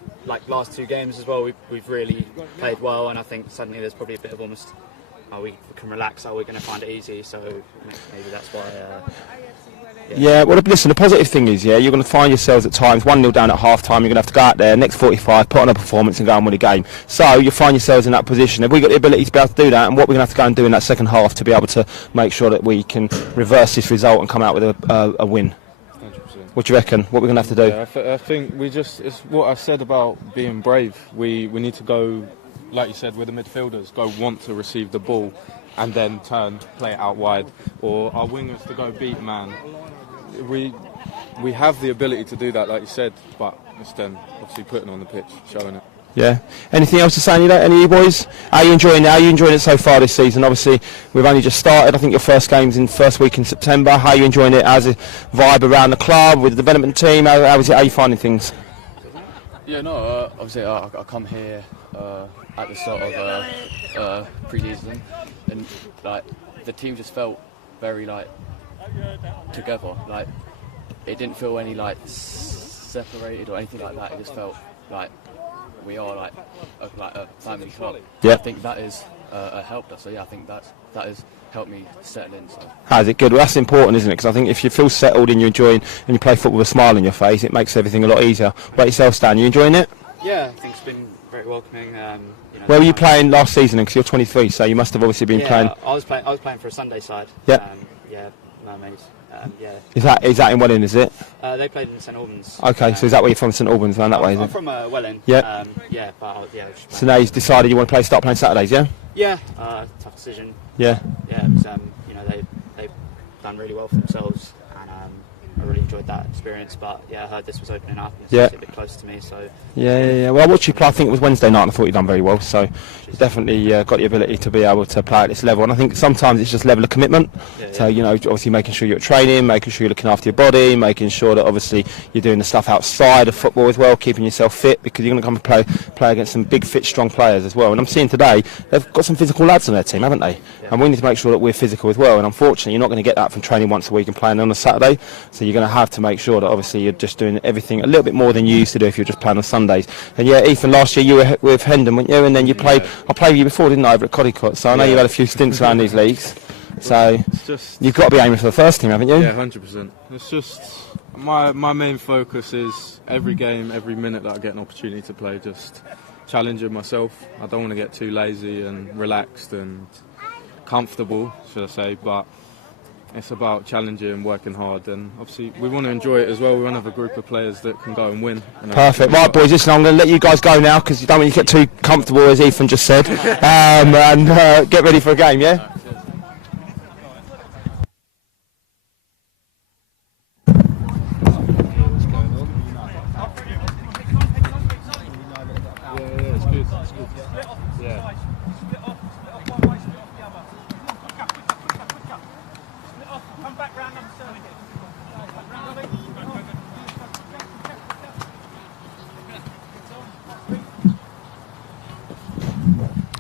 last two games as well, we've really played well, and I think suddenly there's probably a bit of almost, we can relax, we're going to find it easy, so maybe that's why... Yeah, well, listen, the positive thing is, you're going to find yourselves at times 1-0 down at half-time, you're going to have to go out there, next 45, put on a performance and go and win a game. So you'll find yourselves in that position. Have we got the ability to be able to do that, and what we're going to have to go and do in that second half to be able to make sure that we can reverse this result and come out with a win? 100%. What do you reckon? What we're going to have to do? Yeah, I think it's what I said about being brave. We need to go, like you said, with the midfielders, want to receive the ball and then play it out wide, or our wingers to go beat man. we have the ability to do that, like you said, but it's then obviously putting on the pitch, showing it. Yeah. Anything else to say, any of you boys? How are you enjoying it? How are you enjoying it so far this season? Obviously, we've only just started. I think your first game's in first week in September. How are you enjoying it as a vibe around the club, with the development team? How is it? How are you finding things? Yeah, no, obviously I come here at the start of pre-season, and like the team just felt very like together. Like it didn't feel any like separated or anything like that. It just felt like we are like a family club. Yeah. I think that is helped us. So yeah, I think that has helped me settle in. So. How's it good? Well, that's important, isn't it? Because I think if you feel settled and you're enjoying and you play football with a smile on your face, it makes everything a lot easier. What about yourself, Stan? You enjoying it? Yeah, I think it's been very welcoming. You know, Where were you playing last season? Because you're 23, so you must have obviously been playing. I was playing for a Sunday side. Yeah. Yeah, Mermaids. Yeah. Is that in Welwyn? Is it? They played in St Albans. Okay, so is that where you're from, St Albans, around that way? I'm from Welwyn. Yeah. Yeah, but yeah. So now you've decided you want to start playing Saturdays, yeah? Yeah. Tough decision. Yeah. Yeah. It was, you know, they've done really well for themselves, and I really enjoyed that experience. But yeah, I heard this was opening up, and it's a bit close to me, so. Yeah. Well, I watched you play. I think it was Wednesday night, and I thought you'd done very well. So, you definitely got the ability to be able to play at this level. And I think sometimes it's just level of commitment. So, you know, obviously making sure you're at training, making sure you're looking after your body, making sure that obviously you're doing the stuff outside of football as well, keeping yourself fit, because you're going to come and play against some big, fit, strong players as well. And I'm seeing today they've got some physical lads on their team, haven't they? And we need to make sure that we're physical as well. And unfortunately, you're not going to get that from training once a week and playing on a Saturday. So you're going to have to make sure that obviously you're just doing everything a little bit more than you used to do if you're just playing on Sundays. And yeah, Ethan, last year you were with Hendon, weren't you? And then you played. I played with you before, didn't I, over at Codicott? So I know you've had a few stints around these leagues. So you've got to be aiming for the first team, haven't you? Yeah, 100%. It's just my main focus is every game, every minute that I get an opportunity to play, just challenging myself. I don't want to get too lazy and relaxed and comfortable, should I say, but it's about challenging and working hard, and obviously we want to enjoy it as well. We want to have a group of players that can go and win. Perfect. Right, boys, listen, I'm going to let you guys go now because you don't want to get too comfortable, as Ethan just said, and get ready for a game, yeah?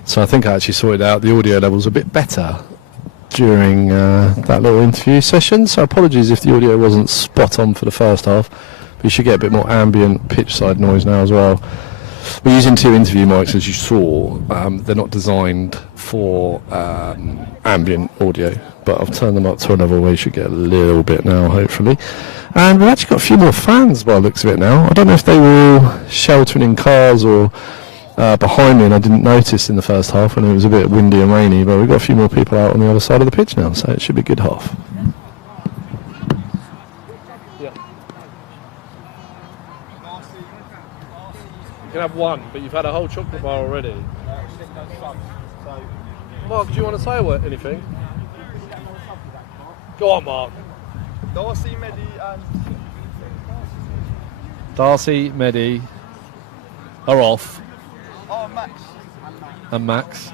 So I think I actually sorted out the audio levels a bit better during that little interview session. So apologies if the audio wasn't spot on for the first half. But you should get a bit more ambient pitch side noise now as well. We're using two interview mics, as you saw. They're not designed for ambient audio, but I've turned them up to another way. You should get a little bit now, hopefully. And we've actually got a few more fans by the looks of it now. I don't know if they were all sheltering in cars or behind me, and I didn't notice in the first half when it was a bit windy and rainy, but we've got a few more people out on the other side of the pitch now, so it should be a good half. You can have one, but you've had a whole chocolate bar already. Mark, do you want to say anything? Go on, Mark. Darcy, Mehdi and... Darcy, Mehdi are off. Oh, Max. And Max.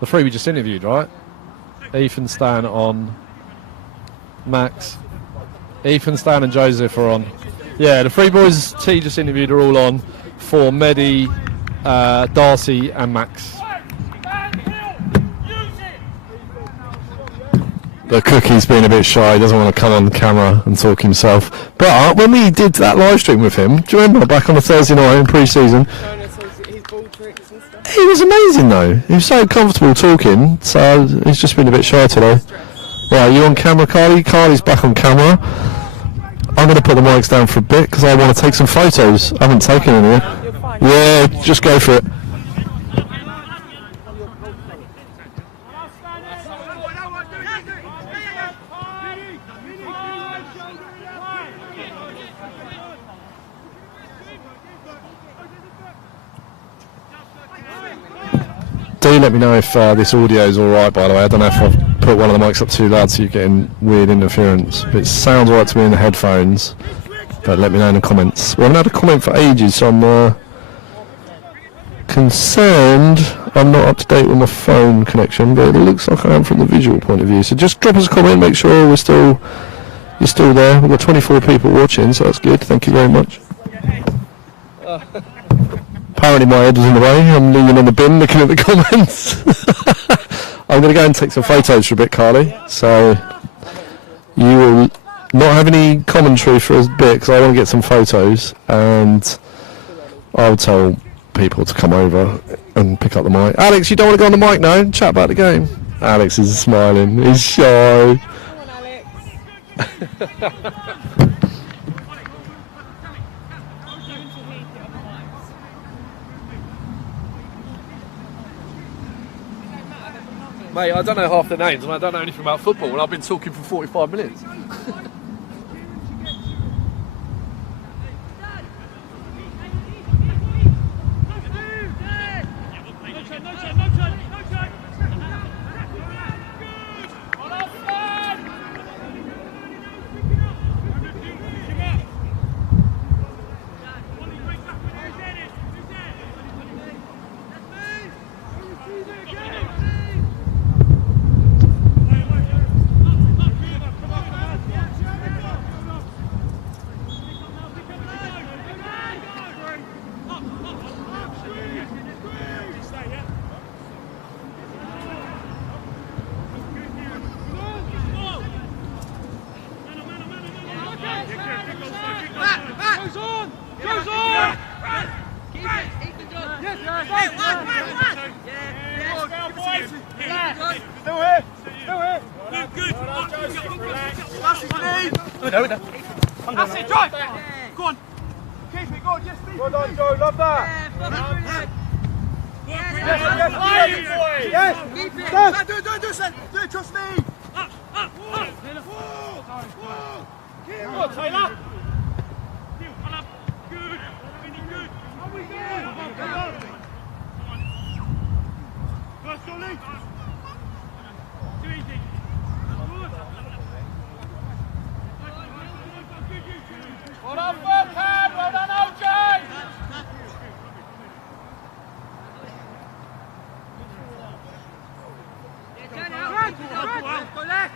The three we just interviewed, right? Ethan, Stan on. Max. Ethan, Stan and Joseph are on. Yeah, the three boys T just interviewed are all on for Mehdi, Darcy and Max. But Cookie's being a bit shy, he doesn't want to come on the camera and talk himself. But when we did that live stream with him, do you remember back on a Thursday night in pre-season? He was amazing though. He was so comfortable talking, so he's just been a bit shy today. Right, you on camera, Carly? Carly's back on camera. I'm going to put the mics down for a bit because I want to take some photos. I haven't taken any yet. Yeah, just go for it. Do let me know if this audio is alright, by the way. I don't know if I've put one of the mics up too loud so you're getting weird interference. But it sounds right to me in the headphones. But let me know in the comments. We haven't had a comment for ages, so I'm concerned I'm not up to date with my phone connection, but it looks like I am from the visual point of view. So just drop us a comment, make sure you're still there. We've got 24 people watching, so that's good. Thank you very much. Apparently my head is in the way. I'm leaning on the bin looking at the comments. I'm going to go and take some photos for a bit, Carly. So you will not have any commentary for a bit because I want to get some photos, and I'll tell people to come over and pick up the mic. Alex, you don't want to go on the mic now? Chat about the game. Alex is smiling. He's shy. Mate, I don't know half the names and I don't know anything about football, and I've been talking for 45 minutes. That's it, drive! Go on! Keep it, go on, yes, Steve! Well done, Joe, love that! Yes! Keep it! Do it, son! Do it, trust me! Up! Come on, Taylor! Good! Good! Are we good? First goal, Lee! Too easy! Well done, Furkan! Well done, OJ! Turn out! Go left!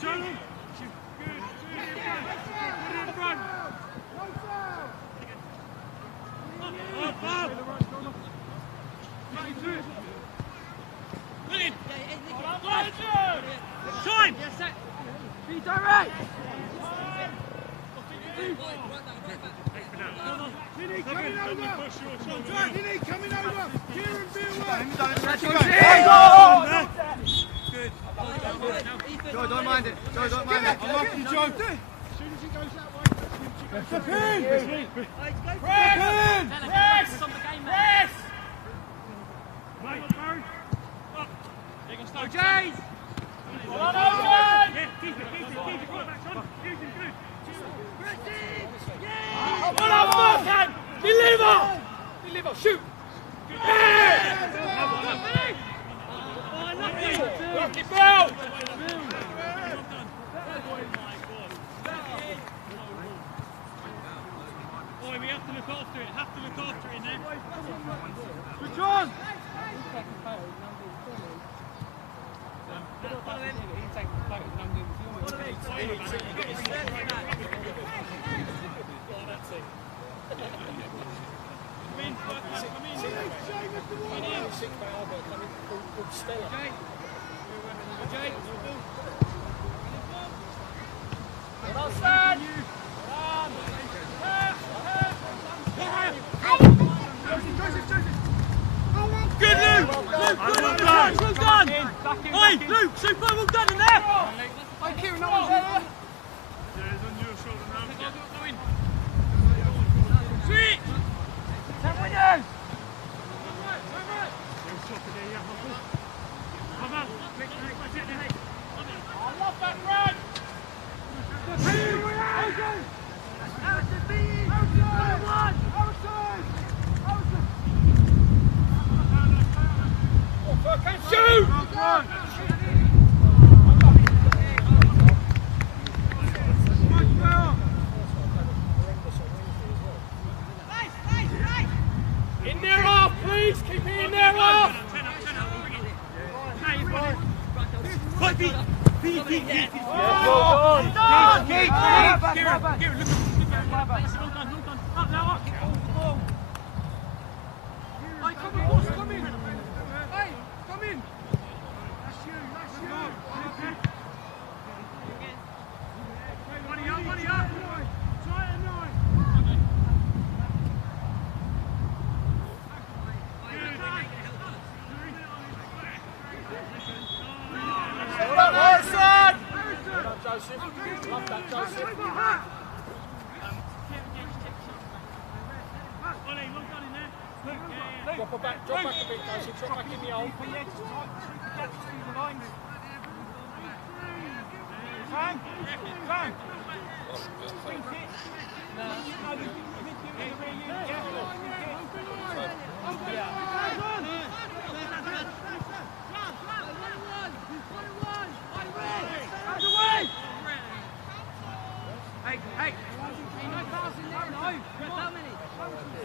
Charlie! Charlie! Time! Be direct! Vinny coming over! Vinny coming over! Kieran, be away! Good. Joe, don't mind it. Joe, don't mind it. I'm off you, Joe. As soon as he goes that way, step in! Press! Press! Press! Go, Jays! Come on, OJ! Keep it. Go back, John. Use him, good. Come on, Furkan! Deliver! Shoot! Lucky Bell! Boy, we have to look after it, in there. Good John! Good, Luke! Well done! Hey, Luke, super well done in there! Hey, Kieran, no one's there! Yeah, he's on your shoulder now. Sweet! Ten winners! I love that run! Drop back a bit, Joseph. Drop back in the hole.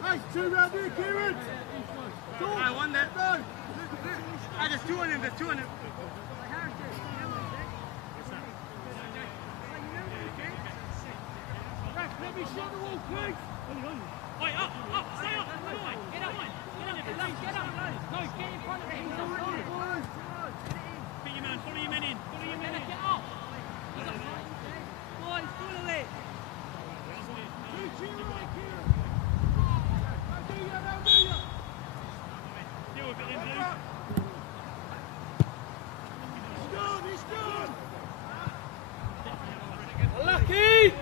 Hey, two round here, Kieran! I won that. There's two on him, there's two on him. Let me shot the wall, please! Oi, up, stay up! Get up, get up! No, get in front of him! Beat your man, follow your men in! Get up! Boys, follow it! Deal with it in blue. He's gone! Lucky!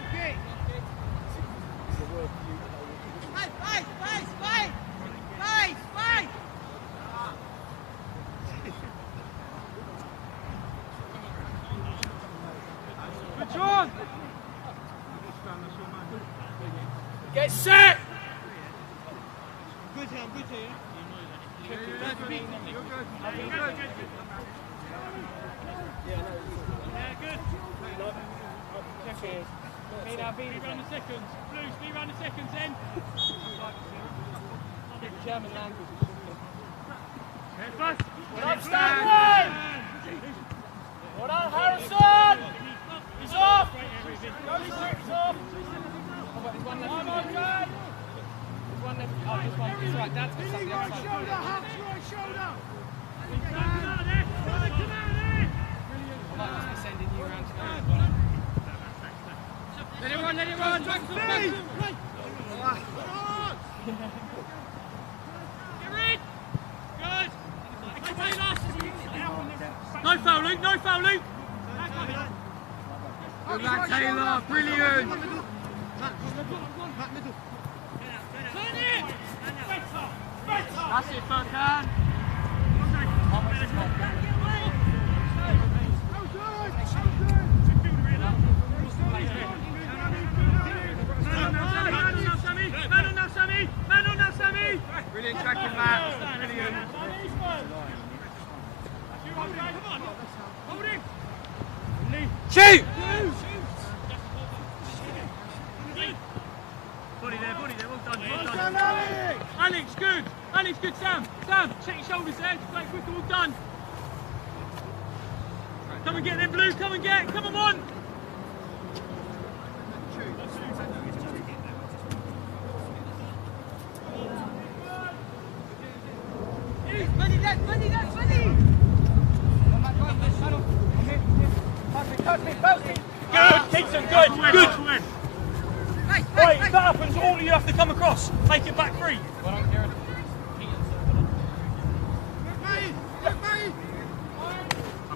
John! Get set! Good here. You're good. Yeah, good. Speed round the seconds. Blue, speed round the seconds then. German language. Well done, Stanley! Well done, Harrison! He's off! He's off! There's one left. Oh, this one. It's right. Dad's got something else. Shoulder, Huck's right shoulder. I might just be sending you around to go. Let it run. Back to me. Get rid! Good! No foul, Luke! Good lad, Taylor. Brilliant. That's it, Furkan. Man on now, Sammy! Brilliant tracking, Matt. Brilliant. Hold him! Shoot! Body there, well done. Alex, good, Sam, check your shoulders there, just play quicker, well done. Come and get them, Blue, come on! Good, Keaton, good. Right, if that happens, all of you have to come across. Take it back free. I'm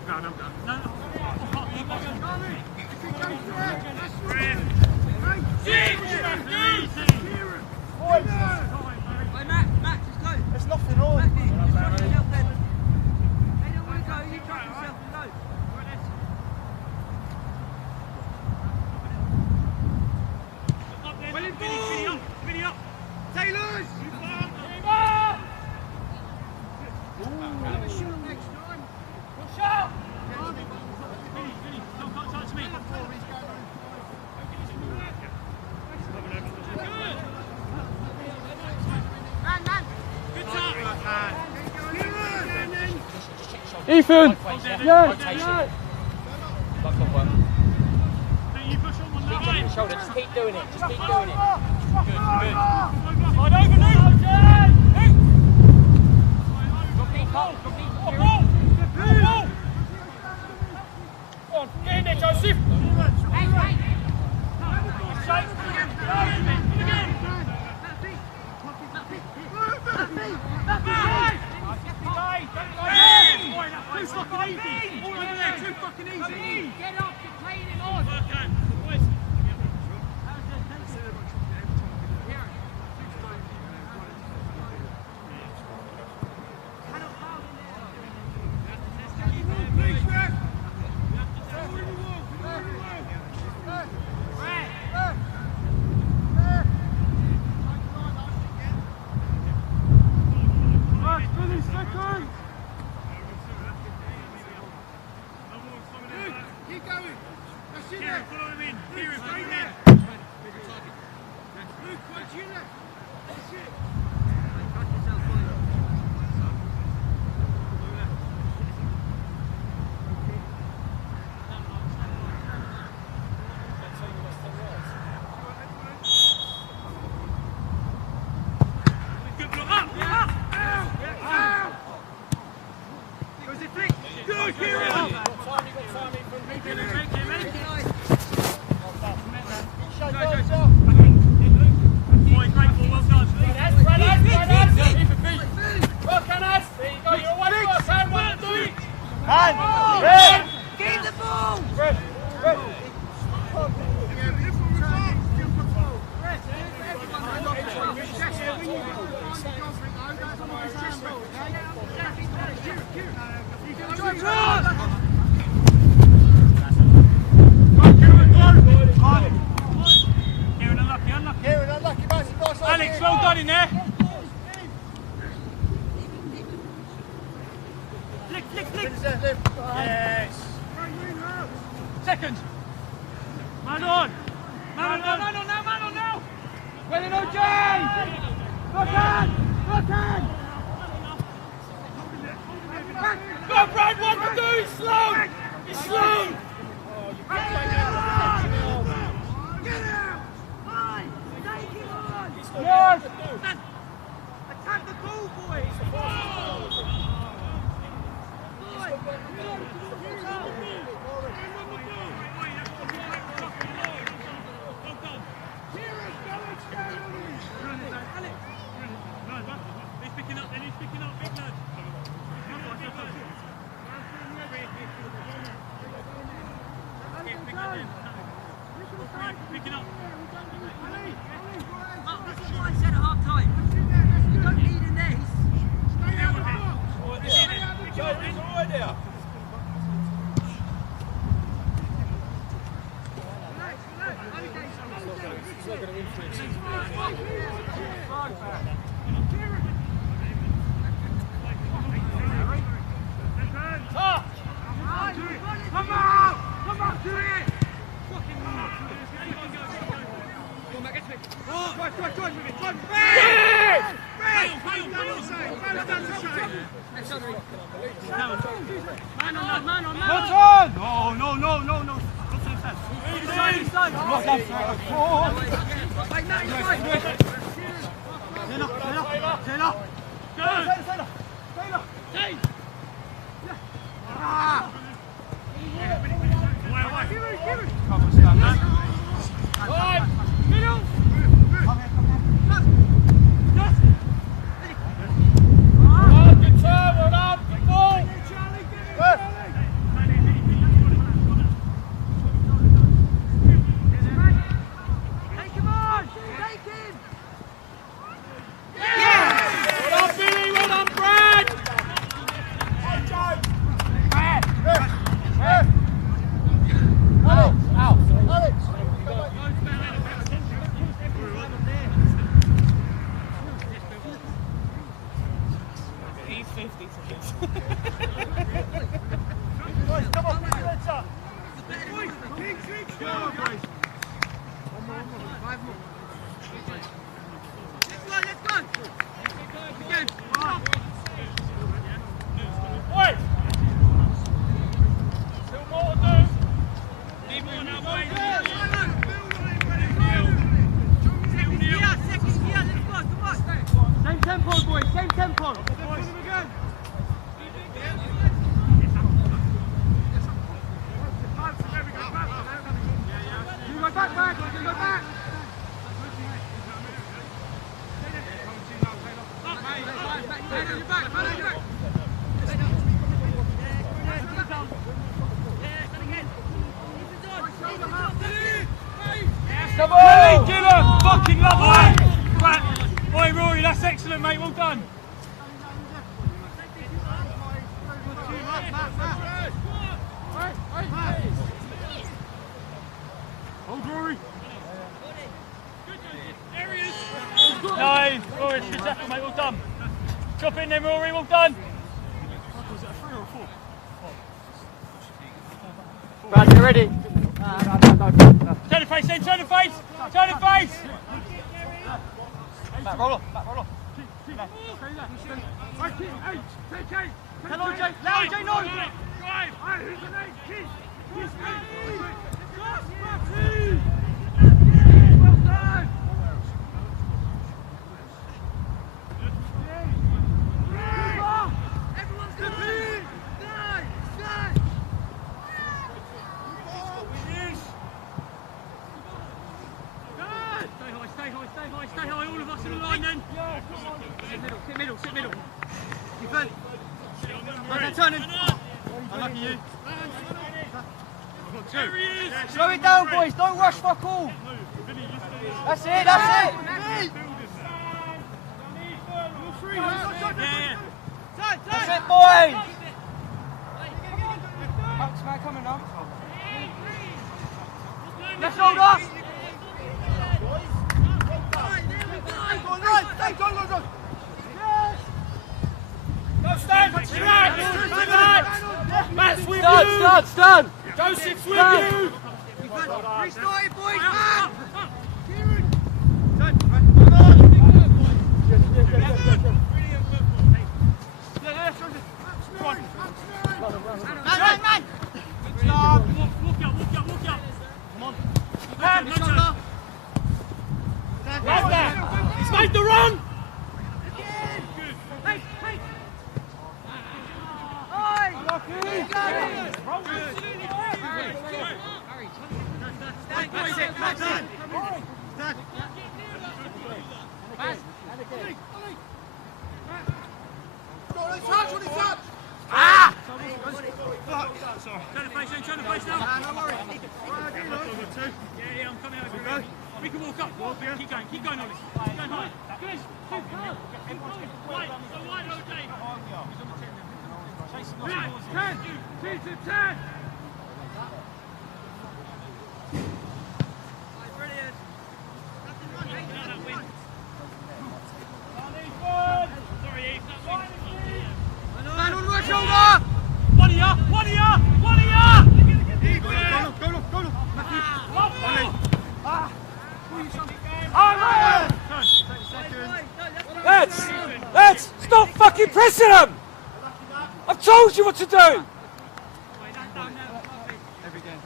going. No. Max, just go. There's nothing wrong. They don't want to go, you trust yourself and go. Vinny up. Taylors! Push out! Vinny, don't touch me. Good touch. Ethan! Yeah. Shoulder, just keep doing it. Just keep doing it. Get in there, Joseph. Too fucking easy. Get up, you're playing it on. Alex, well done in there. Flick. Yes. Second. Man on now. Well in, OJ. Backhand. Go, Brad, what to do? He's slow. Get out. Fine. Take it on. Yes. Attack the ball, boys. He's picking up, big lad. Picking up. This is what I said at half time. You don't need an ace. Stay out of the box. He's all right there. He's not going to influence him. Come on, do it! Fucking mark! Go on, Matt, get to me. Drive, move it, drive! Man on! No. Not to his head. Inside. Lock up. Like that, inside. Taylor. Good. Taylor. Ah! Give it. Come on, stand there. Middle. Good turn, well done. Good ball. Take him on. Take him. Yeah. Well done, Billy. Well done, Brad. Alex. He's 50 seconds. Come on, let's up. One more. 5 more. Let's go. Again. Oi! Still more to do. Come on! Giller! Fucking love that! Right. Oi, Rory, that's excellent, mate. Well done. Hold, Rory. There he is. Nice. Rory, good tackle, mate. Well done. Chop in there, Rory. Well done. Was it a 3 or a 4? Brad, get ready. Turn the face then, turn the face! Turn the face! Back, roll off, roll off. Hello, Jay. Now, Jay, no! Drive! Who's the name? Kiss! Kiss me! Well done! Everyone's good! Stay high, all of us in the line then. Sit middle. Defend. Right, turning. Unlucky you. Slow it down, boys. Don't rush, fuck all. That's it. That's it, boys. Huck's man coming now. Left shoulder. Stand! Joseph's with you! Restart it, boys, man! Man! Stop! Walk up! Come on! Right there! He's made the run! Ah! Turn the face now. No worries. Yeah, I'm coming over. We can walk up. Keep going, Ollie. Keep going high. Good. Right, so wide, OJ. 10, 2 to 10. Brilliant. Sorry, Eve. Man on the right shoulder! One of ya! Lads! Stop fucking pressing them! I've told you what to do! Every game.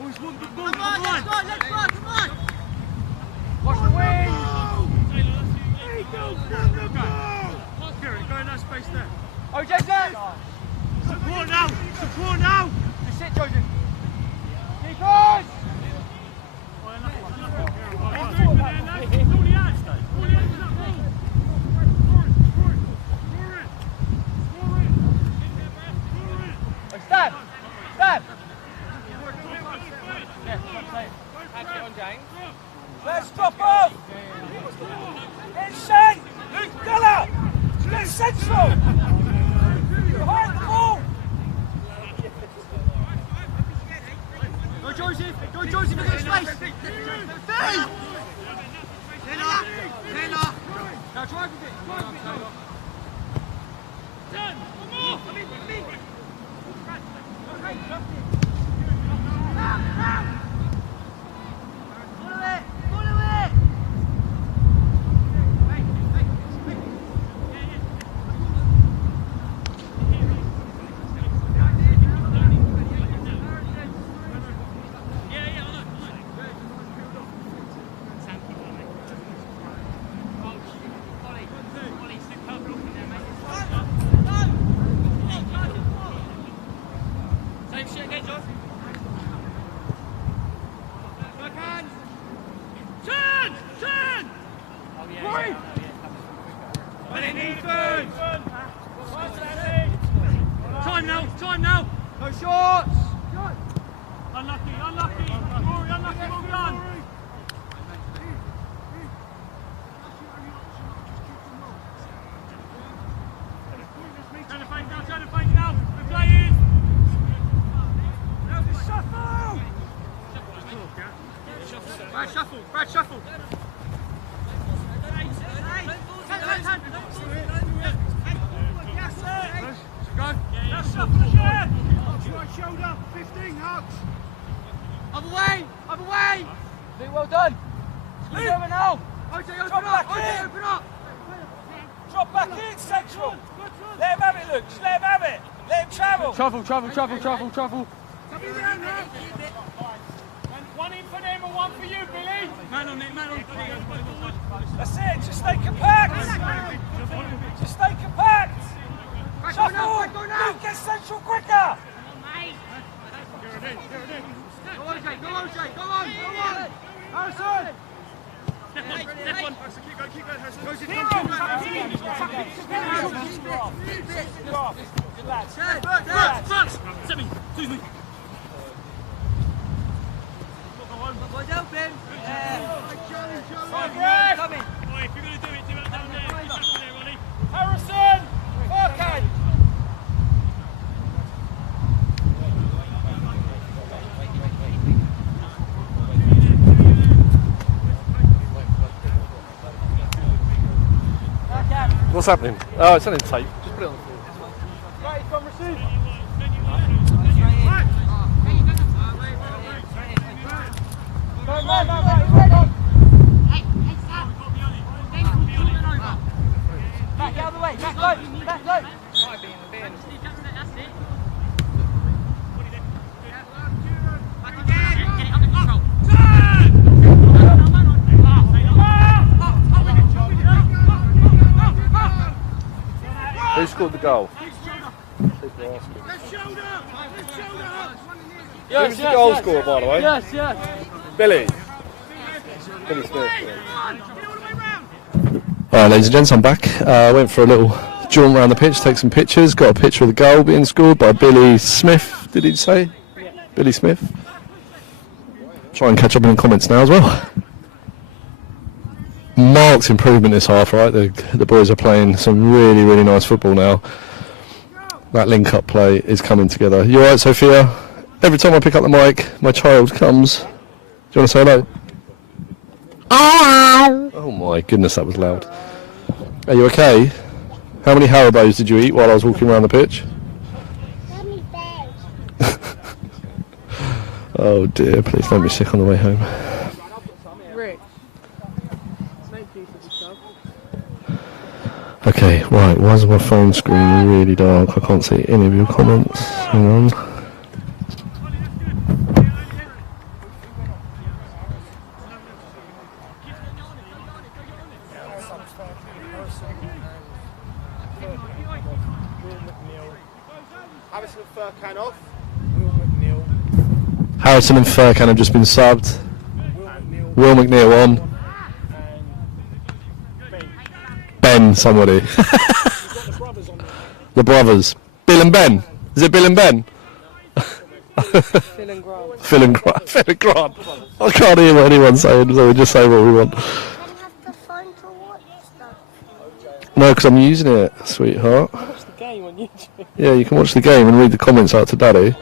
Always want the ball, come on! Watch the wings! Kieran, go in that space there. Oh, Jason! Support now! Just sit, Joseph. Keepers! Stand! Let's stop off! Inside! Giller! Get central! Behind the ball! Go Joseph, in the space! Now drive with it! Turn! Come in! Follow it! Same shit again, John. Turn! Oh, yeah. Time now! No shots! Unlucky. Rory, unlucky, well done. Turn the fake now. We're playing. Shuffle. Brad, shuffle. Go. Shuffle. Right shoulder. 15 hugs. Other way. Well done. Leave over now. OJ, open up. Drop back in, central. Let him have it, Luke. Just let him have it. Let him travel. Travel. One in for them and one for you, Billy. Man on it. That's it. Just stay compact. Shuffle. Luke, get central quicker. Go on. Harrison. Left one. Keep going, Harrison. Close it. Good lads. Set me. Excuse me. Boys open. Brad. If you're going to do it down there. Keep up with it, Ronnie. Harrison. Okay. What's happening? Oh, it's on tape. Just put it on the floor. Right, come receive. Back out of the way. Back low. Who scored the goal? Who's the goal scorer, by the way? Yes. Billy Smith. Alright, ladies and gents, I'm back. I went for a little jaunt around the pitch, take some pictures. Got a picture of the goal being scored by Billy Smith, did he say? Yeah. Billy Smith. Try and catch up in the comments now as well. Marked improvement this half, right? The boys are playing some really nice football now. That link-up play is coming together. You alright, Sophia? Every time I pick up the mic, my child comes. Do you want to say hello? Hello. Oh my goodness, that was loud. Are you okay? How many Haribos did you eat while I was walking around the pitch? Oh dear, please don't be sick on the way home. Rick, make use of yourself. Okay, right, why is my phone screen really dark? I can't see any of your comments. Hang on. Harrison and Furcan have just been subbed. Will McNeil on. Ben, somebody. The brothers. Bill and Ben. Is it Bill and Ben? Phil and Grant. Phil and Grant. I can't hear what anyone's saying, so we just say what we want. No, because I'm using it, sweetheart. Watch the game on YouTube. Yeah, you can watch the game and read the comments out to Daddy.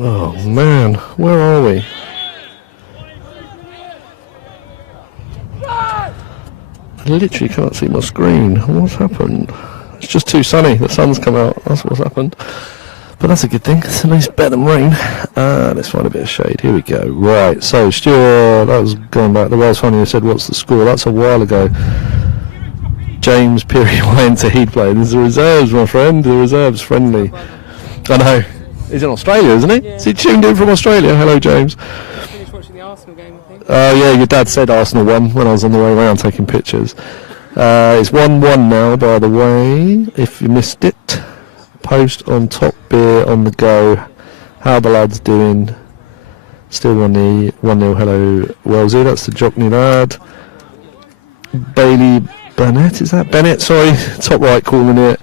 Oh man, where are we? I literally can't see my screen. What's happened? It's just too sunny. The sun's come out. That's what's happened. But that's a good thing. It's at least better than rain. Let's find a bit of shade. Here we go. Right. So Stuart, that was going back. The Wales fan who said, "What's the score?" That's a while ago. James Peary went to Heat play. There's the reserves, my friend. The reserves friendly. I know. He's in Australia, isn't he? Yeah. Is he tuned in from Australia? Hello, James. Finished watching the Arsenal game, I think. Yeah, your dad said Arsenal won when I was on the way around taking pictures. It's 1-1 now, by the way. If you missed it, post on Top Beer on the go. How are the lads doing? Still 1-0. Hello, Wellesley. That's the Jockney lad. Bailey Bennett, is that Bennett? Sorry, top right calling it.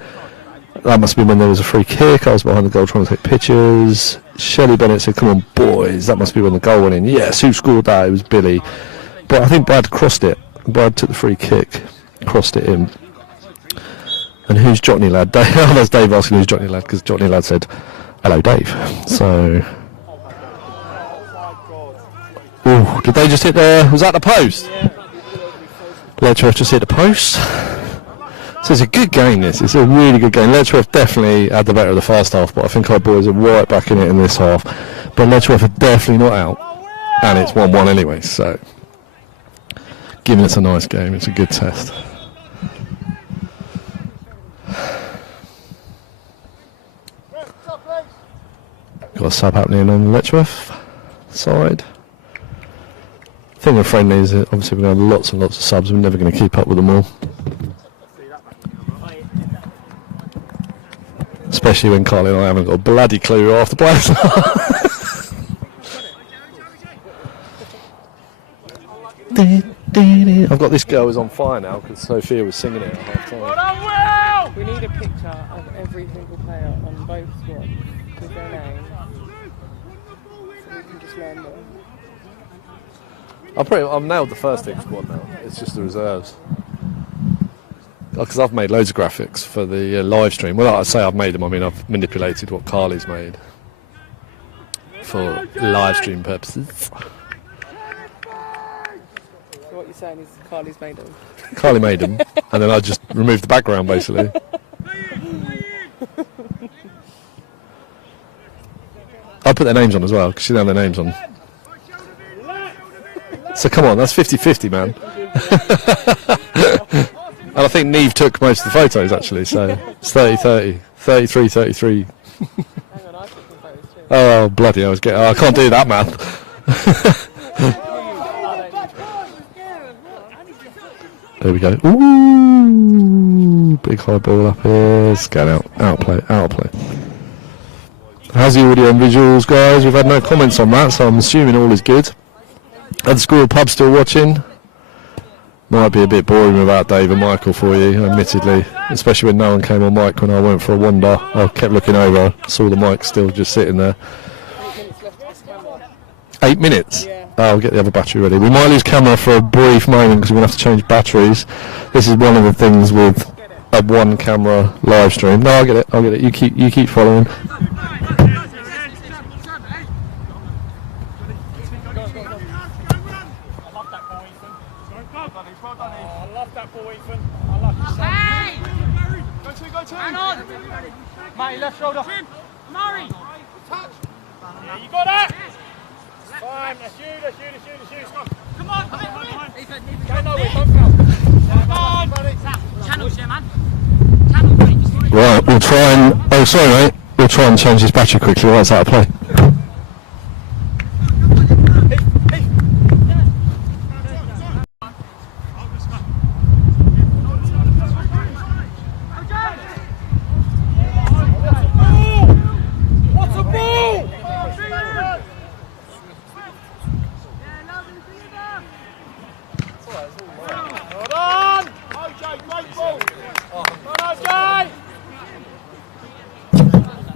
That must have been when there was a free kick. I was behind the goal trying to take pictures. Shelley Bennett said, come on, boys. That must be when the goal went in. Yes, who scored that? It was Billy. But I think Brad crossed it. Brad took the free kick, crossed it in. And who's Johnny Lad? Dave, oh, that's Dave asking who's Johnny Lad, because Johnny Lad said, hello, Dave. So... Ooh, did they just hit the... Was that the post? Letchworth just hit the post. So it's a good game, this. It's a really good game. Letchworth definitely had the better of the first half, but I think our boys are right back in it in this half. But Letchworth are definitely not out. And it's 1-1 anyway, so... Given it's a nice game, it's a good test. Got a sub happening on the Letchworth side. Thing with friendlies, obviously we're going to have lots and lots of subs. We're never going to keep up with them all. Especially when Carly and I haven't got a bloody clue who half the players are. I've got this girl who's on fire now because Sophia was singing it at half time. We need a picture of every single player on both squads with their name, so we can just learn them. I've nailed the first team squad now. It's just the reserves. Because I've made loads of graphics for the live stream. Well, I say I've made them. I mean, I've manipulated what Carly's made for live stream purposes. So what you're saying is Carly's made them? Carly made them, and then I just removed the background, basically. I put their names on as well, because she didn't have their names on. So come on, that's 50-50, man. And I think Neve took most of the photos, actually, so it's 30-30, 33-33. Oh, bloody hell, I can't do that math. There we go. Ooh, big high ball up here. Scan out. Outplay. How's the audio and visuals, guys? We've had no comments on that, so I'm assuming all is good. Are the school pub still watching? Might be a bit boring without Dave and Michael for you, admittedly. Especially when no one came on mic when I went for a wander. I kept looking over, saw the mic still just sitting there. 8 minutes? Yeah. Oh, I'll get the other battery ready. We might lose camera for a brief moment because we're going to have to change batteries. This is one of the things with a one camera live stream. No, I'll get it. You keep following. Matty, left shoulder. Murray! Touch! Yeah, you got that! Fine, that's you. Come on, Ethan. Go nowhere, don't foul. Channels, yeah, man. Right, we'll try and... Oh, sorry, mate. We'll try and change this battery quickly while it's out of play.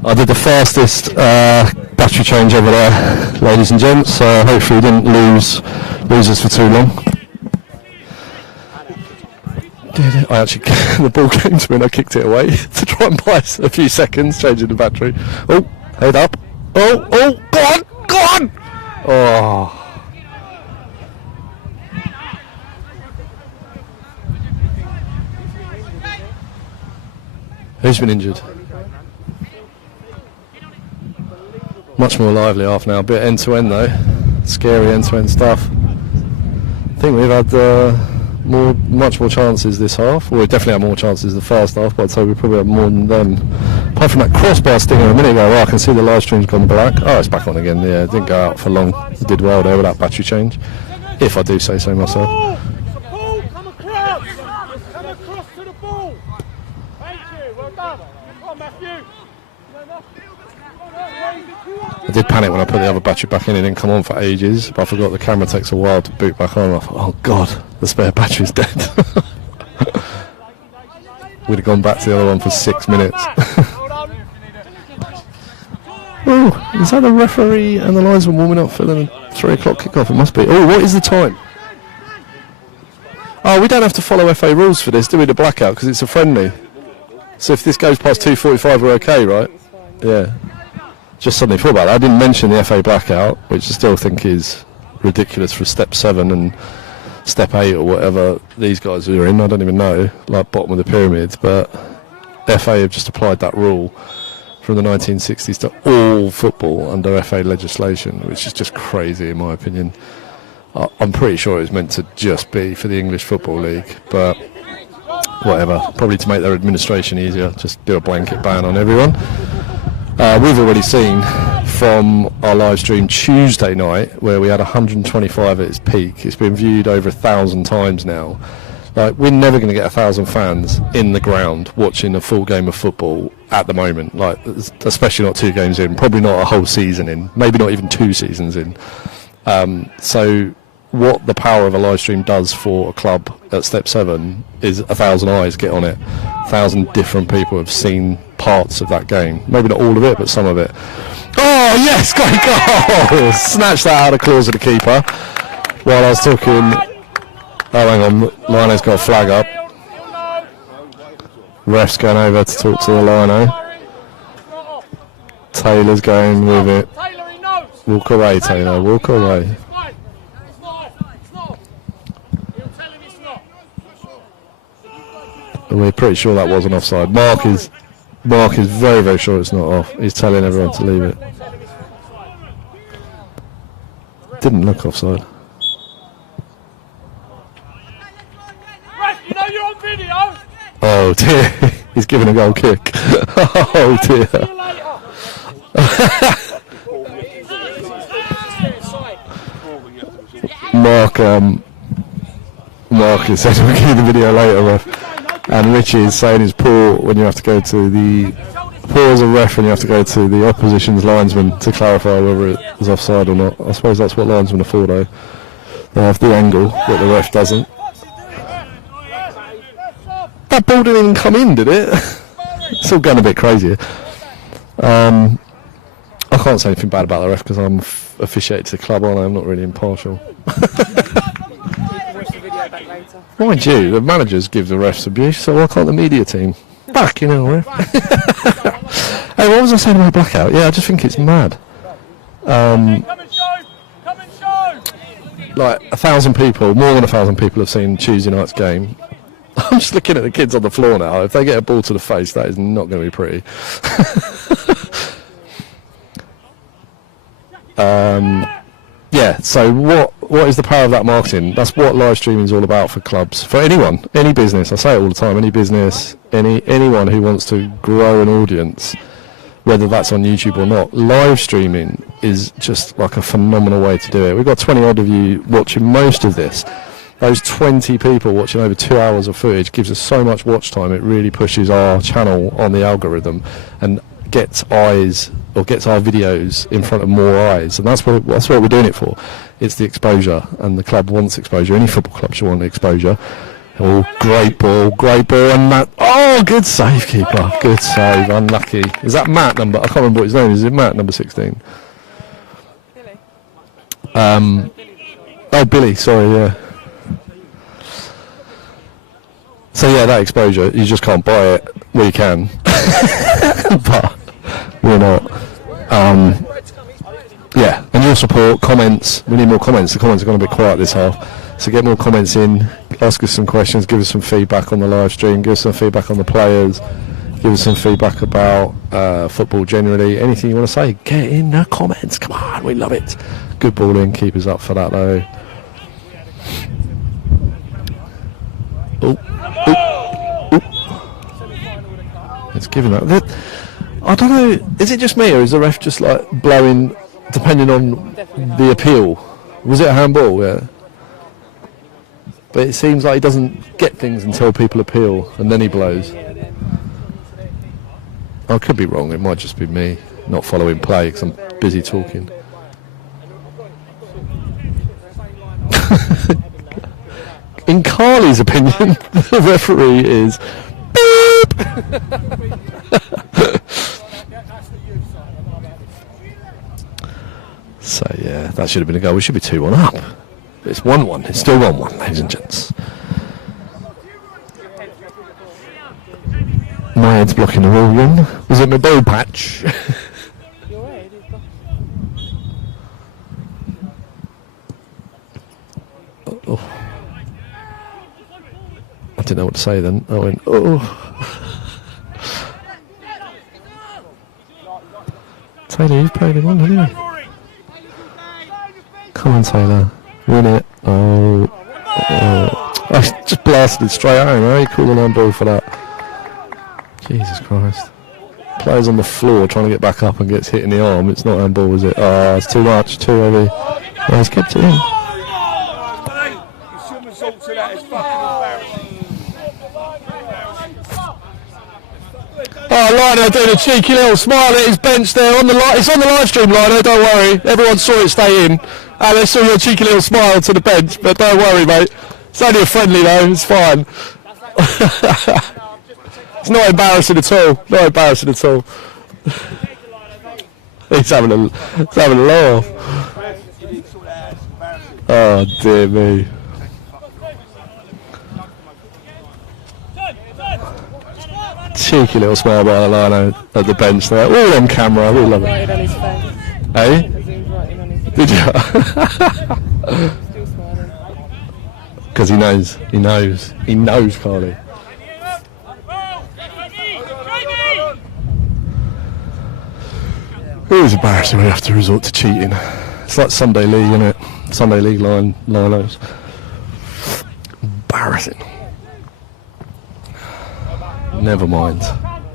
I did the fastest battery change over there, ladies and gents, so hopefully we didn't lose us for too long. I actually, the ball came to me and I kicked it away to try and buy a few seconds, changing the battery. Oh, head up. Oh, go on! Oh. Who's been injured? Much more lively half now, a bit end-to-end though. Scary end-to-end stuff. I think we've had much more chances this half. Well, we definitely had more chances the first half, but I'd say we probably had more than them. Apart from that crossbar stinger a minute ago, I can see the live stream's gone black. Oh, it's back on again. Yeah, it didn't go out for long. It did well there with that battery change, if I do say so myself. Come across to the ball. Thank you, well done. Come on, Matthew. I did panic when I put the other battery back in. It didn't come on for ages, but I forgot the camera takes a while to boot back on. I thought, oh god, the spare battery's dead. we'd have gone back to the other one for 6 minutes. Oh, is that the referee and the linesman warming up for the 3 o'clock kickoff? It must be. Oh, what is the time? Oh, we don't have to follow FA rules for this, do we, the blackout, because it's a friendly. So if this goes past 2:45, we're okay, right? Yeah. Just suddenly thought about that. I didn't mention the FA blackout, which I still think is ridiculous for step 7 and step 8 or whatever these guys are in. I don't even know, like bottom of the pyramid. But FA have just applied that rule from the 1960s to all football under FA legislation, which is just crazy in my opinion. I'm pretty sure it was meant to just be for the English Football League, but whatever. Probably to make their administration easier, just do a blanket ban on everyone. We've already seen from our live stream Tuesday night, where we had 125 at its peak. It's been viewed over 1,000 times now. Like, we're never going to get 1,000 fans in the ground watching a full game of football at the moment. Like, especially not 2 games in, probably not a whole season in, maybe not even 2 seasons in. So what the power of a live stream does for a club at step 7 is 1,000 eyes get on it. 1,000 different people have seen parts of that game. Maybe not all of it, but some of it. Oh, yes, great goal! Snatched that out of the claws of the keeper. While I was talking... Oh, hang on, Lino's got a flag up. Ref's going over to talk to the Lino. Taylor's going with it. Walk away, Taylor, walk away. We're pretty sure that wasn't offside. Mark is very, very sure it's not off. He's telling everyone to leave it. Didn't look offside. You know you're on video. Oh dear, he's giving a goal kick. Oh dear. Mark is saying we'll give you the video later, ref. And Richie is saying it's poor when you have to go to the as a ref and you have to go to the opposition's linesman to clarify whether it is offside or not. I suppose that's what linesmen are for, though. They have the angle, but the ref doesn't. That ball didn't even come in, did it? It's all going a bit crazy. I can't say anything bad about the ref because I'm officiated to the club, aren't I? I'm not really impartial. Mind you, the managers give the refs abuse, so why can't the media team? Back, you know, ref. Hey, what was I saying about blackout? Yeah, I just think it's mad. Like 1,000 people, more than 1,000 people have seen Tuesday night's game. I'm just looking at the kids on the floor now. If they get a ball to the face, that is not going to be pretty. Yeah, so what is the power of that marketing? That's what live streaming is all about for clubs, for anyone, any business. I say it all the time, any business, anyone who wants to grow an audience, whether that's on YouTube or not. Live streaming is just like a phenomenal way to do it. We've got 20 odd of you watching most of this. Those 20 people watching over 2 hours of footage gives us so much watch time. It really pushes our channel on the algorithm and gets eyes, or gets our videos in front of more eyes, and that's what we're doing it for. It's the exposure, and the club wants exposure. Any football club should want exposure. Oh, great ball, and Matt. Oh, good save, keeper. Good save. Unlucky. Is that Matt number? I can't remember what his name is. Is it Matt number 16? Oh, Billy. Sorry. Yeah. So yeah, that exposure, you just can't buy it. Well, you can, but we're not. Yeah, and your support, comments. We need more comments. The comments are going to be quiet this half, so get more comments in. Ask us some questions. Give us some feedback on the live stream. Give us some feedback on the players. Give us some feedback about football generally. Anything you want to say, get in the comments. Come on, we love it. Good balling. Keep us up for that though. It's given that. I don't know. Is it just me, or is the ref just like blowing, depending on the appeal? Was it a handball? Yeah. But it seems like he doesn't get things until people appeal, and then he blows. I could be wrong. It might just be me not following play because I'm busy talking. In Carly's opinion, the referee is So yeah, that should have been a goal. We should be 2-1 up. But it's 1-1. It's still 1-1, ladies and gents. My head's blocking the wall room. Was it my ball patch? Oh. I didn't know what to say then. I went, oh. Taylor, you've played him on, haven't you? Come on, Taylor. Win it. Oh. I just blasted it straight home, eh? Call an handball for that. Jesus Christ. Player's on the floor trying to get back up and gets hit in the arm. It's not handball, is it? Oh, it's too much, too heavy. Oh, he's kept it in. Oh, Lino doing a cheeky little smile at his bench there on the it's on the live stream, Lino, don't worry. Everyone saw it stay in. And they saw your cheeky little smile to the bench, but don't worry, mate. It's only a friendly though, it's fine. It's not embarrassing at all. Not embarrassing at all. He's having a laugh. Oh dear me. Cheeky little smile by Lino at the bench there. All on camera, we love it. Hey? Did you? Because he knows, Carly. It was embarrassing when you have to resort to cheating. It's like Sunday League, isn't it? Sunday League Linos. Embarrassing. Never mind.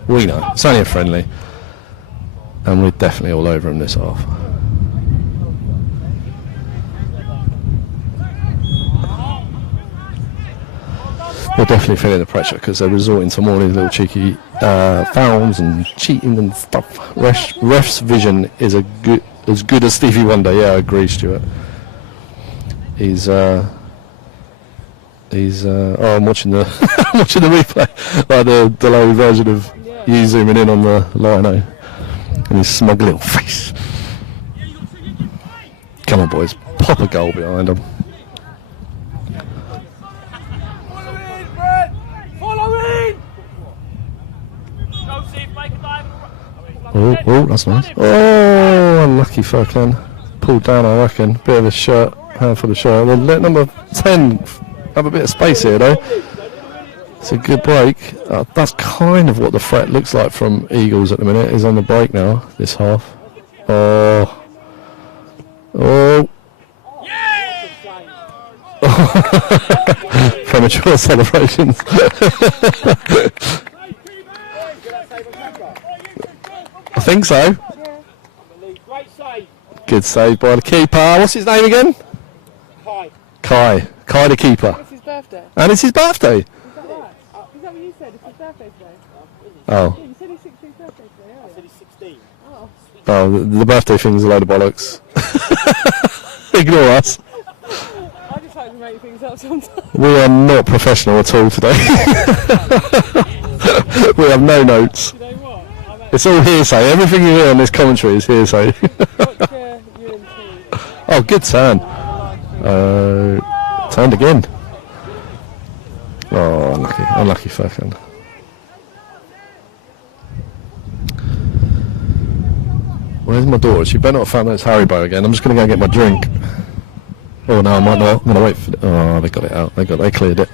We know. It's only a friendly. And we're definitely all over him this half. We're definitely feeling the pressure because they're resorting to more of these little cheeky fouls and cheating and stuff. Ref's vision is as good as Stevie Wonder. Yeah, I agree, Stuart. He's oh, I'm watching the watching the replay, like the delay version of you zooming in on the Lino and his smug little face. Come on, boys, pop a goal behind him. Oh, that's nice. Oh, unlucky Furcan. Pulled down, I reckon. Bit of a shirt, handful of shirt. Well, let number 10 have a bit of space here, though. It's a good break. That's kind of what the threat looks like from Eagles at the minute. Is on the break now, this half. Oh. Oh. Premature celebrations. I think so. Good save by the keeper. What's his name again? Kai. Kai the keeper. It's his birthday. And it's his birthday. Is that right? Is that what you said? It's his birthday today. Oh. Yeah, you said his 16th birthday today. I said he's 16. Oh. Oh, the birthday thing's a load of bollocks. Ignore us. I just like to make things up sometimes. We are not professional at all today. We have no notes. You know what? It's all hearsay. Everything you hear on this commentary is hearsay. Oh, good turn. Turned again. Oh, unlucky fucking. Where's my daughter? She better not have found those Haribo again. I'm just going to go get my drink. Oh no, I might not. I'm going to wait for. Oh, they got it out. They cleared it.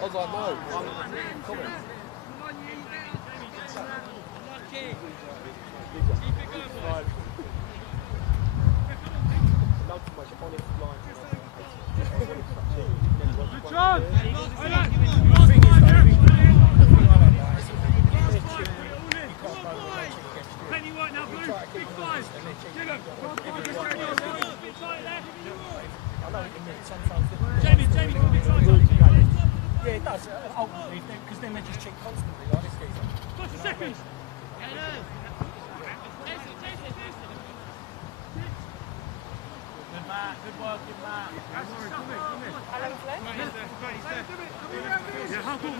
I was like, no, I'm coming. Yeah, it does. Ultimately, because then they just cheat constantly, like this geezer. 20 seconds! Good Matt, good working Matt.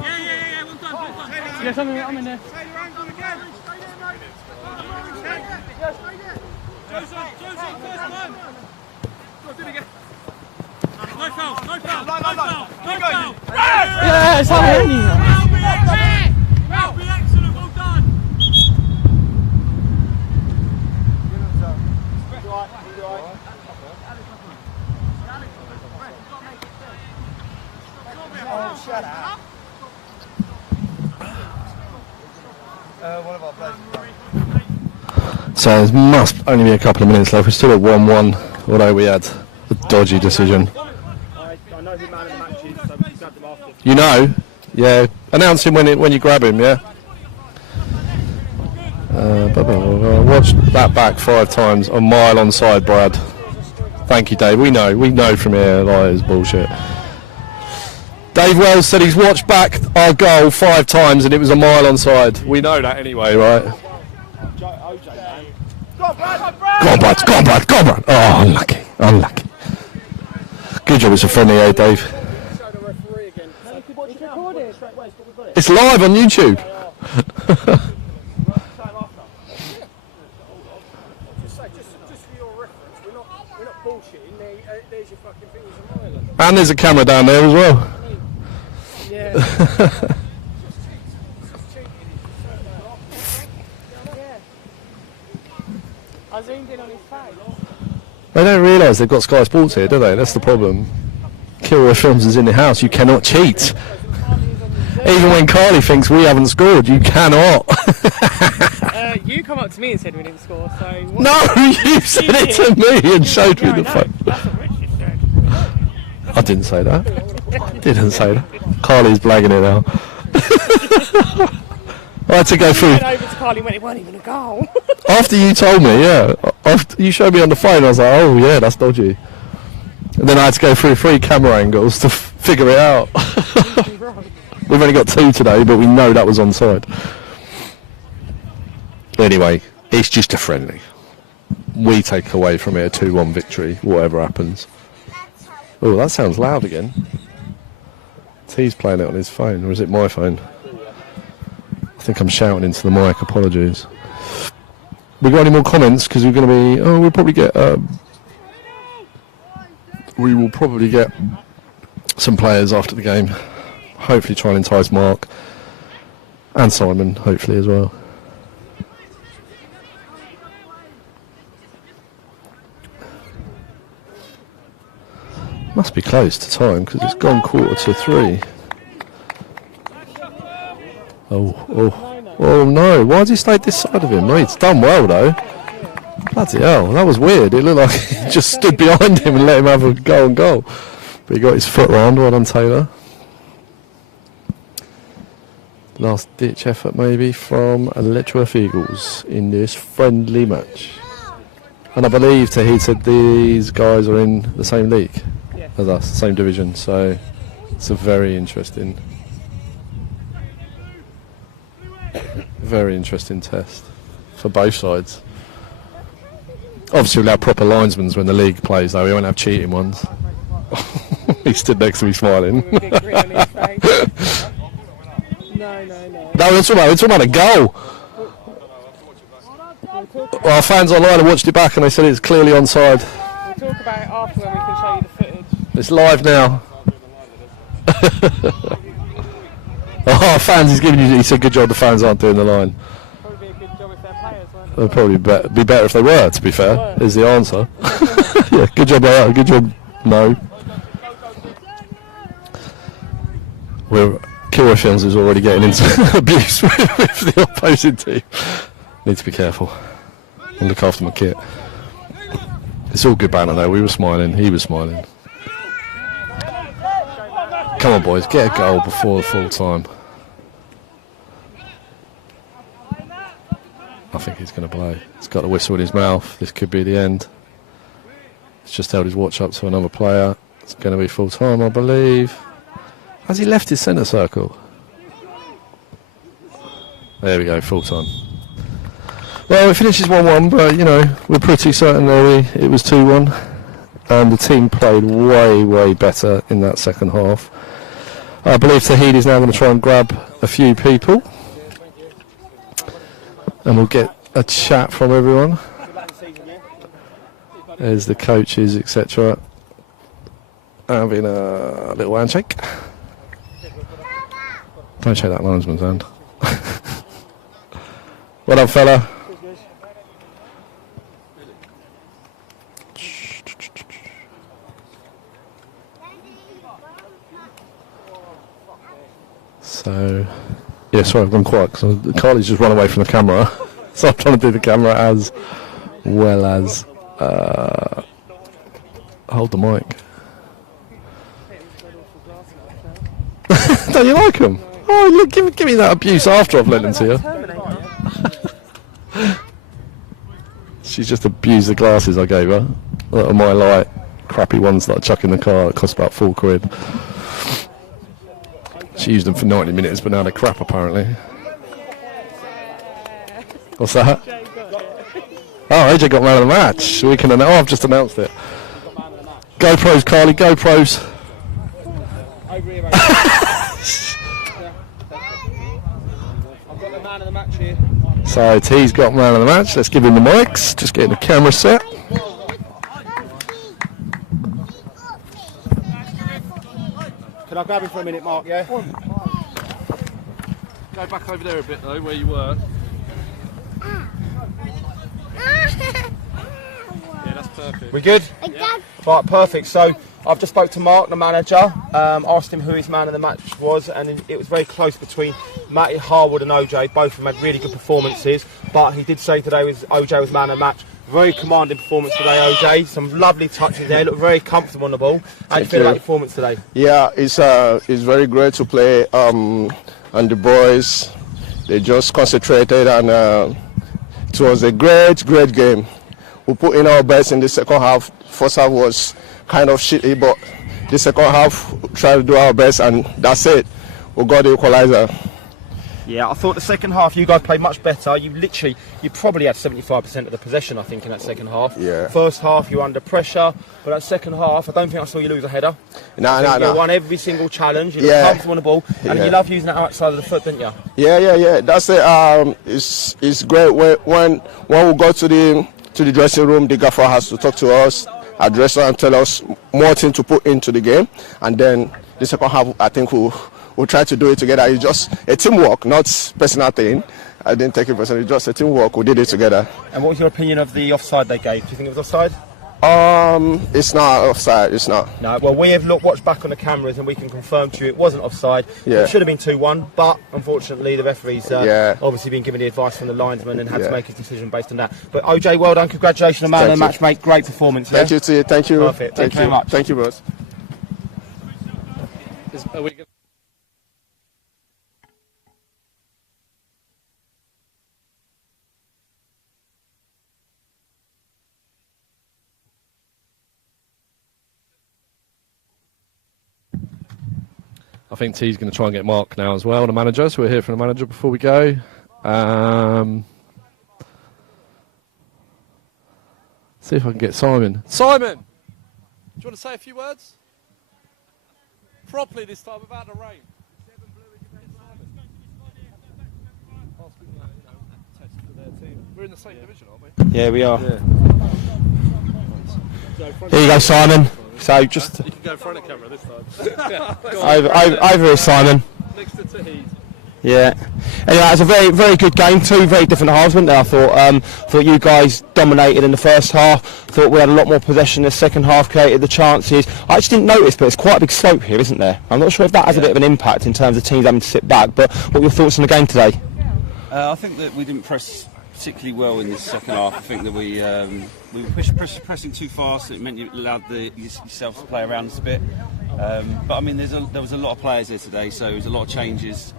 Yeah, well done. Yes, I'm in there. Taylor angle again. Close on, first one. Go, do it again. No foul. Yeah, it's on him. That'll be excellent, well done. Oh, shut up. One of our players. So there must only be a couple of minutes left. We're still at 1-1, although we had a dodgy decision. I know who man of the match is, so we grabbed him after. You know? Yeah. Announce him when you grab him, yeah? Watch that back 5 times. A mile onside, Brad. Thank you, Dave. We know from here that is bullshit. Dave Wells said he's watched back our goal 5 times and it was a mile onside. We know that anyway, right? Go on, Brad. Oh, unlucky. Good job, it's a friendly, eh, Dave? It's live on YouTube. Just for your reference, we're not bullshitting. There's your fucking thing, it's a mile. And there's a camera down there as well. Yeah. I zoomed in on his face. They don't realise they've got Sky Sports here, do they? That's the problem. Kilroy Films is in the house. You cannot cheat. Even when Carly thinks we haven't scored, you cannot. You come up to me and said we didn't score, so... No, you said it to me and showed me the phone. That's what Richard said. I didn't say that. Didn't say that. Carly's blagging it now. I had to go through. I went over to Carly and went, it wasn't even a goal. After you told me, yeah. After you showed me on the phone, I was like, oh yeah, that's dodgy. And then I had to go through 3 camera angles to figure it out. We've only got 2 today, but we know that was onside. Anyway, it's just a friendly. We take away from it a 2-1 victory, whatever happens. Oh, that sounds loud again. T's playing it on his phone, or is it my phone? I think I'm shouting into the mic, apologies. We got any more comments? Because we're going to be... Oh, we'll probably get... we will probably get some players after the game. Hopefully try and entice Mark. And Simon, hopefully, as well. Must be close to time, because it's gone 2:45. Oh no, why has he stayed this side of him? No, he's done well though. Bloody hell, that was weird. It looked like he just stood behind him and let him have a go and goal. But he got his foot round, well done Taylor. Last ditch effort maybe from Letchworth Eagles in this friendly match. And I believe Tahid said these guys are in the same league as us, same division, so it's a very interesting test for both sides. Obviously we'll have proper linesmen when the league plays though, we won't have cheating ones. He stood next to me smiling. With a big grin on his face. No. No, we're talking about a goal. Well, our fans online have watched it back and they said it's clearly onside. We'll talk about it after when we can show you the footage. It's live now. Oh, fans, he said good job the fans aren't doing the line. Probably be a good job if they're players, won't It'd probably be better if they were, to be fair, is the answer. Yeah, good job, good job, no. Kilroy Films is already getting into abuse with the opposing team. Need to be careful. and look after my kit. It's all good banter though. We were smiling, he was smiling. Come on boys, get a goal before the full time. I think he's going to blow. He's got the whistle in his mouth. This could be the end. He's just held his watch up to another player. It's going to be full time, I believe. Has he left his centre circle? There we go, full time. Well, it finishes 1-1, but you know, we're pretty certain that it was 2-1. And the team played way, way better in that second half. I believe Tahid is now going to try and grab a few people. And we'll get a chat from everyone. There's the coaches, etc. Having a little handshake. Don't shake that linesman's hand. Well done, fella. So, yeah, sorry, I've gone quiet because Carly's just run away from the camera. So I'm trying to do the camera as well as hold the mic. Don't you like them? Oh, look, give me that abuse after I've lent them to you. She's just abused the glasses I gave her. That are my light, crappy ones that I chuck in the car that cost about £4. She used them for 90 minutes, but now they're crap apparently. What's that? Oh, AJ got man of the match. We can I've just announced it. GoPros, Carly, GoPros. I've got the man of the match here. So T's got man of the match. Let's give him the mics. Just getting the camera set. Can I grab him for a minute, Mark? Yeah. Go back over there a bit though, where you were. Yeah, that's perfect. We good? Right, perfect. So I've just spoke to Mark, the manager, asked him who his man of the match was, and it was very close between Matty, Harwood and OJ. Both of them had really good performances, but he did say today OJ was man of the match. Very commanding performance today, OJ. Some lovely touches there. Looked very comfortable on the ball. How do you feel about your performance today? Yeah, it's very great to play. And the boys, they just concentrated, and it was a great game. We put in our best in the second half. First half was kind of shitty, but the second half we tried to do our best, and that's it. We got the equalizer. Yeah, I thought the second half you guys played much better. You probably had 75% of the possession, I think, in that second half. Yeah. First half you were under pressure, but that second half I don't think I saw you lose a header. No. You won every single challenge. You looked comfortable on the ball, and you love using that outside of the foot, didn't you? Yeah. That's it. It's great when we go to the dressing room. The gaffer has to talk to us, address us, and tell us more things to put into the game, and then the second half I think we'll try to do it together. It's just a teamwork, not personal thing. I didn't take it personally, just a teamwork. We did it together. And what was your opinion of the offside they gave? Do you think it was offside? It's not offside, it's not. No, well, we have watched back on the cameras and we can confirm to you it wasn't offside. Yeah. It should have been 2-1, but unfortunately the referee's obviously been given the advice from the linesman and had to make his decision based on that. But OJ, well done, congratulations on man of the match, mate. Great performance. Thank you to you, thank you. Perfect, thank you very much. Thank you, boss. I think T's going to try and get Mark now as well, the manager. So we're here for the manager before we go. See if I can get Simon. Simon! Do you want to say a few words? Properly this time, without the rain. We're in the same division, aren't we? Yeah, we are. Yeah. Here you go, Simon. So just you can go in front of the camera this time. over here, Simon. Next to Tahid. Yeah. Anyway, it was a very, very good game. Two very different halves, weren't they? I thought you guys dominated in the first half. Thought we had a lot more possession in the second half, created the chances. I just didn't notice, but it's quite a big slope here, isn't there? I'm not sure if that has a bit of an impact in terms of teams having to sit back. But what were your thoughts on the game today? I think that we didn't press particularly well in the second half. I think that we were pressing too fast. It meant you allowed yourself to play around us a bit. But I mean, there was a lot of players here today, so there was a lot of changes,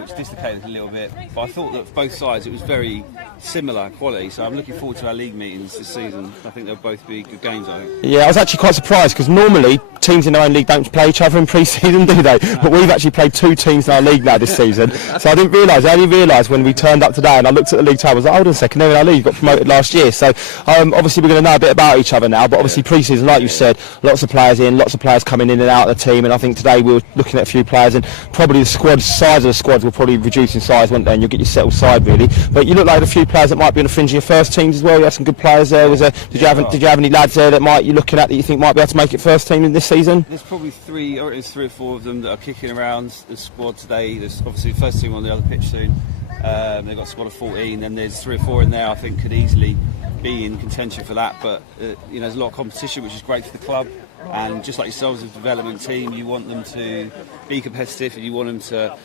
which dislocated a little bit. But I thought that for both sides it was very similar quality. So I'm looking forward to our league meetings this season. I think they'll both be good games, I think. Yeah, I was actually quite surprised because normally teams in their own league don't play each other in pre-season, do they? But we've actually played 2 teams in our league now this season. So I didn't realise. I only realised when we turned up today and I looked at the league table. I was like, hold on a second, they're in our league. Got promoted last year. So obviously we're going to know a bit about each other now. But obviously pre-season, like you said, lots of players in, lots of players coming in and out of the team. And I think today we were looking at a few players, and probably the size of the squads will probably reduce in size, won't they? And you'll get your settled side really. But you look like a few players that might be on the fringe of your first teams as well. You had some good players there. Did you have any lads there that you're looking at that you think might be able to make it first team in this season? There's probably 3 or 4 of them that are kicking around the squad today. There's obviously the first team on the other pitch soon. They've got a squad of 14, and there's 3 or 4 in there I think could easily be in contention for that. But there's a lot of competition, which is great for the club. And just like yourselves as a development team, you want them to be competitive, and you want them to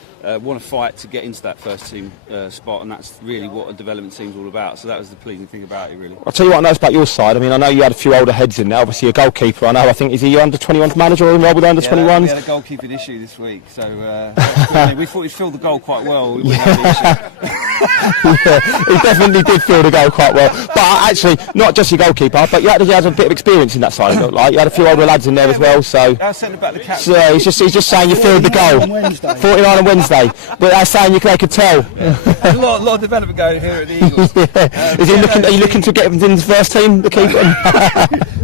want to fight to get into that first team spot, and that's really what a development team's all about. So that was the pleasing thing about it, really. I'll tell you what I noticed about your side. I mean, I know you had a few older heads in there. Obviously, a goalkeeper. I think is he your under 21s manager or involved with under 21s? We had a goalkeeping issue this week, so we thought he'd filled the goal quite well. We wouldn't have the issue. Yeah, he definitely did fill the goal quite well. But actually, not just your goalkeeper, but you had a bit of experience in that side. It looked like you had a few older lads in there as well. So I was sending back the captain. So he's just saying you filled the goal. 49 on Wednesday, but that's saying they could tell. There's a lot of development going here at the Eagles. Are you looking to get him into the first team, the keeper?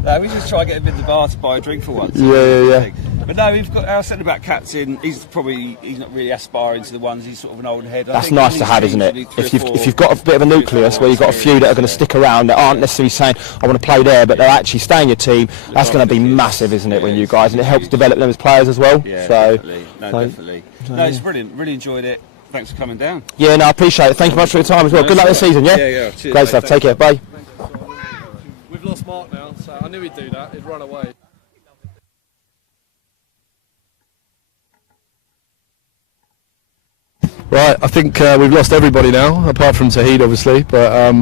No, we just try and get him in the bar to buy a drink for once. Yeah. But no, we've got our centre-back captain. He's not really aspiring to the ones. He's sort of an old head. That's nice to have, isn't it? If you've got a bit of a nucleus where you've got a few that are going to stick around that aren't necessarily saying I want to play there, but they're actually staying in your team. That's going to be massive, isn't it, when you guys, and it helps develop them as players as well. Yeah, so, definitely. Definitely. No, it's brilliant. Really enjoyed it. Thanks for coming down. Yeah, no, I appreciate it. Thank you much for your time as well. Good luck this season, yeah? Yeah. Cheers, great stuff. Take care. Bye. We've lost Mark now, so I knew he'd do that. He'd run away. Right, I think we've lost everybody now, apart from Tahid, obviously. But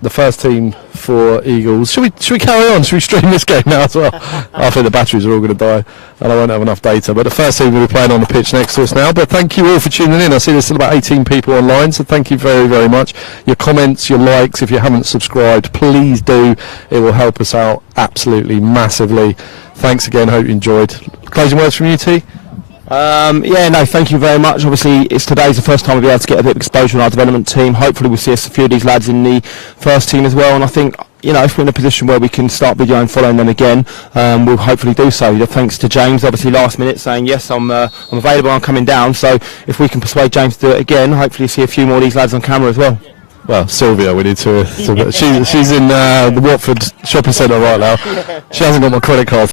the first team for Eagles. Should we carry on? Should we stream this game now as well? I think the batteries are all going to die, and I won't have enough data. But the first team will be playing on the pitch next to us now. But thank you all for tuning in. I see there's still about 18 people online, so thank you very, very much. Your comments, your likes, if you haven't subscribed, please do. It will help us out absolutely massively. Thanks again. Hope you enjoyed. Closing words from you, T? Thank you very much. Obviously, today's the first time we'll be able to get a bit of exposure in our development team. Hopefully, we'll see a few of these lads in the first team as well. And I think, if we're in a position where we can start video and following them again, we'll hopefully do so. Thanks to James, obviously last minute saying yes, I'm available, I'm coming down. So if we can persuade James to do it again, hopefully see a few more of these lads on camera as well. Well, Sylvia, we need to she's in the Watford shopping centre right now. She hasn't got my credit card.